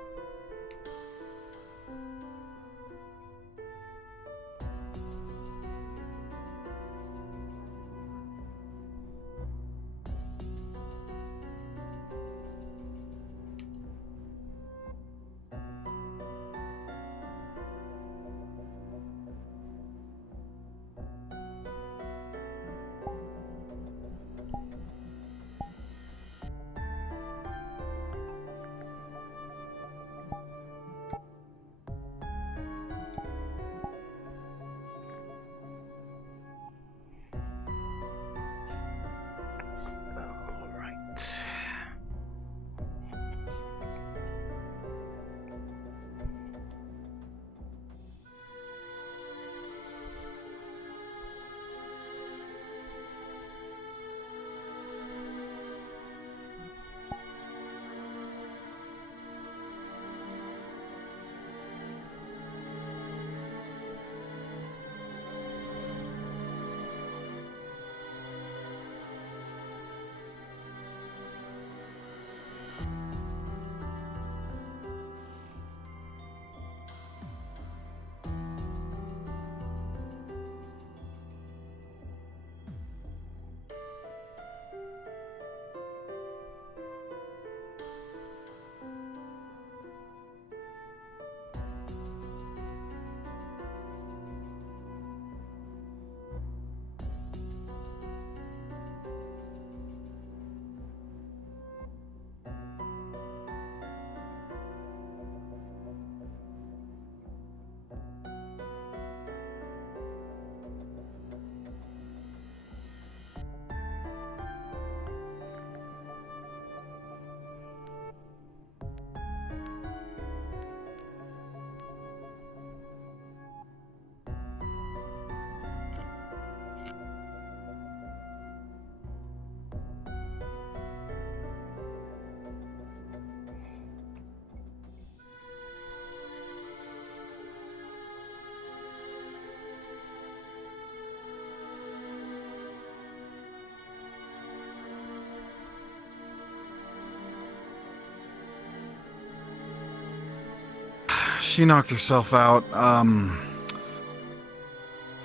She knocked herself out. I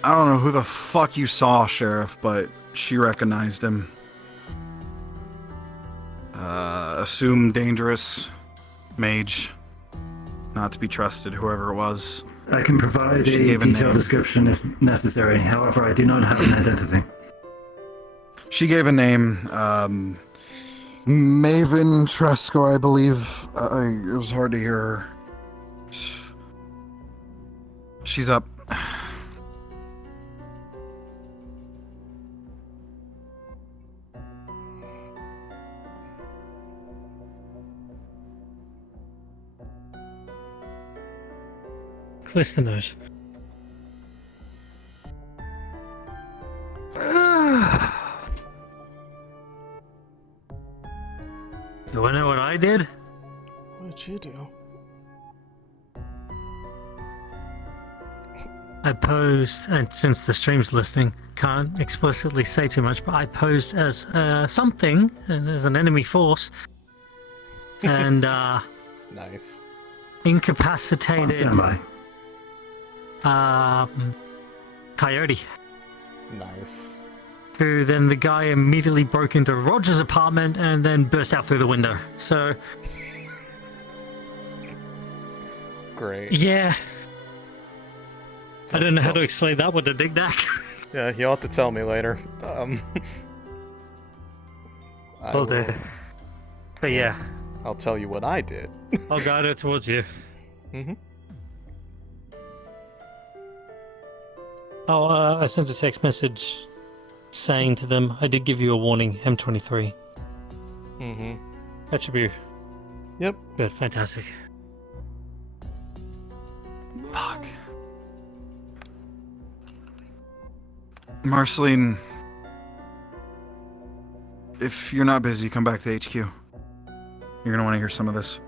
don't know who the fuck you saw, Sheriff, but she recognized him. Assume dangerous. Mage. Not to be trusted, whoever it was. I can provide a detailed description if necessary. However, I do not have an identity. She gave a name. Maven Tresco, I believe. It was hard to hear her. She's up. Callista knows. Do I know what I did? What did you do? I posed, and since the stream's listening, can't explicitly say too much, but I posed as something, and as an enemy force, and nice. Incapacitated. Standby. Coyote. Nice. Who then the guy immediately broke into Roger's apartment and then burst out through the window. So. Great. Yeah. I don't know how to explain that with a knick-knack. Yeah, you'll have to tell me later. Will do. But yeah. I'll tell you what I did. I'll guide it towards you. Mm-hmm. Oh, I sent a text message saying to them, I did give you a warning, M23. Mm-hmm. That should be... Yep. Good, fantastic. Fuck. Marceline, if you're not busy, come back to HQ. You're gonna want to hear some of this.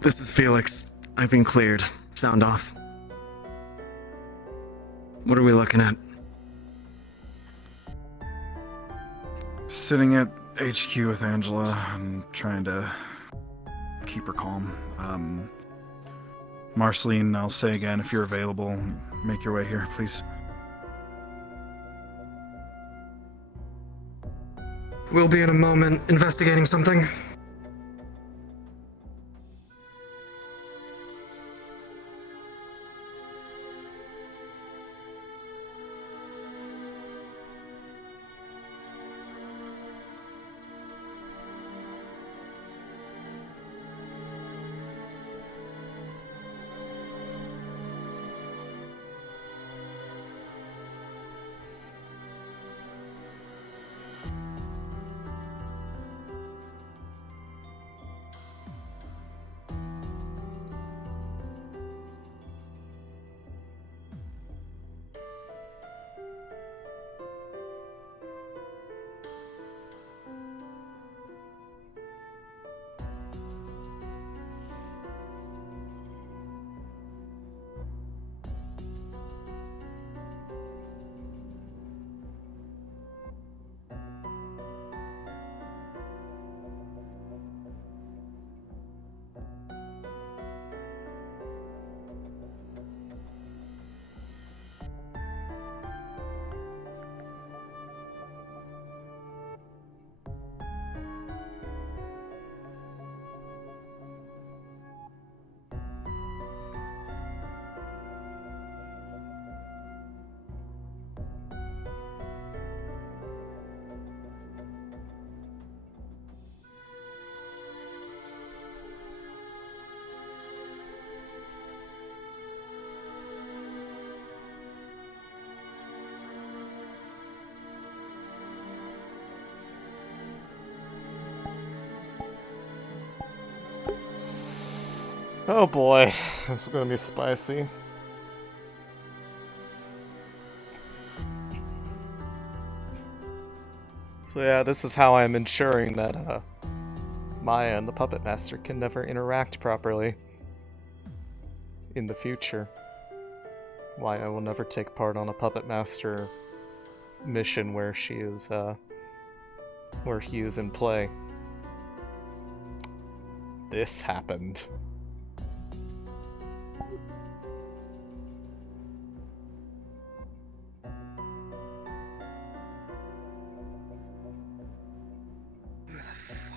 This is Felix. I've been cleared. Sound off. What are we looking at? Sitting at HQ with Angela. I'm trying to keep her calm. Marceline, I'll say again, if you're available, make your way here, please. We'll be in a moment investigating something. Oh boy, this is gonna be spicy. So yeah, this is how I'm ensuring that Maia and the Puppet Master can never interact properly in the future. Maia will never take part on a Puppet Master mission where she is, where he is in play. This happened.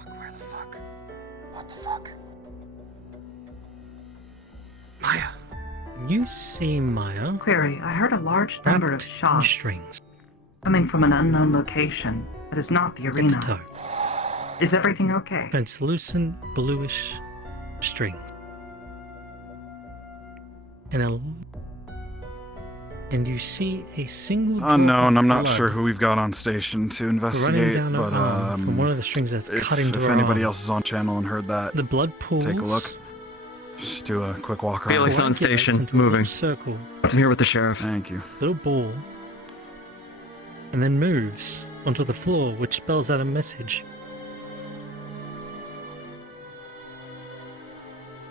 Where the fuck? What the fuck? Maia. You see Maia? Query, I heard a large number of Wrapped in shots strings. coming from an unknown location. It is not the Head to arena. toe. Is everything okay? Translucent bluish string. And you see a single drop Unknown. of I'm not blood sure who we've got on station to running investigate, down but her arm from one of the strings that's cut into if her anybody arm. else is on channel and heard that, The blood pools. take a look. Just do a quick walk around. Felix on station, into a moving. little circle, I'm here with the sheriff. Thank you. little ball, and then moves onto the floor, which spells out a message.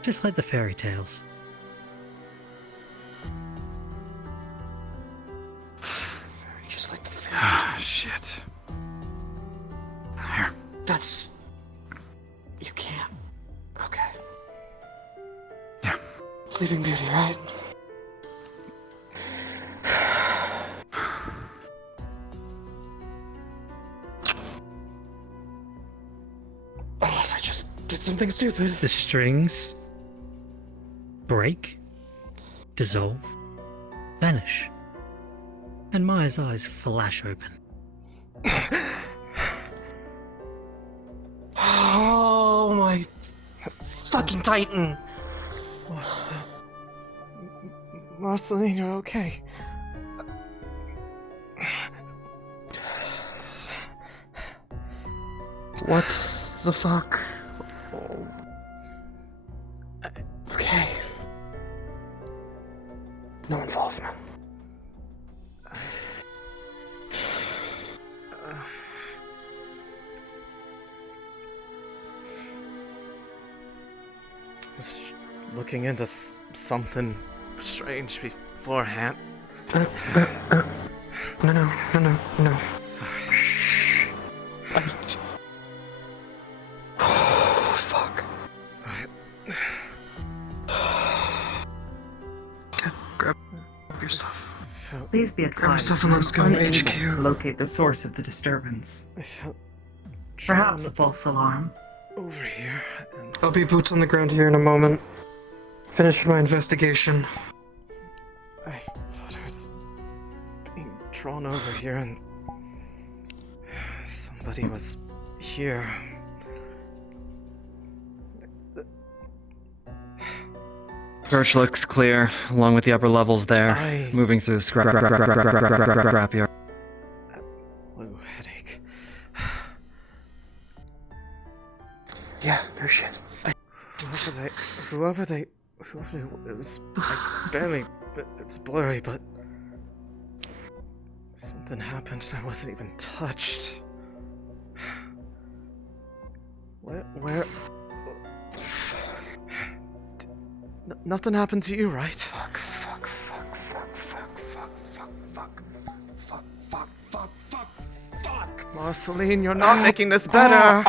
Just like the fairy tales. Just like the fairy. Ah, shit. Here. That's... You can't. Okay. Yeah. Sleeping Beauty, right? Unless I just did something stupid. The strings break, dissolve, vanish, and Maya's eyes flash open. Oh my fucking Titan! Marceline, you're okay. What the fuck? Okay. No involvement. Was looking into something strange beforehand. No. Sorry. Shh. Oh, fuck. Grab your stuff. Please be Grab your advised. stuff and let's go to HQ. Locate the source of the disturbance. I felt Perhaps a false alarm. over here. And I'll be boots on the ground here in a moment. Finish my investigation. I thought I was being drawn over here and somebody was here. Perch looks clear, along with the upper levels there. Moving through scrapyard. Blue headache. Yeah, no shit. Whoever they, it was like barely, but it's blurry, but something happened and I wasn't even touched. Where? Nothing happened to you, right? Fuck. Marceline, you're not making this better.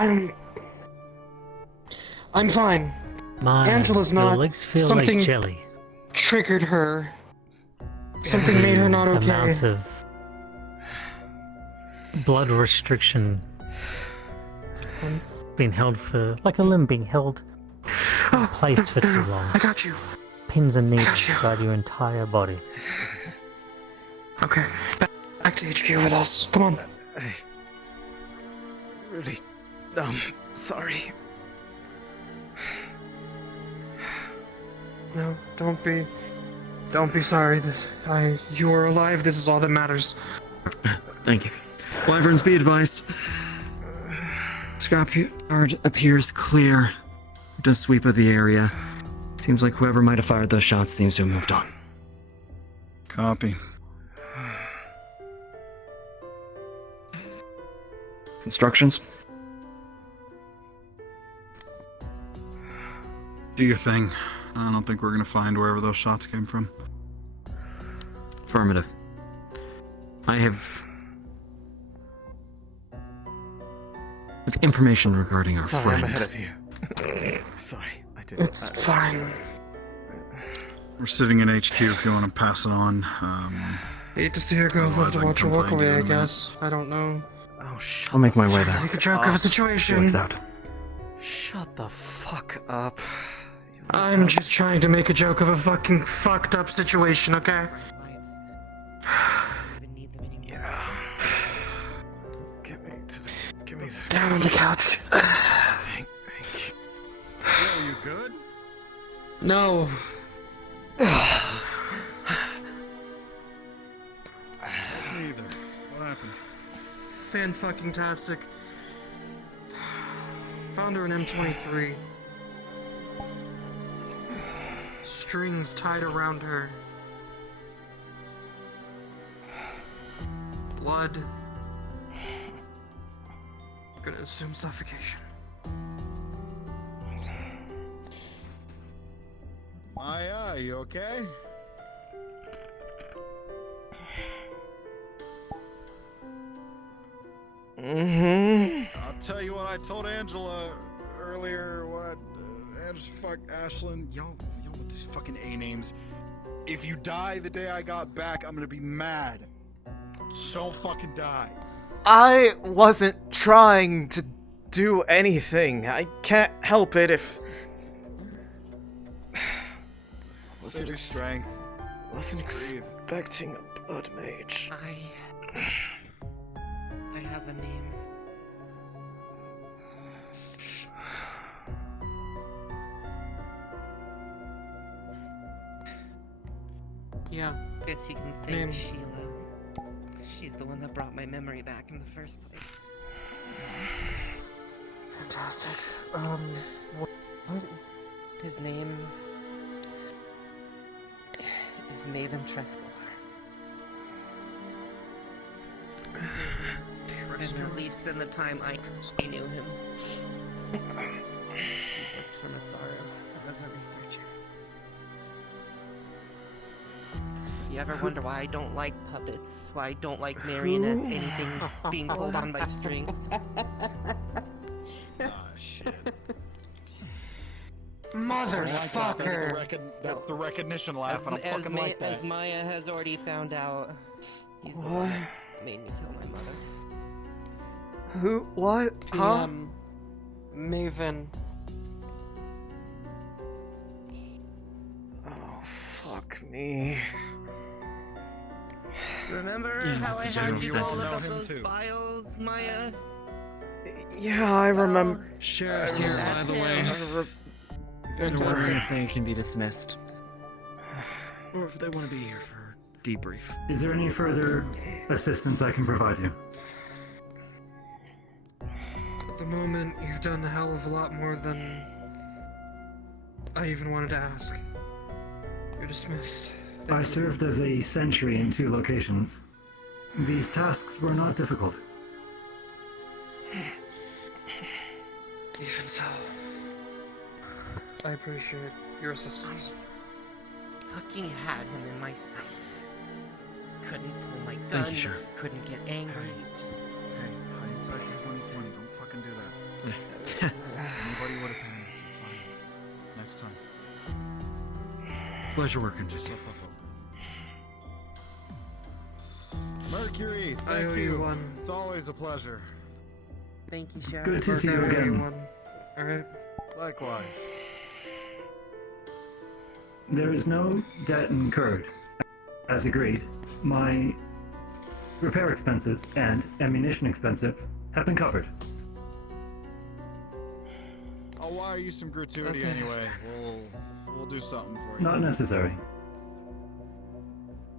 I'm fine. Maya, Angela's your not. legs feel Something like jelly. triggered her. Something made her not okay. Amount of blood restriction being held for, like a limb being held in place for too long. I got you. Pins and needles throughout your entire body. Okay, back to HQ with us. Come on. I really, sorry. No, don't be sorry. You are alive. This is all that matters. Thank you. Wyverns, be advised. Scrapyard appears clear. Does sweep of the area. Seems like whoever might have fired those shots seems to have moved on. Copy. Instructions? Do your thing. I don't think we're gonna find wherever those shots came from. Affirmative. I have information regarding our Sorry, friend. I'm ahead of you. Sorry, I didn't. It's fine. We're sitting in HQ if you want to pass it on. Hate to see her go. I'll have to watch her walk away, I guess. I don't know. Oh, shut I'll make my way there. Make a joke of a situation. Felix out. Shut the fuck up. I'm just trying to make a joke of a fucking fucked up situation, okay? Yeah. Get me Down on the couch. Thank you. Are you good? No. Me either. What happened? Fan-fucking-tastic. Found her in M23. Strings tied around her. Blood. Gonna assume suffocation. Maia, you okay? I'll tell you what I told Angela earlier. What? Fuck Ashlyn. Yo, with these fucking A names. If you die the day I got back, I'm gonna be mad. So fucking die. I wasn't trying to do anything. I can't help it if... Wasn't expecting a blood mage. I have a name. Yeah. Guess you can thank Sheila. She's the one that brought my memory back in the first place. Fantastic. What? His name is Maven Trescalar. And at least in the time I knew him. He worked for Masaru as a researcher. If you ever wonder why I don't like puppets, why I don't like marionettes, anything being pulled on by strings. Shit. Motherfucker! That's the recognition laugh, and I fucking like that. As Maia has already found out, he's the one that made me kill my mother. Who? What? Huh? Maven. Oh, fuck me. Remember how I had you all look up those files, Maia? Yeah, I remember. Sheriff's here, by the way. Don't worry if they can be dismissed. Or if they want to be here for debrief. Is there any further assistance I can provide you? At the moment, you've done a hell of a lot more than I even wanted to ask. You're dismissed. I served as a sentry in 2 locations. These tasks were not difficult. Even so, I appreciate your assistance. Fucking had him in my sights. Couldn't pull my gun. Thank you, Sheriff. Couldn't get angry. Hey, hindsight's 2020. Don't fucking do that. Anybody would have panicked. You're fine. Next time. Pleasure working with you. Mercury, I thank owe you one. It's always a pleasure. Thank you, Sheriff. Good to see you again. Alright. Likewise. There is no debt incurred. As agreed, my repair expenses and ammunition expenses have been covered. I'll wire you some gratuity anyway. We'll do something for you. Not necessary.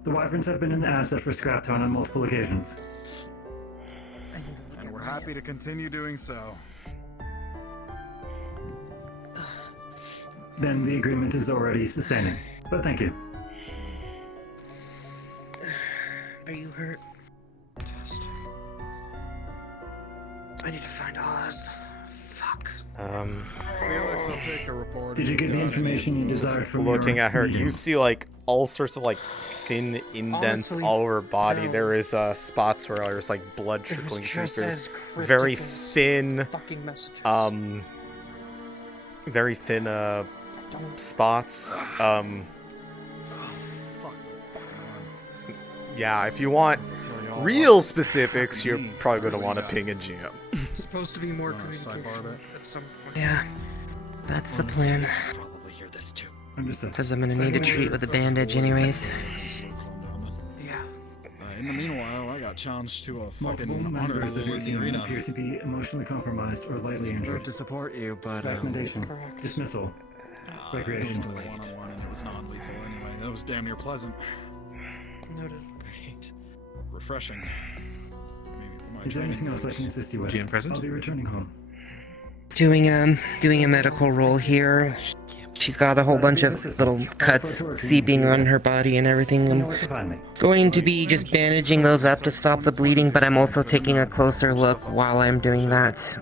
The Wyverns have been an asset for Scraptown on multiple occasions. And we're happy to continue doing so. Then the agreement is already sustaining. But thank you. Are you hurt? Test. I need to find Oz. Fuck. Felix, I'll take a report. Did you get the information you desired from Looking your at her, meeting? you see like all sorts of like thin indents Honestly, all over her body. no. There is spots where there's like blood trickling through. just as cryptic Very as thin, fucking messages. very thin spots. Yeah, if you want real specifics, you're probably going to want to ping a GM. Supposed to be more communication at some point. Yeah, that's the plan. Probably hear this too. Understood. Because I'm gonna need a treat with a bandage anyways. Yeah. In the meanwhile, I got challenged to a Multiple fucking members of your honorable team arena. appear to be emotionally compromised or lightly I'd injured. love to support you, but Recommendation: dismissal. Recreational. It was a one-on-one and it was non-lethal anyway. That was damn near pleasant. Noted. Great. Refreshing. Maybe Is there anything else I can assist you with? GM present? I'll be returning home. Doing a medical roll here. She's got a whole bunch of little cuts seeping on her body and everything. You know I'm where to find me. going to be just bandaging those up to stop the bleeding, but I'm also taking a closer look while I'm doing that.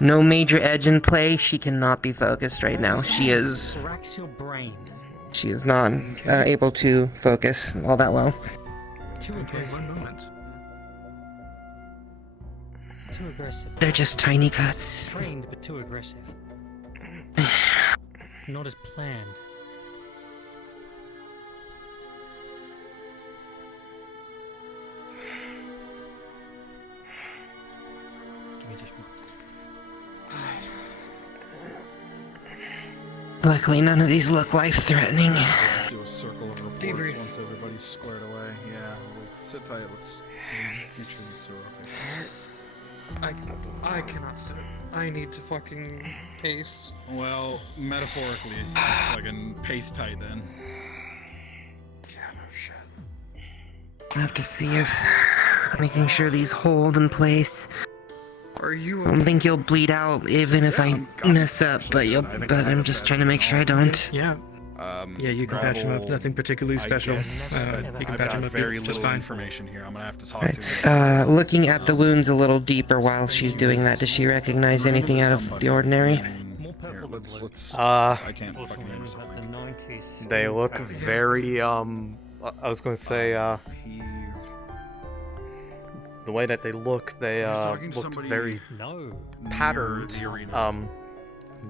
No major edge in play. She cannot be focused right now. She is Racks your brain. not able to focus all that well. Too aggressive. One moment. Too aggressive. They're just tiny cuts. Trained, but too aggressive. Not as planned. Give me just one second. Luckily, none of these look life-threatening. Let's do a circle of reports once everybody's squared away. Yeah, we'll sit tight. Let's make sure these two are okay. I cannot sit. I need to fucking pace. Well, metaphorically, fucking pace tight then. Yeah, no shit. I have to see if making sure these hold in place. Are you? I don't think you'll bleed out even if I mess up, but I'm just trying to make sure I don't. Yeah. Yeah, you can patch him up. Nothing particularly special. You can patch him up. Very Just little fine. information here. I'm gonna have to talk to her. Looking at the wounds a little deeper while she's doing that, does she recognize anything out of the ordinary? Here, let's. I can't fucking hear myself think. They look very, I was gonna say, the way that they look, they, looked very patterned.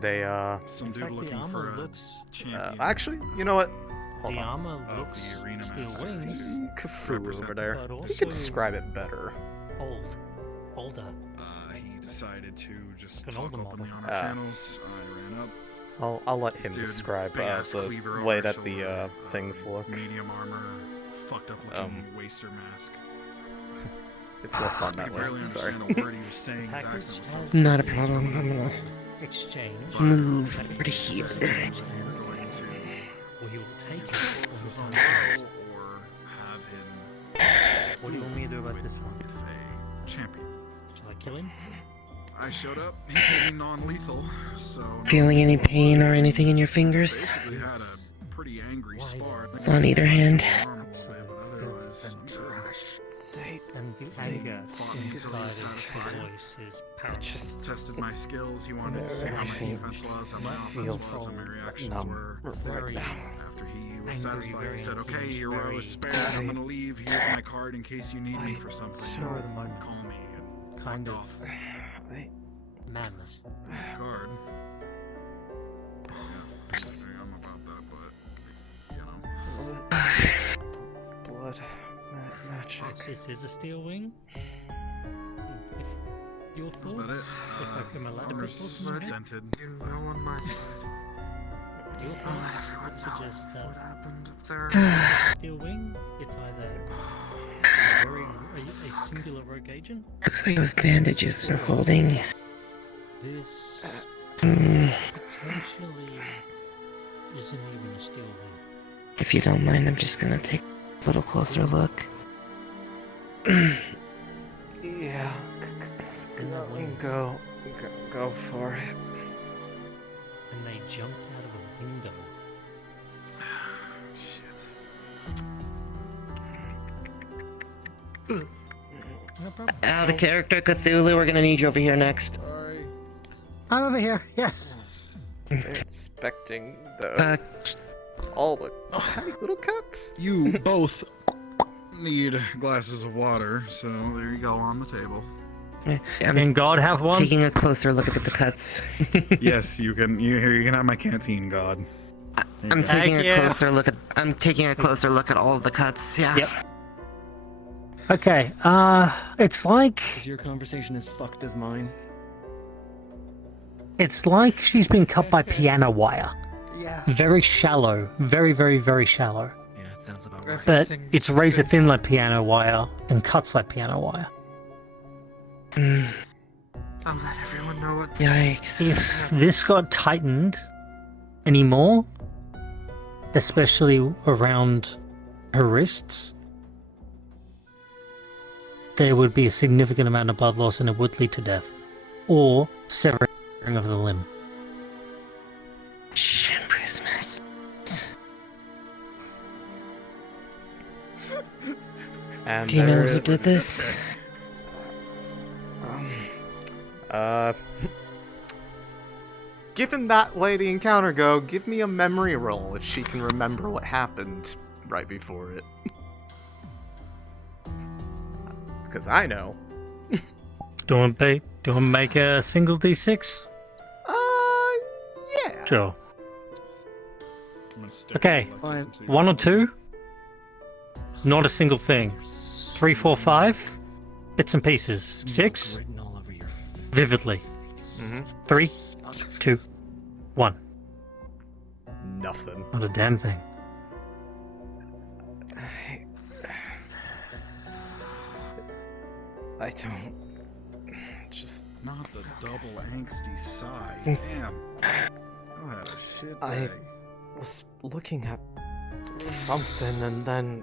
They, Some dude looking for a champion. actually, you know what? Hold The on. armor looks the arena steel masters. wings, Cthulhu over there. but He also can describe it better. older. He decided to just An talk older openly model. on our channels. I ran up. I'll let him Dude, describe big-ass the cleaver way over that his the shoulder, things look. Medium armor, fucked up looking waster mask. It's more fun I that could way. barely Sorry. understand a word he was saying. His accent was so Not a thick, problem. so I'm gonna Exchange. move over to here. he was either going to We will take it. Susan or have him What do you want me to do about this one? with a champion. Shall I kill him? I showed up. He told me non-lethal, so Feeling any pain or anything in your fingers? basically had a pretty angry spar. On either hand. And the anger inside of the voice is powerful. Just tested my skills. He wanted to see how my defense was, how my offense feels was, how my reactions numb were. right now. After he was Angry, satisfied, very he said, "Okay, unhinged, your row very is spared. I'm gonna leave. Here's my card in case you need me for something. Sure, at the moment. Call me." And Kind fucked of off. madness. Here's the card. Yeah, Just- I'm about that, but you know. Blood magic. This is a steel wing. If your That's thoughts, about it. if I am allowed to put Armor's thoughts in your head, dented. You know on my side. your Let thoughts everyone would know suggest what that happened up there. steel wing, it's either a singular rogue agent. Looks like those bandages are holding. This Hmm, potentially isn't even a steel wing. if you don't mind, I'm just gonna take a little closer look. Yeah. Go for it. And they jumped out of a window. No problem. Out of character, Cthulhu, we're gonna need you over here next. I'm over here. Yes. They're inspecting the all the tiny little cuts. You both need glasses of water, so there you go on the table. Can God have one? Taking a closer look at the cuts. Yes, you can. You can have my canteen, God. I'm taking Heck a yeah. closer look at. I'm taking a closer look at all of the cuts. Yeah. Yep. Okay. It's like Is your conversation as fucked as mine? it's like she's been cut by piano wire. Yeah. Very shallow. Very, very, very shallow. Yeah, it's Sounds about right. But it's razor thin like piano wire and cuts like piano wire. I'll let everyone know what. Yikes. If this got tightened anymore, especially around her wrists, there would be a significant amount of blood loss and it would lead to death. Or severing of the limb. Christmas. And Do you know who did this? Given that way the encounter go, give me a memory roll if she can remember what happened right before it. Because I know. Do you want to make a single d6? Yeah. Sure. Okay, 1 or 2. Not a single thing. 3, 4, 5. Bits and pieces. 6. Vividly. 3, 2, 1. Nothing. Not a damn thing. I don't. Just. Not the double angsty sigh. Damn. I'll have a shit I day. was looking at something and then.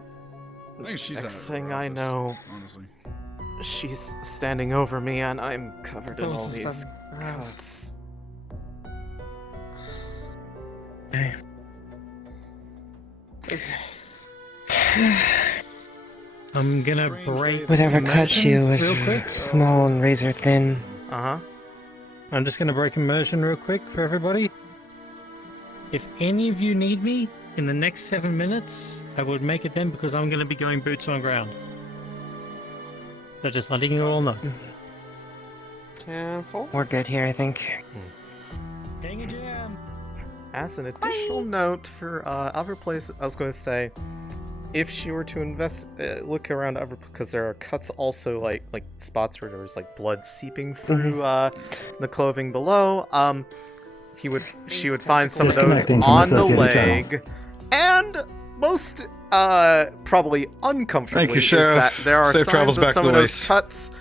I think she's next at her thing I roughest, know, honestly. she's standing over me and I'm covered in Both all of these them have. cuts. I'm gonna break Whatever cuts you immersions was real quick. small and razor thin. Uh-huh. I'm just gonna break immersion real quick for everybody. If any of you need me in the next 7 minutes, I would make it then because I'm gonna be going boots on ground. So just letting you all know. Careful. We're good here, I think. Getting a jam. As an additional note for other places, I was going to say, if she were to look around other, because there are cuts also like spots where there's like blood seeping through the clothing below. She would find some of those Disconnecting from on the Associated leg, and most probably uncomfortably Thank you, is Sheriff. that there are Safe signs travels of back some to of the those waist. cuts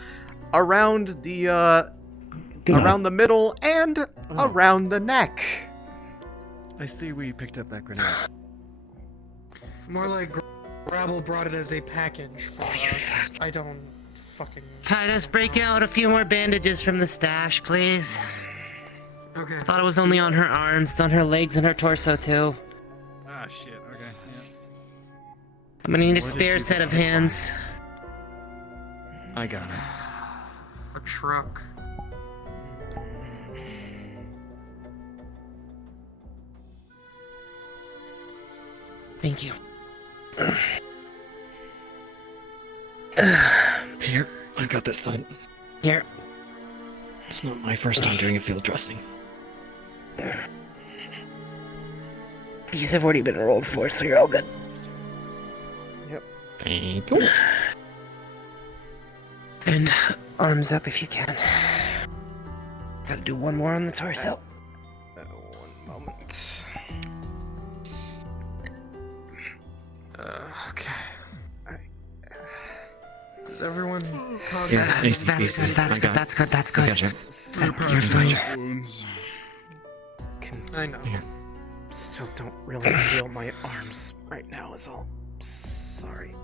around the Good night. around the middle and around the neck. I see where you picked up that grenade. More like Rabble brought it as a package for us. I don't fucking. Titus, break out a few more bandages from the stash, please. Okay. Thought it was only on her arms. It's on her legs and her torso, too. Ah, shit. Okay. I'm gonna need a spare set of hands. I got it. A truck. Thank you. Here, I got this son. Here. It's not my first time doing a field dressing. These have already been rolled for, so you're all good. Yep. Thank you. And arms up if you can. Gotta do one more on the torso. One moment. Okay. Is everyone Yeah, That's easy, good, easy. that's I good, got that's good, that's I good. got you. You're fine. Wounds. I know. Still don't really feel my arms right now is all. Sorry.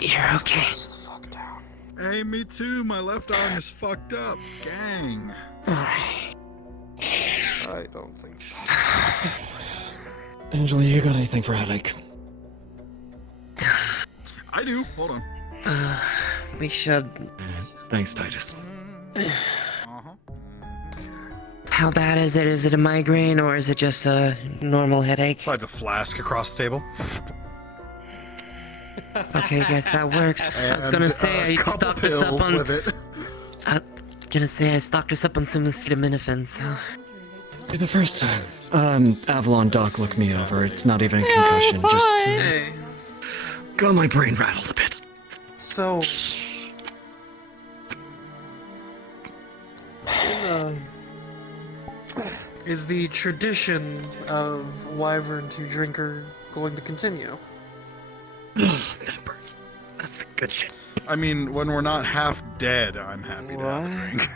You're okay. Fuck down. Hey, me too. My left arm is fucked up. Gang. Alright. I don't think. Angela, you got anything for a headache? I do. Hold on. We should. Thanks, Titus. How bad is it? Is it a migraine or is it just a normal headache? Slides a flask across the table. Okay, I guess that works. I was gonna say I stocked this up on. I stocked us up on some acetaminophen. So. The first time. Avalon Doc looked me over. It's not even a concussion. Just Hey. got my brain rattled a bit. So. Is the tradition of Wyvern to Drinker going to continue? That burns. That's the good shit. I mean, when we're not half dead, I'm happy to have a drink.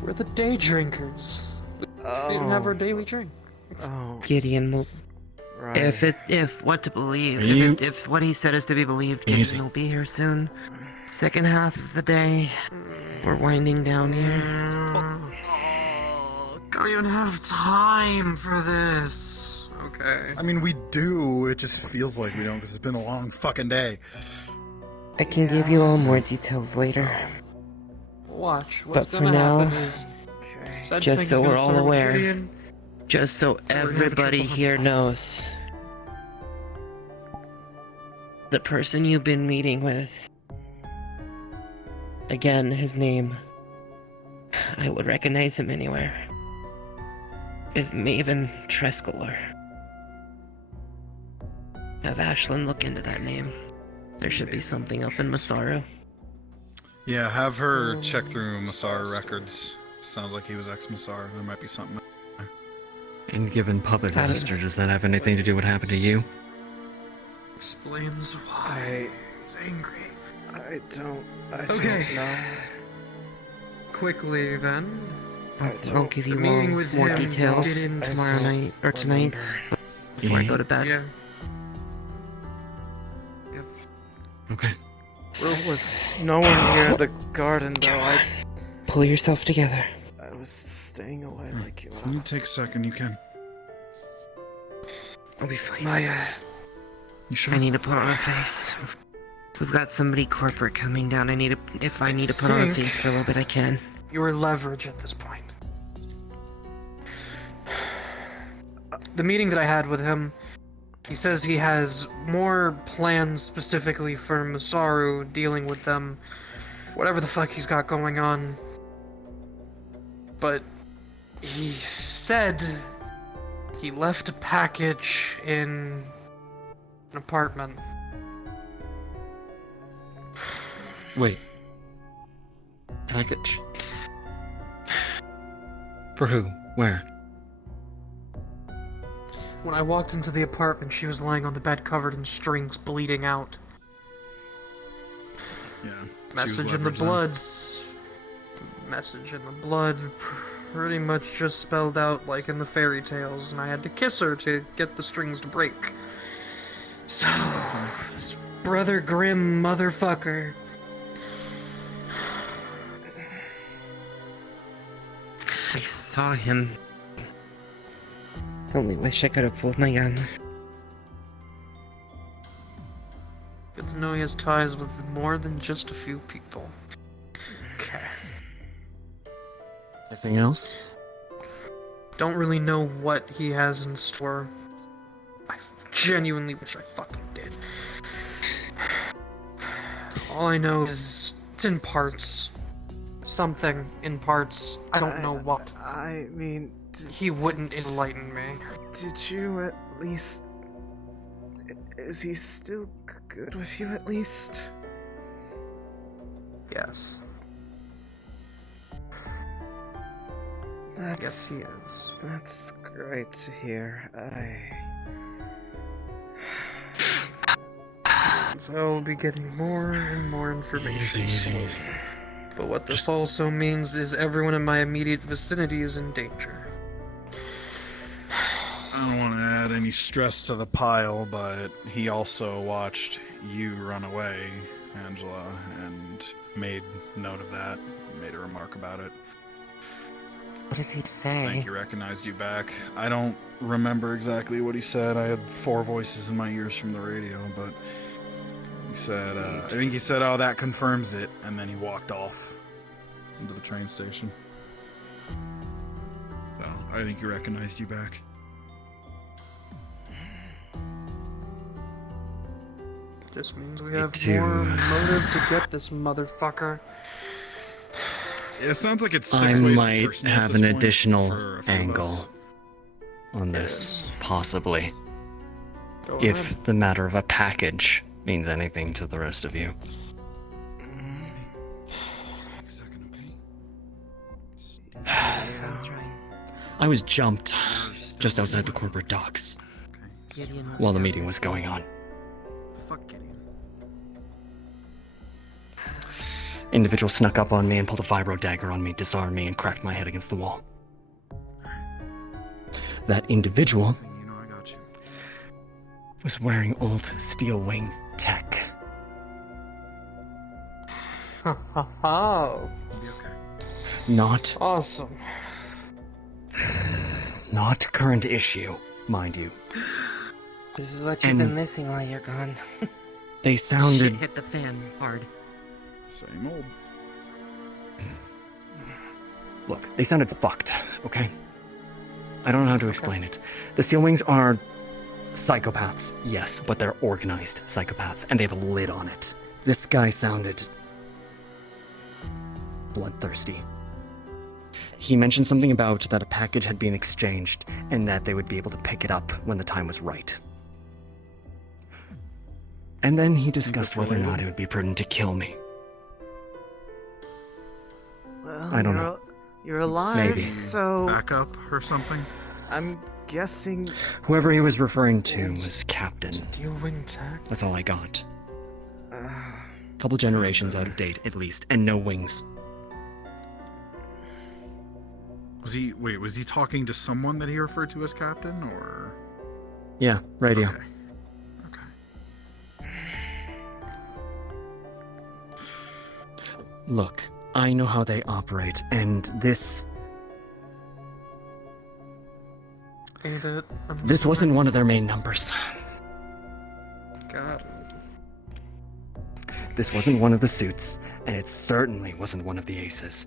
We're the day drinkers. We didn't have our daily drink. Oh. Gideon will. Right. If what to believe, if what he said is to be believed, Gideon will be here soon. Second half of the day, we're winding down here. Don't even have time for this. Okay. I mean, we do. It just feels like we don't because it's been a long fucking day. I can give you all more details later. Watch. What's But for gonna now, happen is just so we're all aware, just so we're gonna have a everybody triple here hunt. knows, the person you've been meeting with, again, his name, I would recognize him anywhere, is Maven Trescolor. Have Ashlyn look into that name. There should be something up in Masaru. Yeah, have her check through Masaru records. Sounds like he was ex-Masaru. There might be something there. And given Puppet Master, does that have anything to do with what happened to you? Explains why he's angry. I don't Okay. know. Quickly then. I'll give you The meeting all with more him details didn't tomorrow night, or tonight, before I go to bed. Yeah. Okay. There was no one near the garden, though. Pull yourself together. I was staying away like you. Can you take a second? You can. I'll be fine. Maia. You sure? I need to put on a face. We've got somebody corporate coming down. If I need to put on a face for a little bit, I can. You're leverage at this point. The meeting that I had with him, he says he has more plans specifically for Masaru, dealing with them, whatever the fuck he's got going on. But he said he left a package in an apartment. Wait. Package? For who? Where? When I walked into the apartment, she was lying on the bed covered in strings, bleeding out. Yeah. Message in the bloods. Message in the blood pretty much just spelled out like in the fairy tales, and I had to kiss her to get the strings to break. So, this Brother Grimm motherfucker. I saw him. Only wish I could have pulled my gun. Good to know he has ties with more than just a few people. Okay. Anything else? Don't really know what he has in store. I genuinely wish I fucking did. All I know is it's in parts. Something in parts. I don't know what. I mean... He wouldn't enlighten me. Did you at least... Is he still good with you at least? Yes. That's... Yes, he is. That's great to hear. So I'll be getting more and more information. Easy. But what this also means is everyone in my immediate vicinity is in danger. I don't want to add any stress to the pile, but he also watched you run away, Angela, and made note of that, made a remark about it. What did he say? I think he recognized you back. I don't remember exactly what he said. I had 4 voices in my ears from the radio, but he said, I think he said, oh, that confirms it, and then he walked off into the train station. So, I think he recognized you back. This means we have more motive to get this motherfucker. Yeah, it sounds like it's I 6 ways to might person at have this an point additional for us. angle on this, possibly. Go If ahead. the matter of a package means anything to the rest of you. I was jumped just outside the corporate docks. Gideon will while the be meeting there was soon. going on. Fuck Gideon. Individual snuck up on me and pulled a vibro dagger on me, disarmed me, and cracked my head against the wall. That individual You know I got you. was wearing old steel wing tech. Oh, Be okay. Not awesome. Not current issue, mind you. This is what you've And- been missing while you're gone. They sounded Shit hit the fan hard. Same old. Look, they sounded fucked, okay? I don't know how to explain it. The Steel Wings are psychopaths, yes, but they're organized psychopaths, and they have a lid on it. This guy sounded bloodthirsty. He mentioned something about that a package had been exchanged, and that they would be able to pick it up when the time was right. And then he discussed whether or not it would be prudent to kill me. Well, I don't know. You're alive, Maybe. so Backup or something? I'm guessing. Whoever he was referring to was Captain. Steel wing tech. That's all I got. Couple generations out of date, at least, and no wings. Was he talking to someone that he referred to as captain, or? Yeah, radio. Okay. Look, I know how they operate, and this Ain't it? this wasn't one of their main numbers. God. This wasn't one of the suits, and it certainly wasn't one of the aces.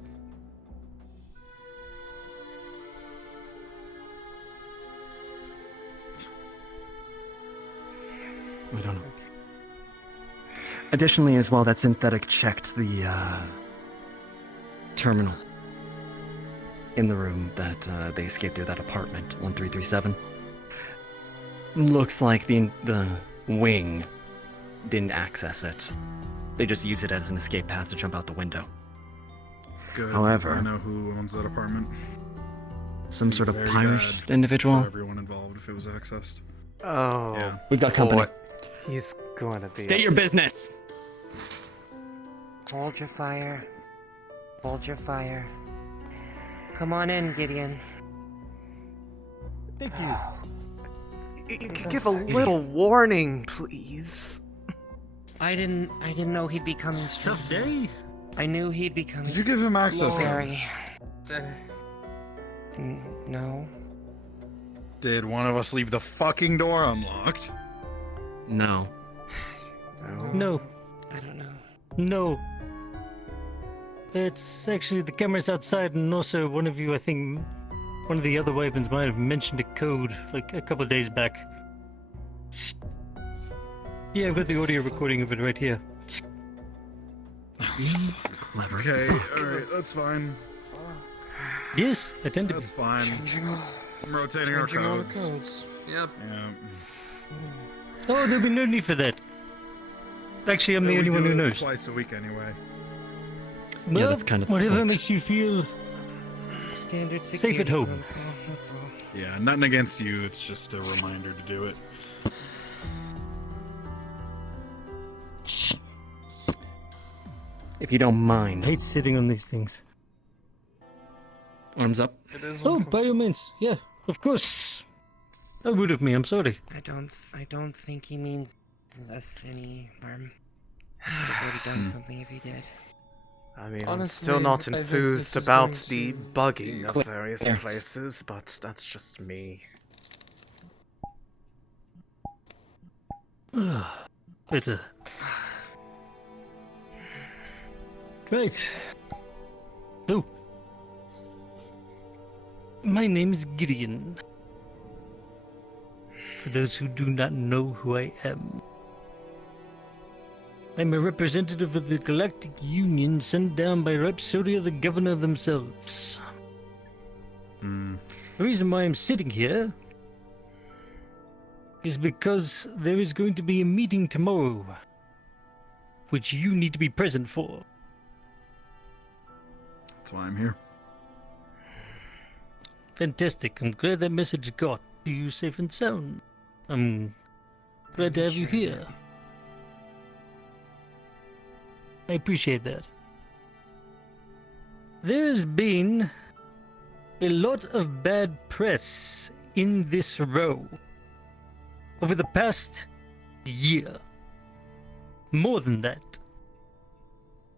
I don't know. Additionally, as well, that synthetic checked the terminal in the room that they escaped through, that apartment, 1337. Looks like the wing didn't access it. They just use it as an escape path to jump out the window. Good. However, I know who owns that apartment. some sort of Very Pirish bad individual. For everyone involved, if it was accessed. Oh, Yeah. We've got company. boy. He's going to be. State your business. Hold your fire. Hold your fire. Come on in, Gideon. Thank you. You could give a little warning, please. I didn't know he'd be coming straight. Tough day. I knew he'd be coming. Did you give him access Sorry. codes? No. Did one of us leave the fucking door unlocked? No. No. I don't know. No. It's actually the cameras outside, and also one of you, I think, one of the other wyverns might have mentioned a code like a couple of days back. Yeah, I've got the audio recording of it right here. Okay, alright, that's fine. Yes, I tend to That's be. fine. I'm rotating our Changing all the codes. codes. Yep. Yeah. Oh, there'll be no need for that. Actually, I'm the We only do one who it knows. Twice a week anyway. Well, that's kind of the whatever point. makes you feel Standard safe security at home. protocol, that's all. Yeah, nothing against you, it's just a reminder to do it. If you don't mind. I hate sitting on these things. Arms up. It is. Oh, by all means, yeah, of course. How rude of me. I'm sorry. I don't think he means us any harm. He would have already done something if he did. I mean, I'm Honestly, still not I think enthused this is about going the to bugging be- of various places, but that's just me. Better. Right. So, my name is Gideon. For those who do not know who I am, I'm a representative of the Galactic Union sent down by Rhapsodia, the governor themselves. The reason why I'm sitting here is because there is going to be a meeting tomorrow, which you need to be present for. That's why I'm here. Fantastic. I'm glad that message got to you safe and sound. I'm glad to have you here. I appreciate that. There's been a lot of bad press in this row over the past year. More than that.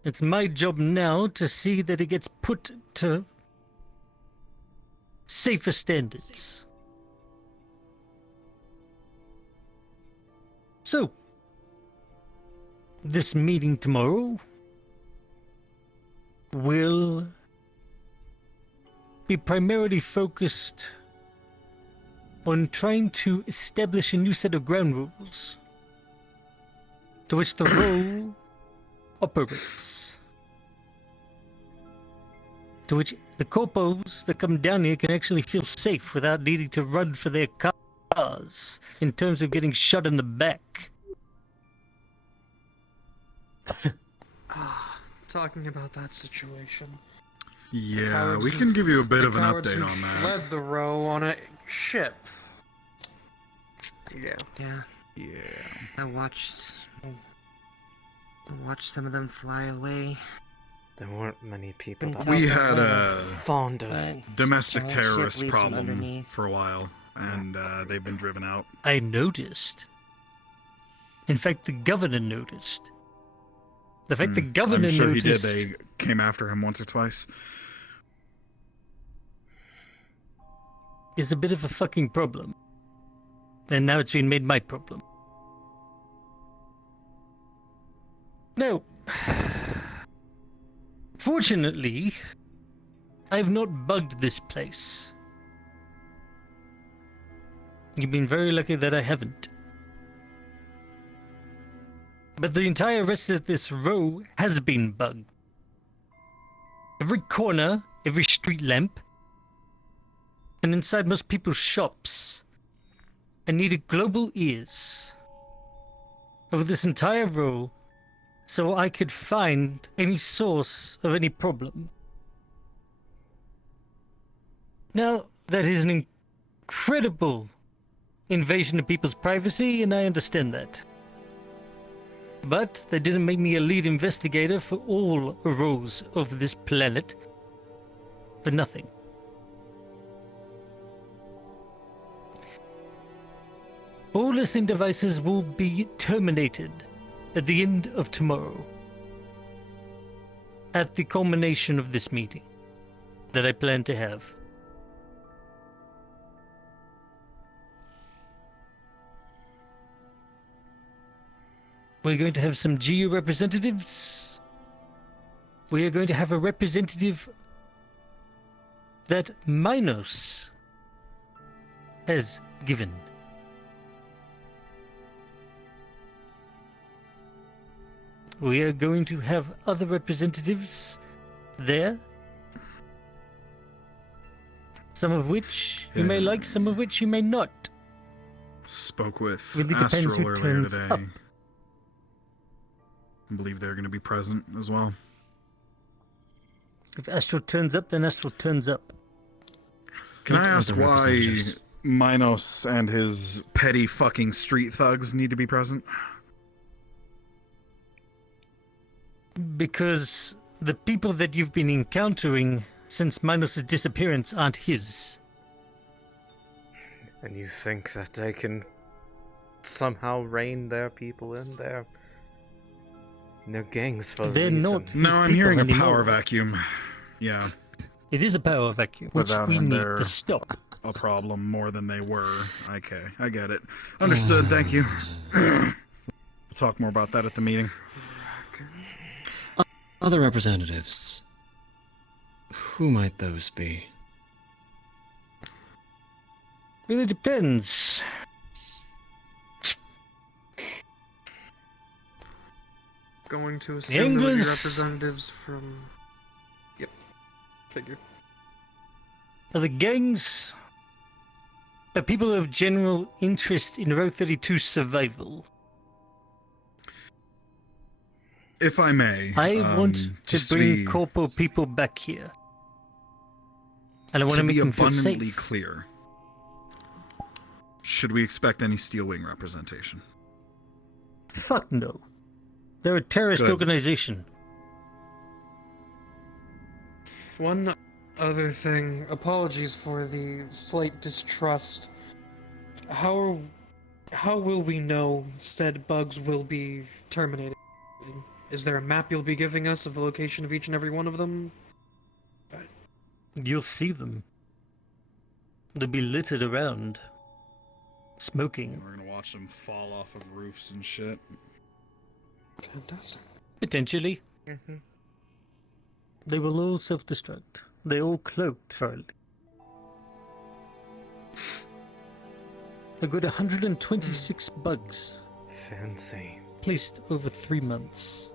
It's my job now to see that it gets put to safer standards. So, this meeting tomorrow will be primarily focused on trying to establish a new set of ground rules to which the role operates. To which the corpos that come down here can actually feel safe without needing to run for their cars in terms of getting shot in the back. Talking about that situation. Yeah, we can give you a bit of an update on that. Led the row on a ship. Yeah. Yeah. I watched some of them fly away. There weren't many people that We had a a fond of domestic Giant ship terrorist leaves them problem underneath. for a while, and they've been driven out. I noticed. In fact, the governor noticed. The fact the governor I'm sure noticed. he did. They came after him once or twice. Is a bit of a fucking problem. And now it's been made my problem. Now, fortunately, I've not bugged this place. You've been very lucky that I haven't. But the entire rest of this row has been bugged. Every corner, every street lamp, and inside most people's shops. I needed global ears over this entire row so I could find any source of any problem. Now, that is an incredible invasion of people's privacy, and I understand that. But that didn't make me a lead investigator for all rows of this planet for nothing. All listening devices will be terminated at the end of tomorrow, at the culmination of this meeting that I plan to have. We're going to have some GU representatives. We are going to have a representative that Minos has given. We are going to have other representatives there. Some of which you may like, some of which you may not. Spoke with Really depends Astral who earlier turns today. up. I believe they're going to be present as well. If Astral turns up, then Astral turns up. Can I What ask other why representatives? Minos and his petty fucking street thugs need to be present? Because the people that you've been encountering since Minos' disappearance aren't his. And you think that they can somehow rein their people in there? Their gangs for a They're reason. not No, his I'm people hearing a anymore. power vacuum. Yeah. It is a power vacuum, which Without we him, need they're to stop. a problem more than they were. Okay, I get it. Understood, thank you. We'll talk more about that at the meeting. Other representatives. Who might those be? Really depends. Going to assume there would be English. representatives from. Yep. Figure. Other gangs are people of general interest in Row 32's survival. If I may, I want to just bring be, corporal people back here. And I want to to make be them feel abundantly safe. clear. Should we expect any Steel Wing representation? Fuck no. They're a terrorist Good. organization. One other thing, apologies for the slight distrust. How will we know said bugs will be terminated? Is there a map you'll be giving us of the location of each and every one of them? You'll see them. They'll be littered around. Smoking. We're gonna watch them fall off of roofs and shit. Fantastic. Potentially. Mm-hmm. They will all self-destruct. They all cloaked, Charlie. A good 126 bugs. Fancy. Placed over 3 months.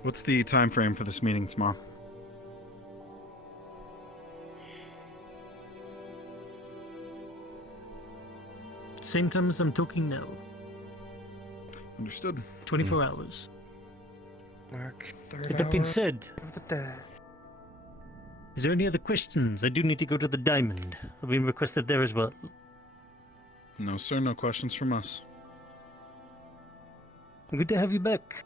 What's the time frame for this meeting tomorrow? Same time as I'm talking now. Understood. 24 hours. Mark. With that being said, is there any other questions? I do need to go to the diamond. I've been requested there as well. No, sir. No questions from us. Good to have you back.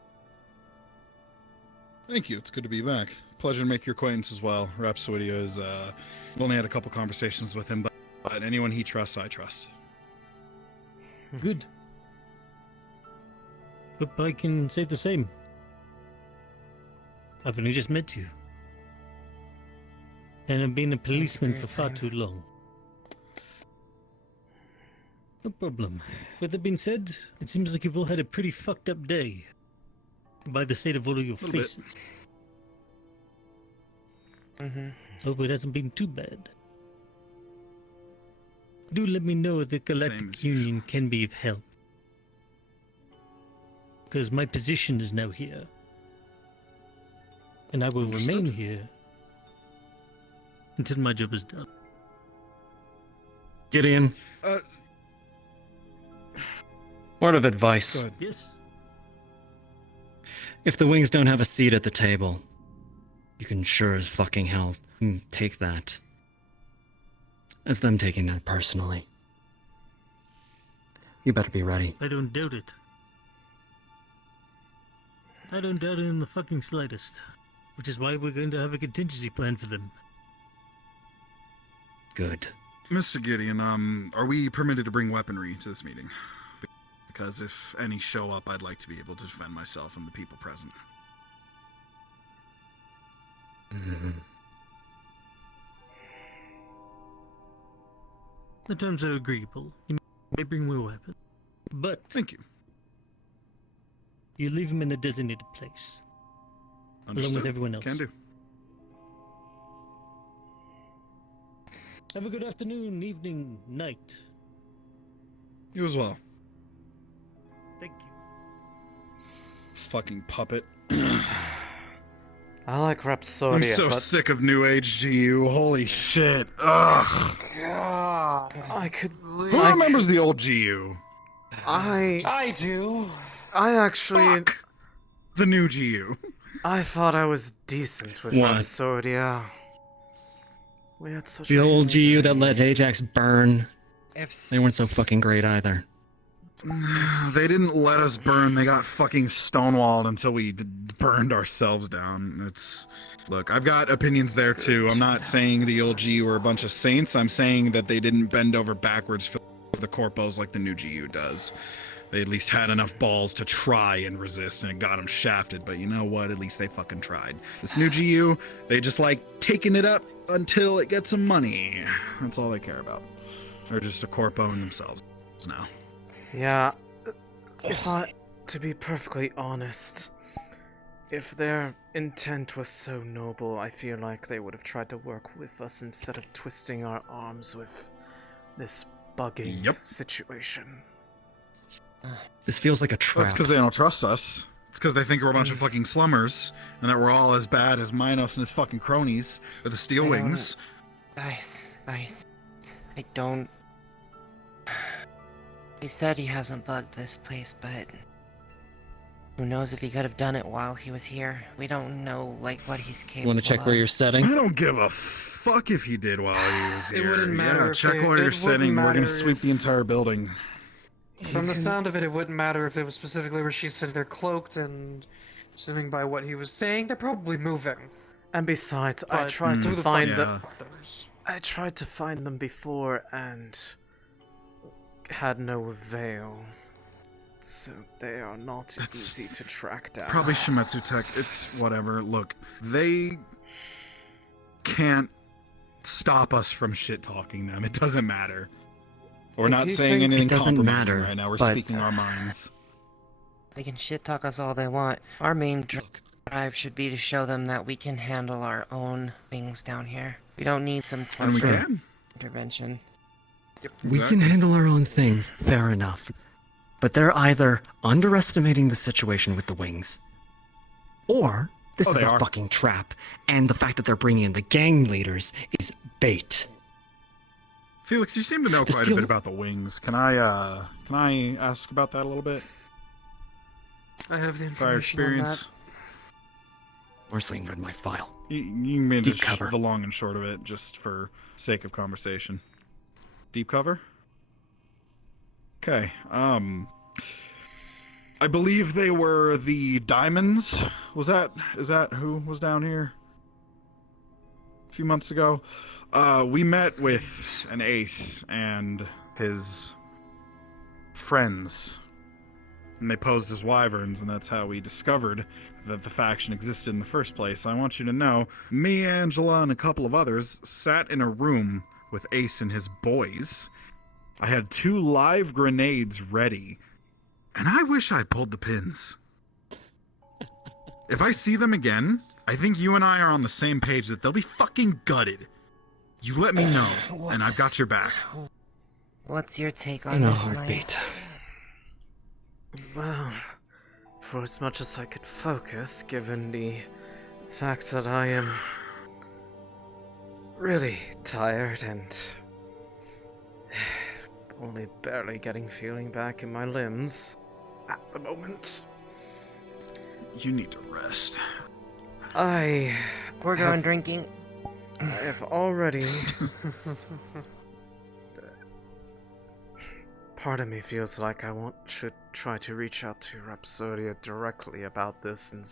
Thank you. It's good to be back. Pleasure to make your acquaintance as well. Rhapsodia is, I've only had a couple conversations with him, but anyone he trusts, I trust. Good. Hope I can say the same. I've only just met you. And I've been a policeman for far too long. No problem. With that being said, it seems like you've all had a pretty fucked up day. By the state of all of your Little bit. faces. Mm-hmm. Hope it hasn't been too bad. Do let me know if the Same Galactic as Union can be of help. Because my position is now here. And I will Understood. remain here until my job is done. Gideon, word of advice. Go ahead. Yes? If the wings don't have a seat at the table, you can sure as fucking hell take that as them taking that personally. You better be ready. I don't doubt it. I don't doubt it in the fucking slightest. Which is why we're going to have a contingency plan for them. Good. Mr. Gideon, are we permitted to bring weaponry to this meeting? Because if any show up, I'd like to be able to defend myself and the people present. The terms are agreeable. You may bring more weapons. But... Thank you. You leave them in a designated place. Understood. Along with everyone else. Can do. Have a good afternoon, evening, night. You as well. Thank you. Fucking puppet. I like Rhapsodia, I'm so but... sick of New Age GU. Holy shit. Ugh. God, I could... Who remembers the old GU? I do. I actually... Fuck the new GU. I thought I was decent with What? Rhapsodia. We had such The old nice GU that let Ajax burn. If They weren't so fucking great either. They didn't let us burn. They got fucking stonewalled until we burned ourselves down. It's... Look, I've got opinions there too. I'm not saying the old GU were a bunch of saints. I'm saying that they didn't bend over backwards for the corpos like the new GU does. They at least had enough balls to try and resist, and it got them shafted. But you know what? At least they fucking tried. This new GU, they just like taking it up until it gets some money. That's all they care about. They're just a corpo in themselves now. Yeah, to be perfectly honest, if their intent was so noble, I feel like they would have tried to work with us instead of twisting our arms with this bugging situation. This feels like a trap. That's because they don't trust us. It's because they think we're a bunch of fucking slummers, and that we're all as bad as Minos and his fucking cronies, or the Steel Wings. Guys, I don't... He said he hasn't bugged this place, but... Who knows if he could have done it while he was here? We don't know, like, what he's capable Want to check where of. you're setting? I don't give a fuck if he did while he was It here. wouldn't matter Yeah, if check they- while it you're wouldn't setting. We're matter gonna sweep if- the entire building. From the sound of it, it wouldn't matter if it was specifically where she's sitting there cloaked, and assuming by what he was saying, they're probably moving. And besides, I But tried to who the find fuck them. knows? I tried to find them before and had no avail. So they are not easy to track down. Probably Shimetsu Tech. It's whatever. Look, they can't stop us from shit talking them. It doesn't matter. We're If not you saying think anything it doesn't compromising matter, right now. We're but- speaking our minds. They can shit talk us all they want. Our main drive should be to show them that we can handle our own things down here. We don't need some And we corporate can. intervention. We can handle our own things, fair enough. But they're either underestimating the situation with the wings, or this is they a are. fucking trap, and the fact that they're bringing in the gang leaders is bait. Felix, you seem to know The quite a steel- bit about the wings. Can I ask about that a little bit? I have the Prior information on experience. that. Marceline read my file. You can make Deep cover. the long and short of it, just for sake of conversation. Deep cover? Okay. I believe they were the Diamonds. Is that who was down here a few months ago? We met with an ace and his friends, and they posed as wyverns, and that's how we discovered that the faction existed in the first place. I want you to know, me, Angela, and a couple of others sat in a room with Ace and his boys. I had 2 live grenades ready, and I wish I pulled the pins. If I see them again, I think you and I are on the same page that they'll be fucking gutted. You let me know, and I've got your back. What's your take on In a this, Maya? heartbeat. Well, for as much as I could focus, given the fact that I am really tired and only barely getting feeling back in my limbs at the moment. You need to rest. We're going drinking. I have already. Part of me feels like I should try to reach out to Rhapsodia directly about this and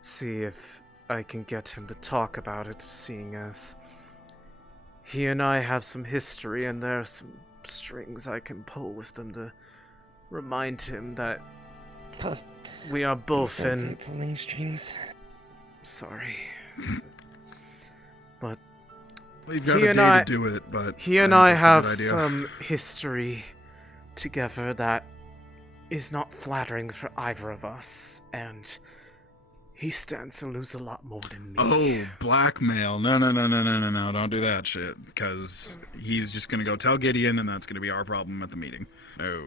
see if I can get him to talk about it, seeing as he and I have some history and there are some strings I can pull with them to remind him that we are both in. Pulling strings. Sorry. But We've got a day to do it, but he and I I think it's a have good idea. some history together that is not flattering for either of us, and he stands to lose a lot more than me. Oh, blackmail. No, don't do that shit, because he's just gonna go tell Gideon, and that's gonna be our problem at the meeting. No.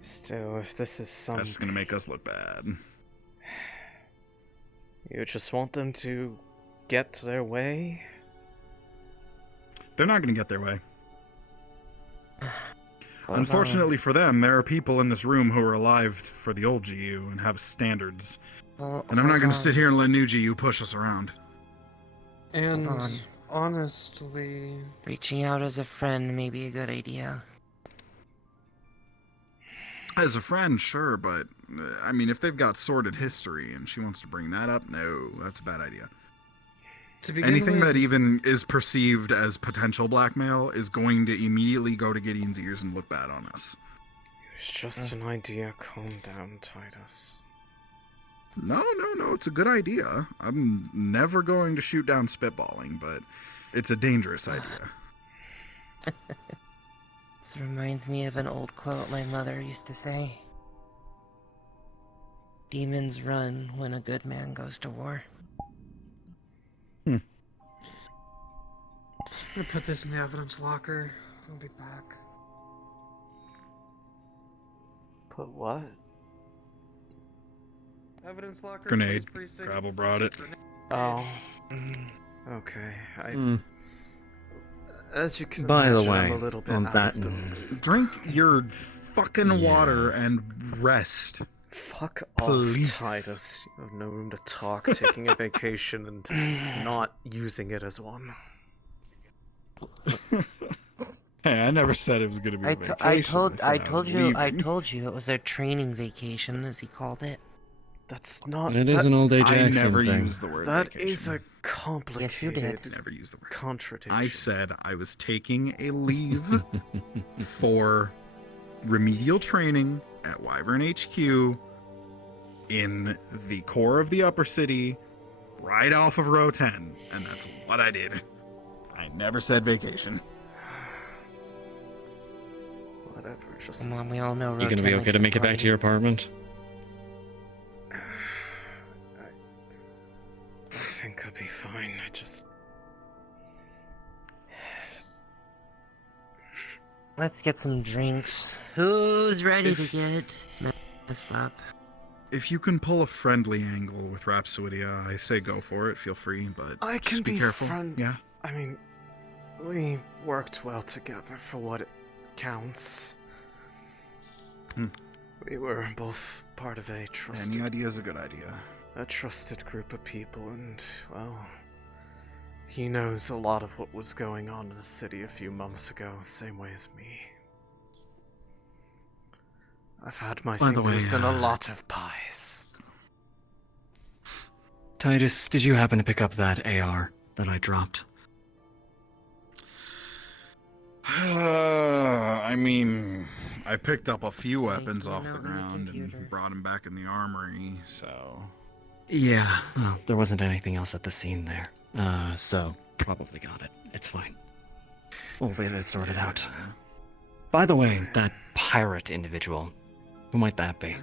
Still, if this is some... That's just gonna make us look bad. You just want them to get their way? They're not gonna get their way. Unfortunately for them, there are people in this room who are alive for the old GU and have standards. And I'm not going to sit here and let new GU push us around. And Hold on. honestly, Reaching out as a friend may be a good idea. As a friend, sure, but I mean, if they've got sordid history and she wants to bring that up, no, that's a bad idea. to begin Anything with, that even is perceived as potential blackmail is going to immediately go to Gideon's ears and look bad on us. It's just an idea. Calm down, Titus. No, it's a good idea. I'm never going to shoot down spitballing, but it's a dangerous idea. This reminds me of an old quote my mother used to say. Demons run when a good man goes to war. I'm gonna put this in the evidence locker. I'll be back. Put what? Evidence locker. Grenade. police precinct. Gravel brought it. Oh. Okay. As you can By the imagine, I'm way, a little bit on out that of the Drink your fucking water and rest. Fuck Please. off, Titus. You have no room to talk, taking a vacation and not using it as one. Hey, I never said it was gonna be a vacation. I told you leaving. it was a training vacation, as he called it. That's not. It is an all day I Jackson never thing. used the word That vacation. is a complicated Never used the word. contradiction. I said I was taking a leave for remedial training at Wyvern HQ in the core of the upper city, right off of row 10, and that's what I did. I never said vacation. Whatever, just... Come on, we all know You gonna be okay to make it back to your apartment? I think I'll be fine. I just... Let's get some drinks. Who's ready to get messed up? If you can pull a friendly angle with Rhapsodia, I say go for it. Feel free, but I can just be careful. Yeah. I mean, we worked well together for what it counts. We were both part of a trusted... Any idea is a good idea. A trusted group of people, and, well... He knows a lot of what was going on in the city a few months ago, same way as me. I've had my fingers in a lot of pies. Titus, did you happen to pick up that AR that I dropped? I mean, I picked up a few weapons off the ground and brought them back in the armory, so... Yeah, well, there wasn't anything else at the scene there. So probably got it. It's fine. We'll get it sorted out. By the way, that pirate individual, who might that be?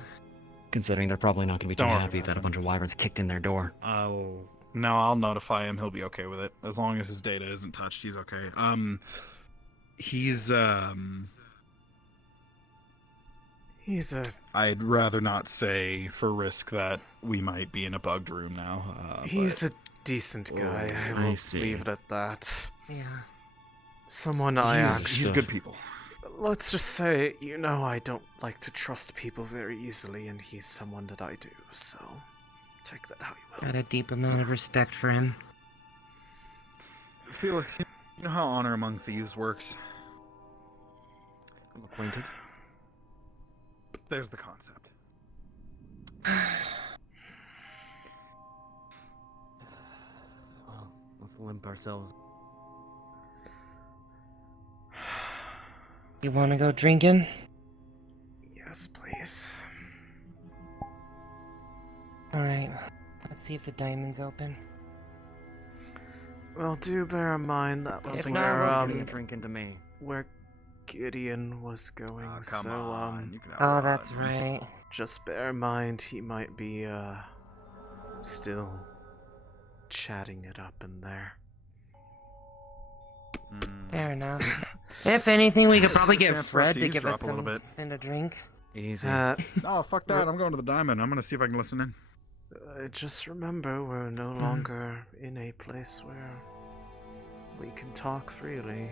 Considering they're probably not going to be too happy that a bunch of wyverns kicked in their door. I'll notify him. He'll be okay with it. As long as his data isn't touched, he's okay. He's a... I'd rather not say for risk that we might be in a bugged room now. He's a decent guy. I will leave it at that. Yeah. Someone I actually... He's good people. Let's just say, you know, I don't like to trust people very easily, and he's someone that I do, so take that how you will. Got a deep amount of respect for him. Felix, you know how honor among thieves works? I'm acquainted. There's the concept. Well, let's limp ourselves. You wanna go drinking? Yes, please. Alright, let's see if the diamond's open. Well, do bear in mind that was If where, not, we'll see. Drink into me. where Gideon was going, Oh, that's right. Just bear in mind he might be, still chatting it up in there. Fair enough. If anything, we could probably get Chance for us Fred to to give us eavesdrop a little bit. something to drink. Easy. Oh, fuck that. I'm going to the diamond. I'm going to see if I can listen in. Just remember, we're no longer in a place where we can talk freely.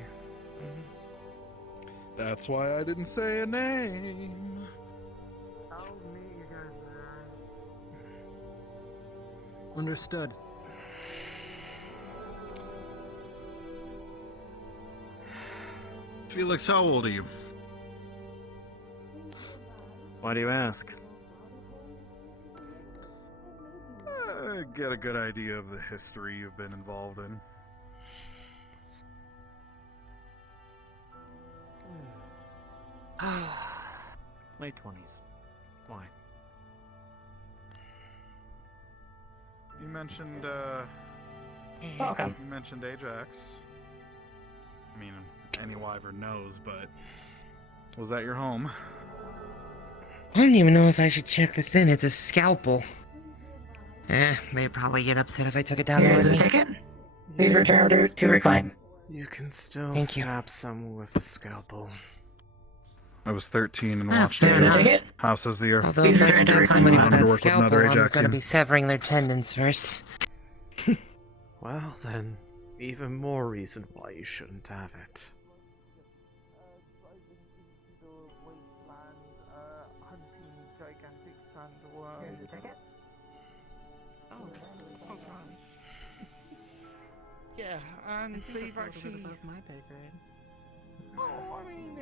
That's why I didn't say a name. Understood. Felix, how old are you? Why do you ask? Get a good idea of the history you've been involved in. Late 20s. Why? You mentioned, Welcome. You mentioned Ajax. I mean, any wyvern knows, but was that your home? I don't even know if I should check this in. It's a scalpel. They'd probably get upset if I took it down there Here's with the me. ticket. Please return to reclaim. You can still Thank you. stab someone with a scalpel. I was 13 and Ah, watched fair Ajax. enough. House of the Although if I stab somebody with to that work with another scalpel, I'm Ajaxian. gonna be severing their tendons first. Well, then, even more reason why you shouldn't have it. Yeah, and they've actually. Oh, I mean,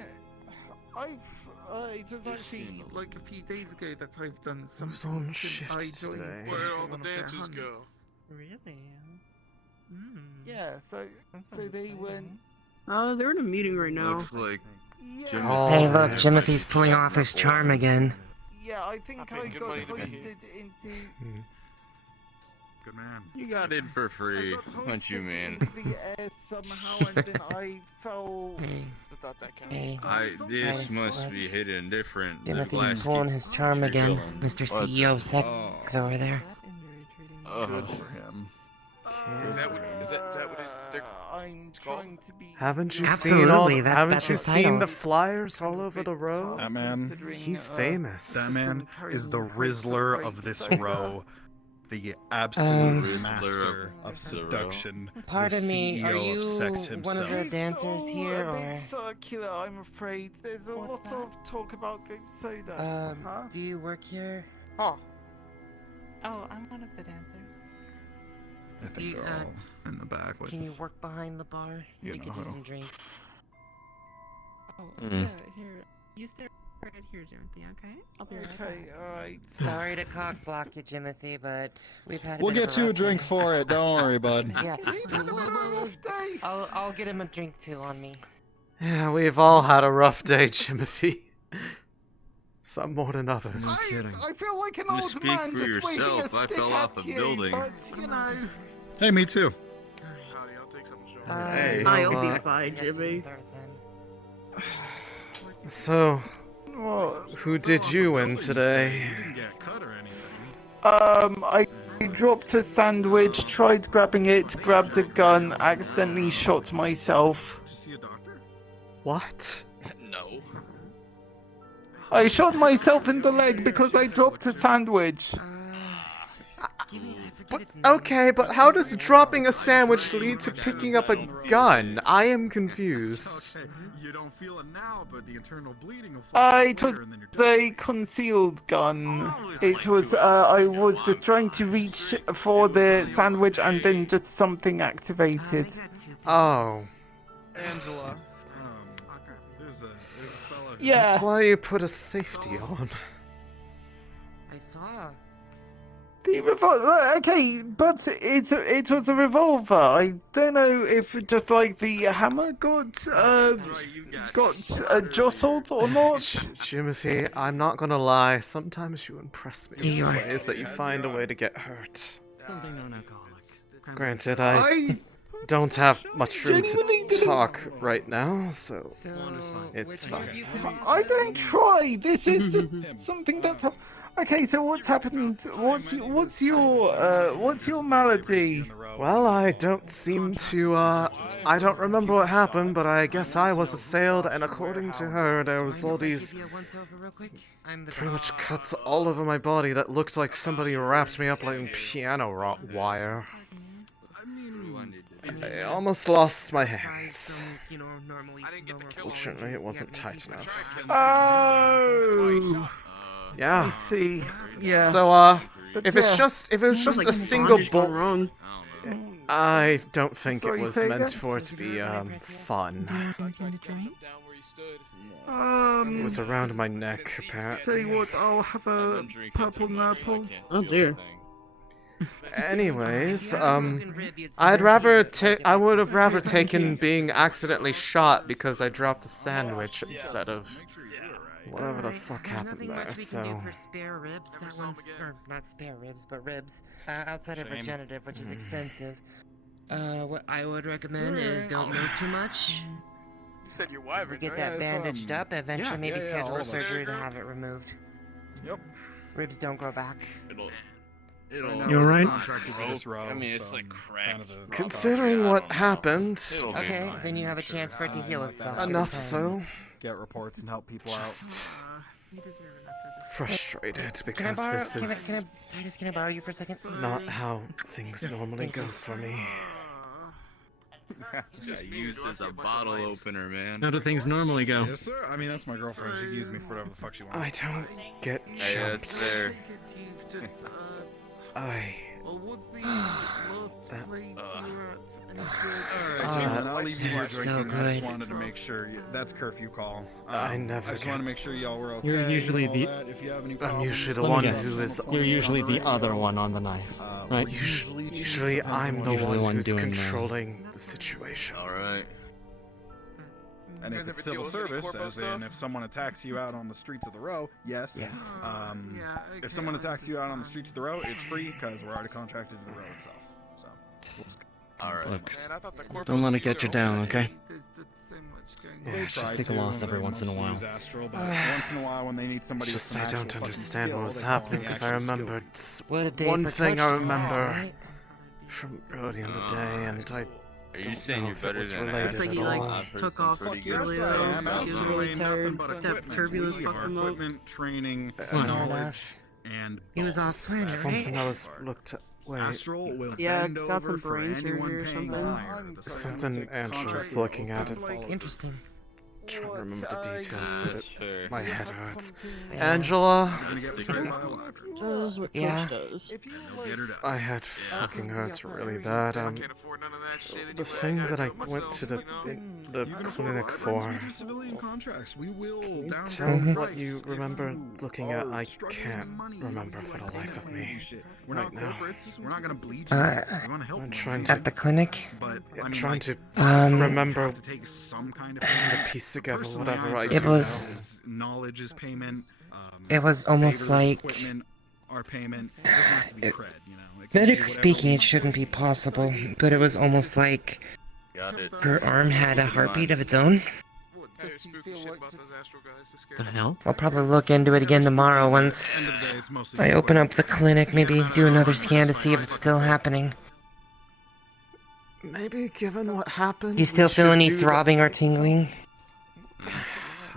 it was actually like a few days ago that I've done Who's something on since shift I joined today? Where all the one of their dancers go? hunts. Really? Yeah, so they went. They're in a meeting right now. Looks like Hey, look, Jimothy's pulling off his charm again. Yeah, I think I good got money to be hoisted into. Good man. you got in for free. What you mean? The air somehow, and then I fell. Hey, This must be hidden different. The Timothy's glass pulling keep- his charm again. villain. Mr. What's CEO it? Sex over there. Good for him. Is that what they're I'm trying to be. Haven't you Absolutely, seen all? that's Haven't you his seen title. the flyers all over the row? That man. He's famous. That man is the Rizzler of this row. The absolute Rizzler master of of the row. seduction. Pardon the me, are CEO you of sex one of the himself. dancers here, a bit or? circular, I'm afraid. There's a lot of talk about grape soda. Do you work here? Oh. Oh, I'm one of the dancers. I think they're all in the back with. Can you work behind the bar? You We could know. do some drinks. Oh, Mm. yeah, here. You stay right here, Timothy, okay? I'll be right back. Okay, alright. Sorry to cock block you, Jimothy, but we've had. We'll get you a rough drink day. for it. Don't worry, bud. Yeah. We've had a bit of a rough day. I'll get him a drink too on me. Yeah, we've all had a rough day, Timothy. Some more than others. I feel like an You old speak man for just waving yourself. a I stick fell at off a you, building. But, you know. Hey, me too. Howdy, I'll take some Hey, I'll be what? fine, Jimmy. So, What? who did you in today? You didn't get cut or anything. I dropped a sandwich, tried grabbing it, grabbed a gun, accidentally shot myself. Did you see a doctor? What? No. I shot myself in the leg because I dropped a sandwich. But, okay, but how does dropping a sandwich lead to picking up a gun? I am confused. Okay, you don't feel it now, but the internal bleeding will It was a concealed gun. It was, I was just trying to reach for the sandwich and then just something activated. Oh. Angela. There's a fella. Yeah. That's why you put a safety on. I saw. The revolver, okay, but it was a revolver. I don't know if just like the hammer got jostled or not. Timothy, I'm not gonna lie, sometimes you impress me with ways that you find a way to get hurt. Something non-alcoholic. Granted, I don't have much room to talk right now, so it's fine. I don't try. This is just something that. Okay, so what's happened? What's your malady? Well, I don't seem to, I don't remember what happened, but I guess I was assailed, and according to her, there was all these pretty much cuts all over my body that looked like somebody wrapped me up like piano wire. I almost lost my hands. Fortunately, it wasn't tight enough. Oh. Yeah. I see. Yeah. So, But if it was just a single bullet, wrong. I don't think Sorry, it was say meant again? for it to be fun. It was Tell around my neck, apparently. you what, I'll have a purple nurple. Oh dear. Anyways, I would have rather taken being accidentally shot because I dropped a sandwich instead of whatever the fuck happened there. So. For spare ribs, that one, or not spare ribs, but ribs outside of regenerative, which is expensive. What I would recommend is don't move too much. You said your wife, You get that bandaged up, eventually maybe schedule a surgery to have it removed. Yep. Ribs don't grow back. It'll. You alright? Contracted to this row, I mean, it's so like I'm cracked. kind of a- Considering what happened, Okay, then you have a chance for it to heal itself. enough so. Get reports and help people Just frustrated because Can I borrow, this is Titus, can I borrow you for a second? not how things normally go for me. Got used as a bottle opener, man. How do things normally go? Yes, sir. I mean, that's my girlfriend. She can use me for whatever the fuck she wants. I don't get Hey, jumped. that's fair. I. Well, what's the last That- place you were at? And Alright, gentlemen, I'll leave you here so drinking. I just good. wanted to make sure. That's curfew call. I never I just get- want to make sure y'all were okay. You're usually and all the- that. If you have any I'm problems, usually the Let me one guess. who is. You're usually the other one on the knife, right? Usually I'm the Usually one who's doing controlling the situation. Alright. And if it's civil service, as in if someone attacks you out on the streets of the row, yes. Yeah. If someone attacks you out on the streets of the row, it's free because we're already contracted to the row itself. So. We'll just Alright. Look, don't let it get you down, okay? there's just so much going Yeah, on. They it's try just- Take a to, loss every they once in a mostly while. use Astral, but once in a while when they need somebody with Just some I actual don't fucking understand skill, what was they call it happening because I actual skill. remembered What a day one for thing I touchdown, remember right? from early in the day, and I Are you don't saying know you're if it better was than related It's like at he all. like took off Fuck really yes, low. I am. He was Absolutely really nothing tired. but That equipment. turbulence We fucked are him up. equipment, training, Oh my knowledge, gosh. and He was off planet, right? Something I was looked at. Wait, Astral will Yeah, bend got some over for brain anyone surgery or paying something. higher. The something scientific Angela was contract looking will at it. follow. Interesting. Trying to remember the details, but That's fair. my head hurts. Yeah. Angela, You're gonna get betrayed by a library. Does what Yeah. Twitch does. And they'll get her done. I had fucking hurts really bad. The thing that I went to the clinic for. We do civilian contracts. We will downgrade Tell the me price what you if remember you looking at. are I struggling can't in money. remember You for the like life of payment plans me. and shit. We're right not now. corporates. We're not gonna bleed you. We want to help I'm you. trying At the clinic? But Yeah, I mean, trying like, to Um, remember have to take some kind of to piece together Personally, whatever I interest do It in was- know. is knowledge is payment. It was almost favors, like- equipment are payment. It doesn't have to be It- cred, you know. It can be Medically whatever speaking, we it shouldn't be possible, but it was almost like Got it. her arm had a heartbeat of its own. The hell? I'll probably look into it again tomorrow once I open up the clinic, maybe do another scan to see if it's still happening. Maybe given what happened, You still we feel should any do throbbing or tingling?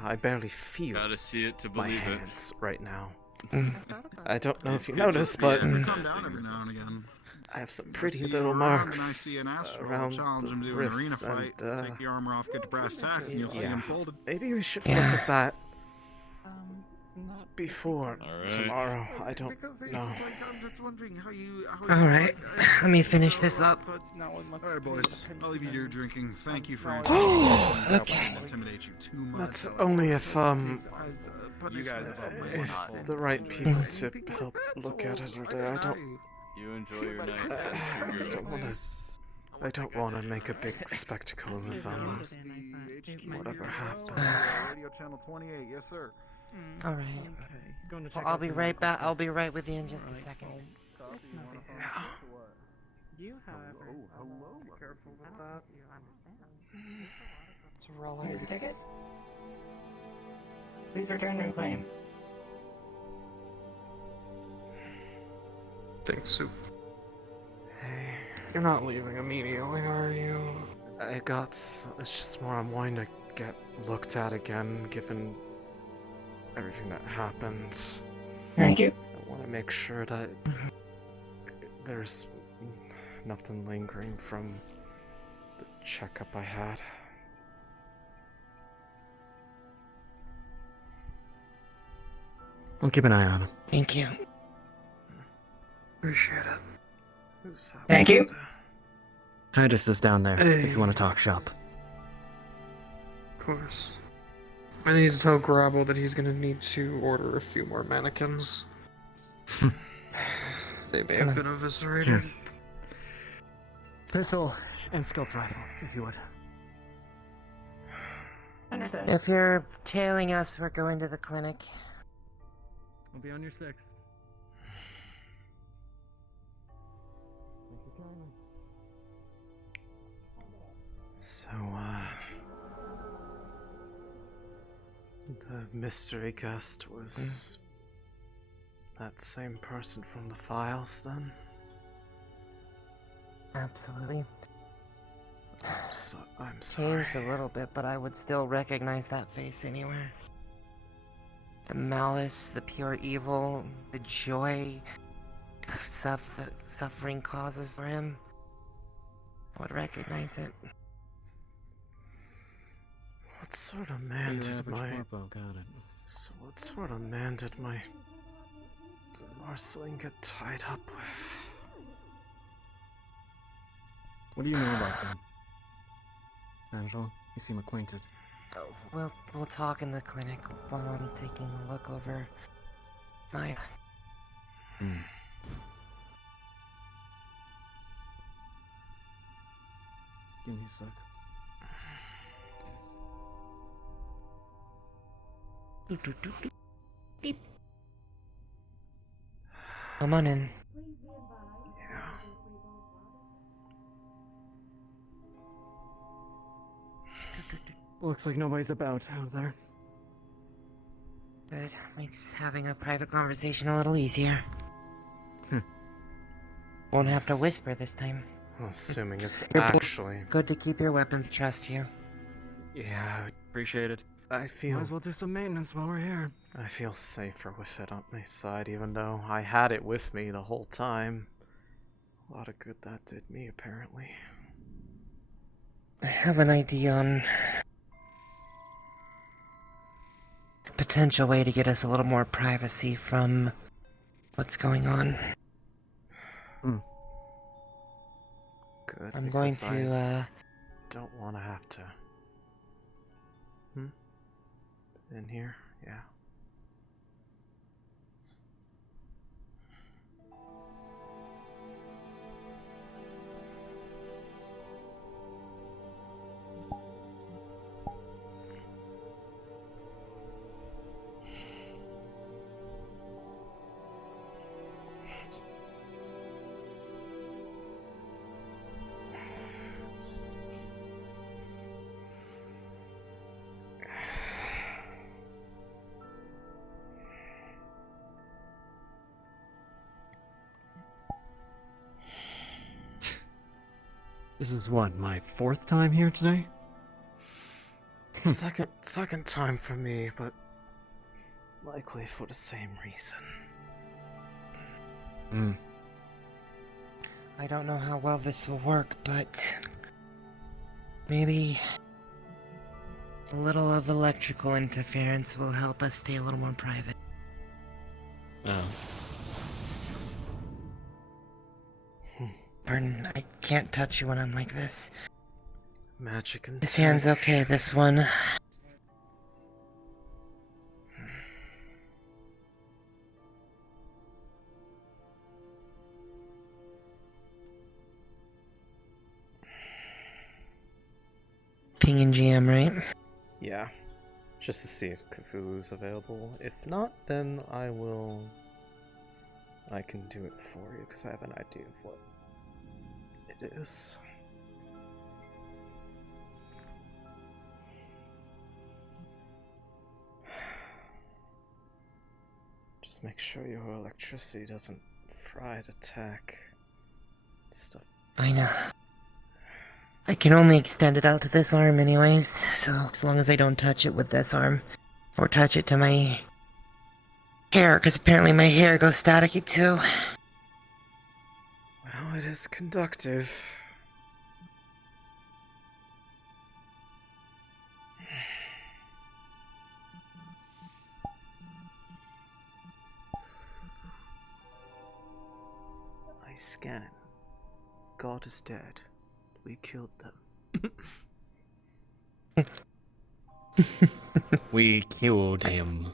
I barely feel Gotta see it to my believe it. hands right now. Mm. I don't know if you noticed, but Come down every now and again. I have some I pretty see you little around and I marks see an astral, around challenge him the to an arena wrists, fight, and take the armor off, get to brass tacks, and you'll see him folded. maybe we should Yeah. look at that before Alright. tomorrow. I don't know. I'm just wondering how you. Alright, let me finish this up. Alright, boys. I'll leave you to your drinking. Thank you for your Oh, time. okay. I don't intimidate you too much. That's only if You guys have if the right people to help look at it are there. I don't. You enjoy your night. I don't want to make a big spectacle of whatever happens. Radio channel 28, yes sir. Alright. Well, I'll be right back. I'll be right with you in just a second. You, however, be careful with that. You understand. To roll out your ticket? Please return your claim. Think soup. Hey, You're not leaving immediately, are you? it's just more I'm wanting to get looked at again, given everything that happened. Thank you. I want to make sure that there's nothing lingering from the checkup I had. I'll keep an eye on him. Thank you. Appreciate it. Who's that? Thank you. Titus is down there if Hey. you want to talk shop. Of course. I need to tell Grabble that he's gonna need to order a few more mannequins. They may have been eviscerated. Pistol and scoped rifle, if you would. If you're tailing us, we're going to the clinic. I'll be on your 6. So, the mystery guest was that same person from the files, then? Absolutely. I'm sorry. Changed a little bit, but I would still recognize that face anywhere. The malice, the pure evil, the joy suffering causes for him. I would recognize it. what sort of man Your did average my... corpo, got it. So what sort of man did my... Marceline get tied up with? What do you know about them? Angela, you seem acquainted. We'll talk in the clinic while I'm taking a look over Maia. Give me a sec. Beep. Come on in. Looks like nobody's about out there. Good. Makes having a private conversation a little easier. Won't have to whisper this time. Assuming it's You're both actually... good to keep your weapons, trust you. Yeah, Appreciate it. I feel... Might as well do some maintenance while we're here. I feel safer with it on my side, even though I had it with me the whole time. A lot of good that did me, apparently. I have an idea on a potential way to get us a little more privacy from what's going on. Good, I'm going because to, I don't want to have to... In here? Yeah. This is what, my 4th time here today? Second time for me, but likely for the same reason. I don't know how well this will work, but maybe a little of electrical interference will help us stay a little more private. Oh. Pardon, I can't touch you when I'm like this. Magic and This hand's tech. okay, this one. Ping and GM, right? Yeah. Just to see if Cthulhu's available. If not, then I can do it for you, because I have an idea of what it is. Just make sure your electricity doesn't fry the tech. Stuff. I know. I can only extend it out to this arm anyways, so as long as I don't touch it with this arm, or touch it to my hair, because apparently my hair goes staticky too. Well, it is conductive. I scan. God is dead. We killed them. We killed him.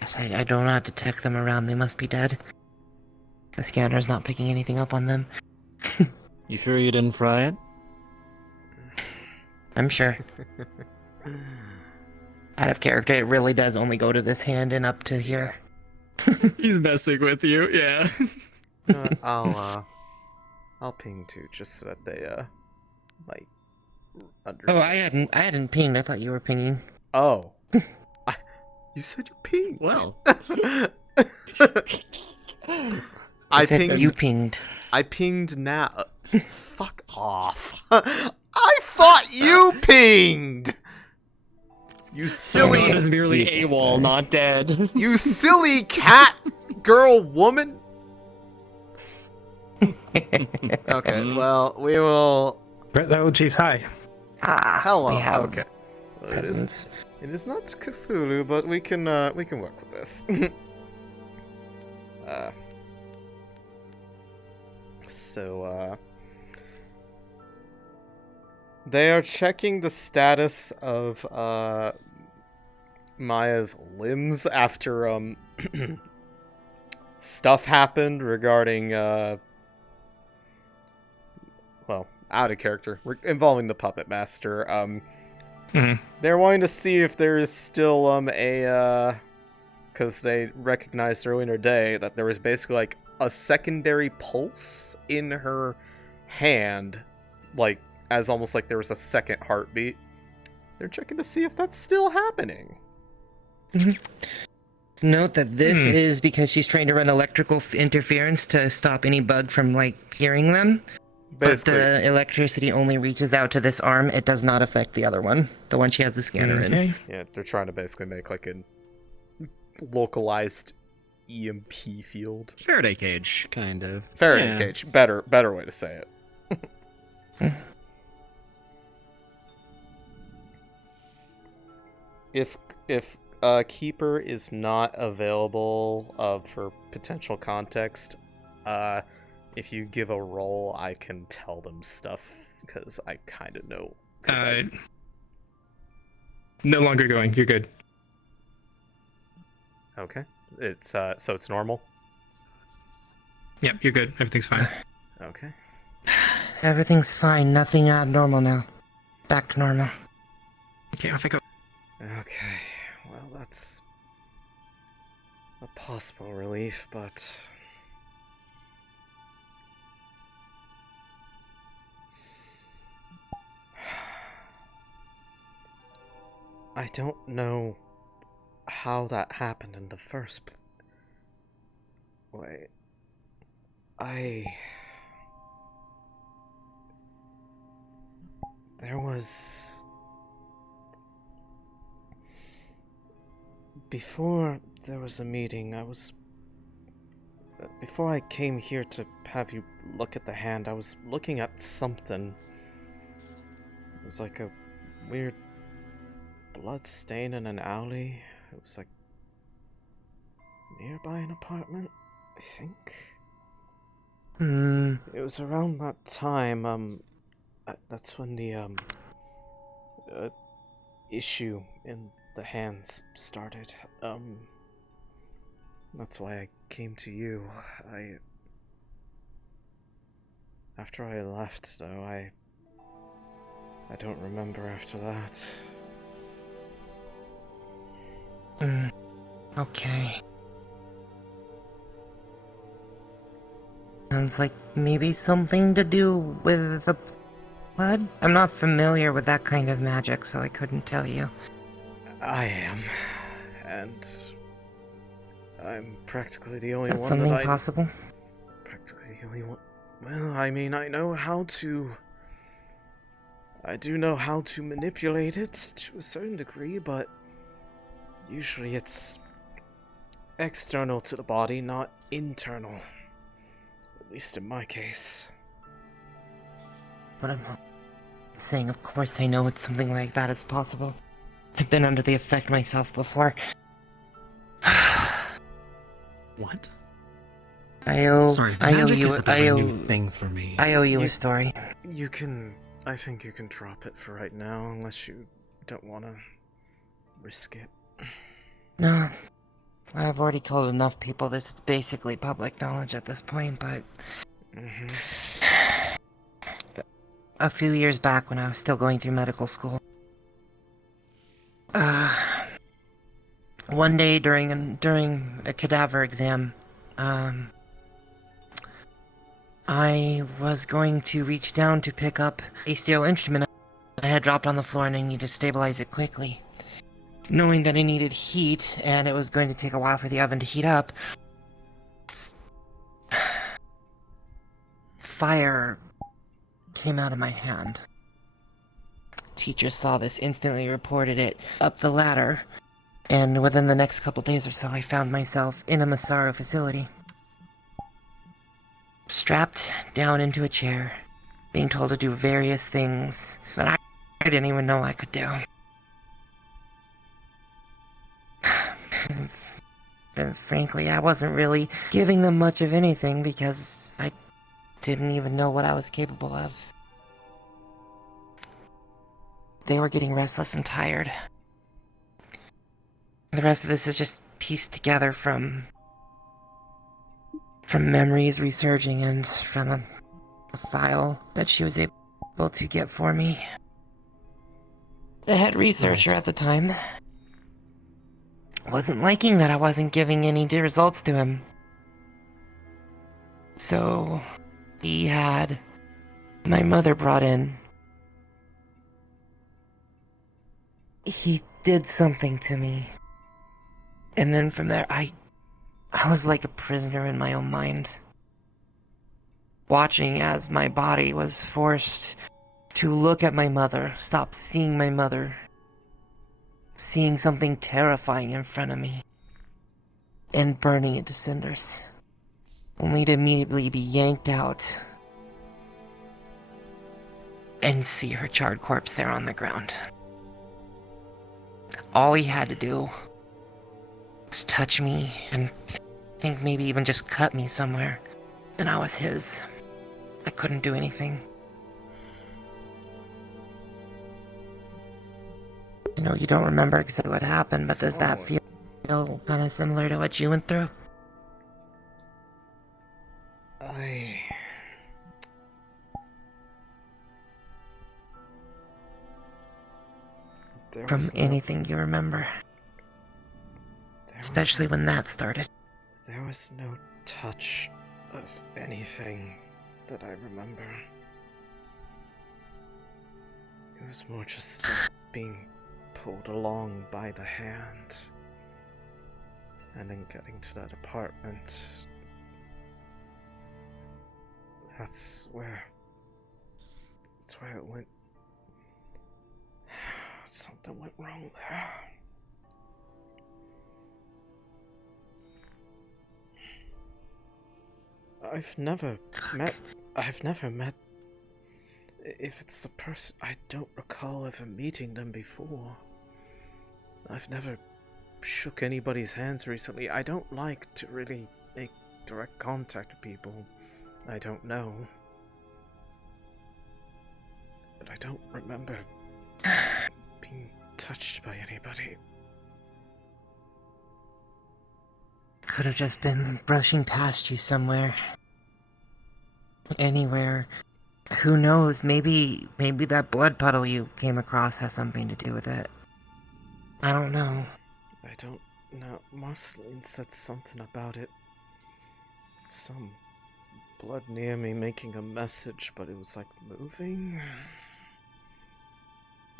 Yes, I do not detect them around. They must be dead. The scanner's not picking anything up on them. You sure you didn't fry it? I'm sure. Out of character, it really does only go to this hand and up to here. He's messing with you, yeah. I'll ping too, just so that they might understand. Oh, I hadn't pinged. I thought you were pinging. Oh, you said you pinged. Well, I said you pinged. I pinged now. Fuck off. I thought you pinged. You silly. God is merely AWOL, not dead. You silly cat girl woman. Okay, well, we will Oh, geez, hi. Hello. we have Okay. Well, presents. it is not Cthulhu, but we can work with this. So they are checking the status of Maya's limbs after stuff happened regarding well, out of character, involving the puppet master. They're wanting to see if there is still because they recognized earlier today that there was basically like a secondary pulse in her hand, like as almost like there was a second heartbeat. They're checking to see if that's still happening. Note that this is because she's trying to run electrical interference to stop any bug from, like, hearing them. Basically. But the electricity only reaches out to this arm. It does not affect the other one. The one she has the scanner in. Yeah, they're trying to basically make like a localized EMP field. Faraday cage, kind of. Faraday cage. Better way to say it. If Keeper is not available for potential context, if you give a roll, I can tell them stuff because I kind of know. No longer going. You're good. Okay, it's so it's normal. Yep, you're good. Everything's fine. Okay. Everything's fine. Nothing abnormal now. Back to normal. Okay, off I go. Okay, well that's a possible relief, but I don't know how that happened in the first place. Wait. There was... Before there was a meeting, before I came here to have you look at the hand, I was looking at something. It was like a weird blood stain in an alley. It was like nearby an apartment, I think. It was around that time, that's when the, issue in the hands started. That's why I came to you. After I left, though, I don't remember after that. Okay. Sounds like maybe something to do with the blood? I'm not familiar with that kind of magic, so I couldn't tell you. I am. And I'm practically the only That's one something that possible? Practically the only one. Well, I mean, I know how to... I do know how to manipulate it to a certain degree, but usually it's external to the body, not internal. At least in my case. But I'm not saying, of course I know it's something like that is possible. I've been under the effect myself before. What? I owe magic you is a bit of a new thing for me. I owe you a story. You can... I think you can drop it for right now, unless you don't want to risk it. No. I've already told enough people this is basically public knowledge at this point, but... A few years back when I was still going through medical school. One day during a cadaver exam, I was going to reach down to pick up a steel instrument I had dropped on the floor and I needed to stabilize it quickly. Knowing that I needed heat and it was going to take a while for the oven to heat up, fire came out of my hand. Teacher saw this, instantly reported it up the ladder, and within the next couple days or so I found myself in a Massaro facility. Strapped down into a chair, being told to do various things that I didn't even know I could do. And frankly, I wasn't really giving them much of anything because I didn't even know what I was capable of. They were getting restless and tired. The rest of this is just pieced together from memories resurging and from a file that she was able to get for me. The head researcher at the time wasn't liking that I wasn't giving any results to him. So he had my mother brought in. He did something to me. And then from there, I was like a prisoner in my own mind. Watching as my body was forced to look at my mother, stop seeing my mother, seeing something terrifying in front of me, and burning it to cinders, only to immediately be yanked out and see her charred corpse there on the ground. All he had to do was touch me and I think maybe even just cut me somewhere, and I was his. I couldn't do anything. You know, you don't remember exactly what happened, but does that feel kind of similar to what you went through? From anything you remember. Especially when that started. There was no touch of anything that I remember. It was more just being pulled along by the hand. And then getting to that apartment. That's where it went. Something went wrong there. I've never met. If it's the person, I don't recall ever meeting them before. I've never shook anybody's hands recently. I don't like to really make direct contact with people I don't know. But I don't remember being touched by anybody. Could have just been brushing past you somewhere. Anywhere. Who knows, maybe that blood puddle you came across has something to do with it. I don't know. I don't know. Marceline said something about it. Some blood near me making a message, but it was like moving.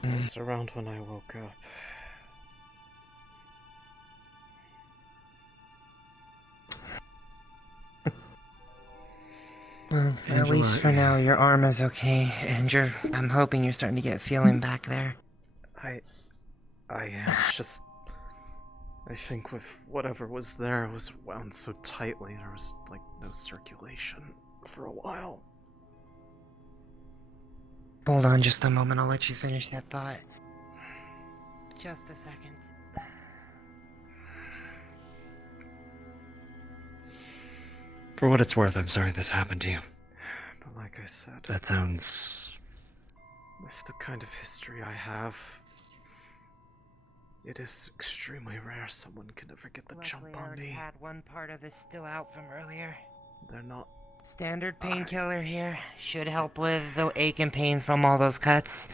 It was around when I woke up. Well, at Angela, least for now, your arm is okay, and I'm hoping you're starting to get feeling back there. I am. It's just, I think with whatever was there, it was wound so tightly, there was like no circulation for a while. Hold on just a moment, I'll let you finish that thought. Just a second. For what it's worth, I'm sorry this happened to you. But like I said, That sounds... with the kind of history I have, it is extremely rare someone can ever get the jump on me. Had one part of this still out from earlier. They're not... Standard painkiller here. Should help with the ache and pain from all those cuts.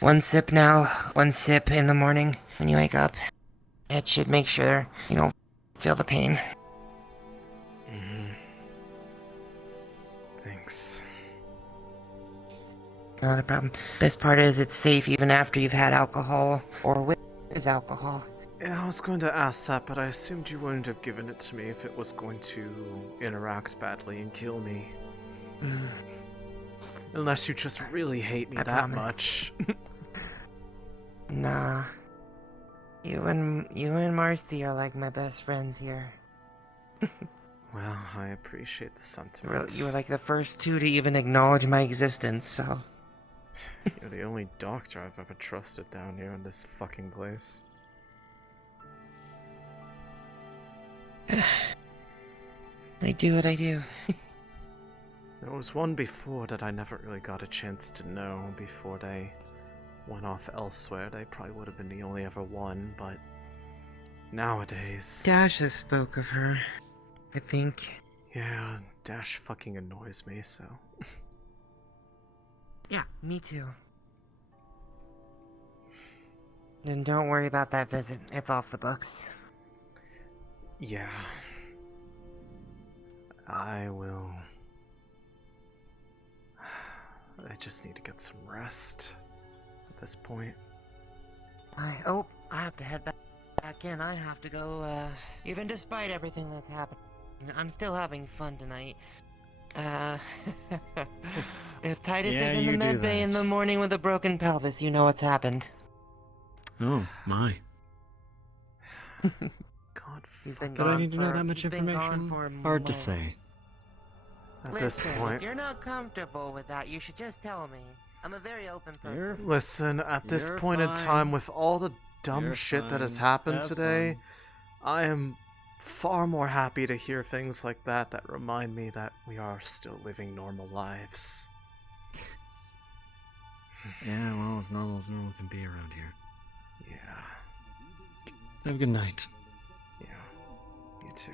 One sip now, one sip in the morning when you wake up. It should make sure you don't feel the pain. Thanks. Not a problem. Best part is it's safe even after you've had alcohol or with alcohol. Yeah, I was going to ask that, but I assumed you wouldn't have given it to me if it was going to interact badly and kill me. Unless you just really hate me that much. Nah. You and Marcy are like my best friends here. Well, I appreciate the sentiment. You were like the first two to even acknowledge my existence, so. You're the only doctor I've ever trusted down here in this fucking place. I do what I do. There was one before that I never really got a chance to know before they went off elsewhere. They probably would have been the only ever one, but nowadays... Dash has spoke of her, I think. Yeah, Dash fucking annoys me, so... Yeah, me too. And don't worry about that visit. It's off the books. Yeah. I will... I just need to get some rest at this point. I have to head back in. I have to go, even despite everything that's happened. I'm still having fun tonight. If Titus is in the med bay in the morning with a broken pelvis, you know what's happened. Oh, my. God, Did I need to know that much information? Hard to say. At this point... If you're not comfortable with that, you should just tell me. I'm a very open person. Listen, at this point in time, with all the dumb shit that has happened today, I am far more happy to hear things like that that remind me that we are still living normal lives. Yeah, well, as normal can be around here. Yeah. Have a good night. Yeah. You too.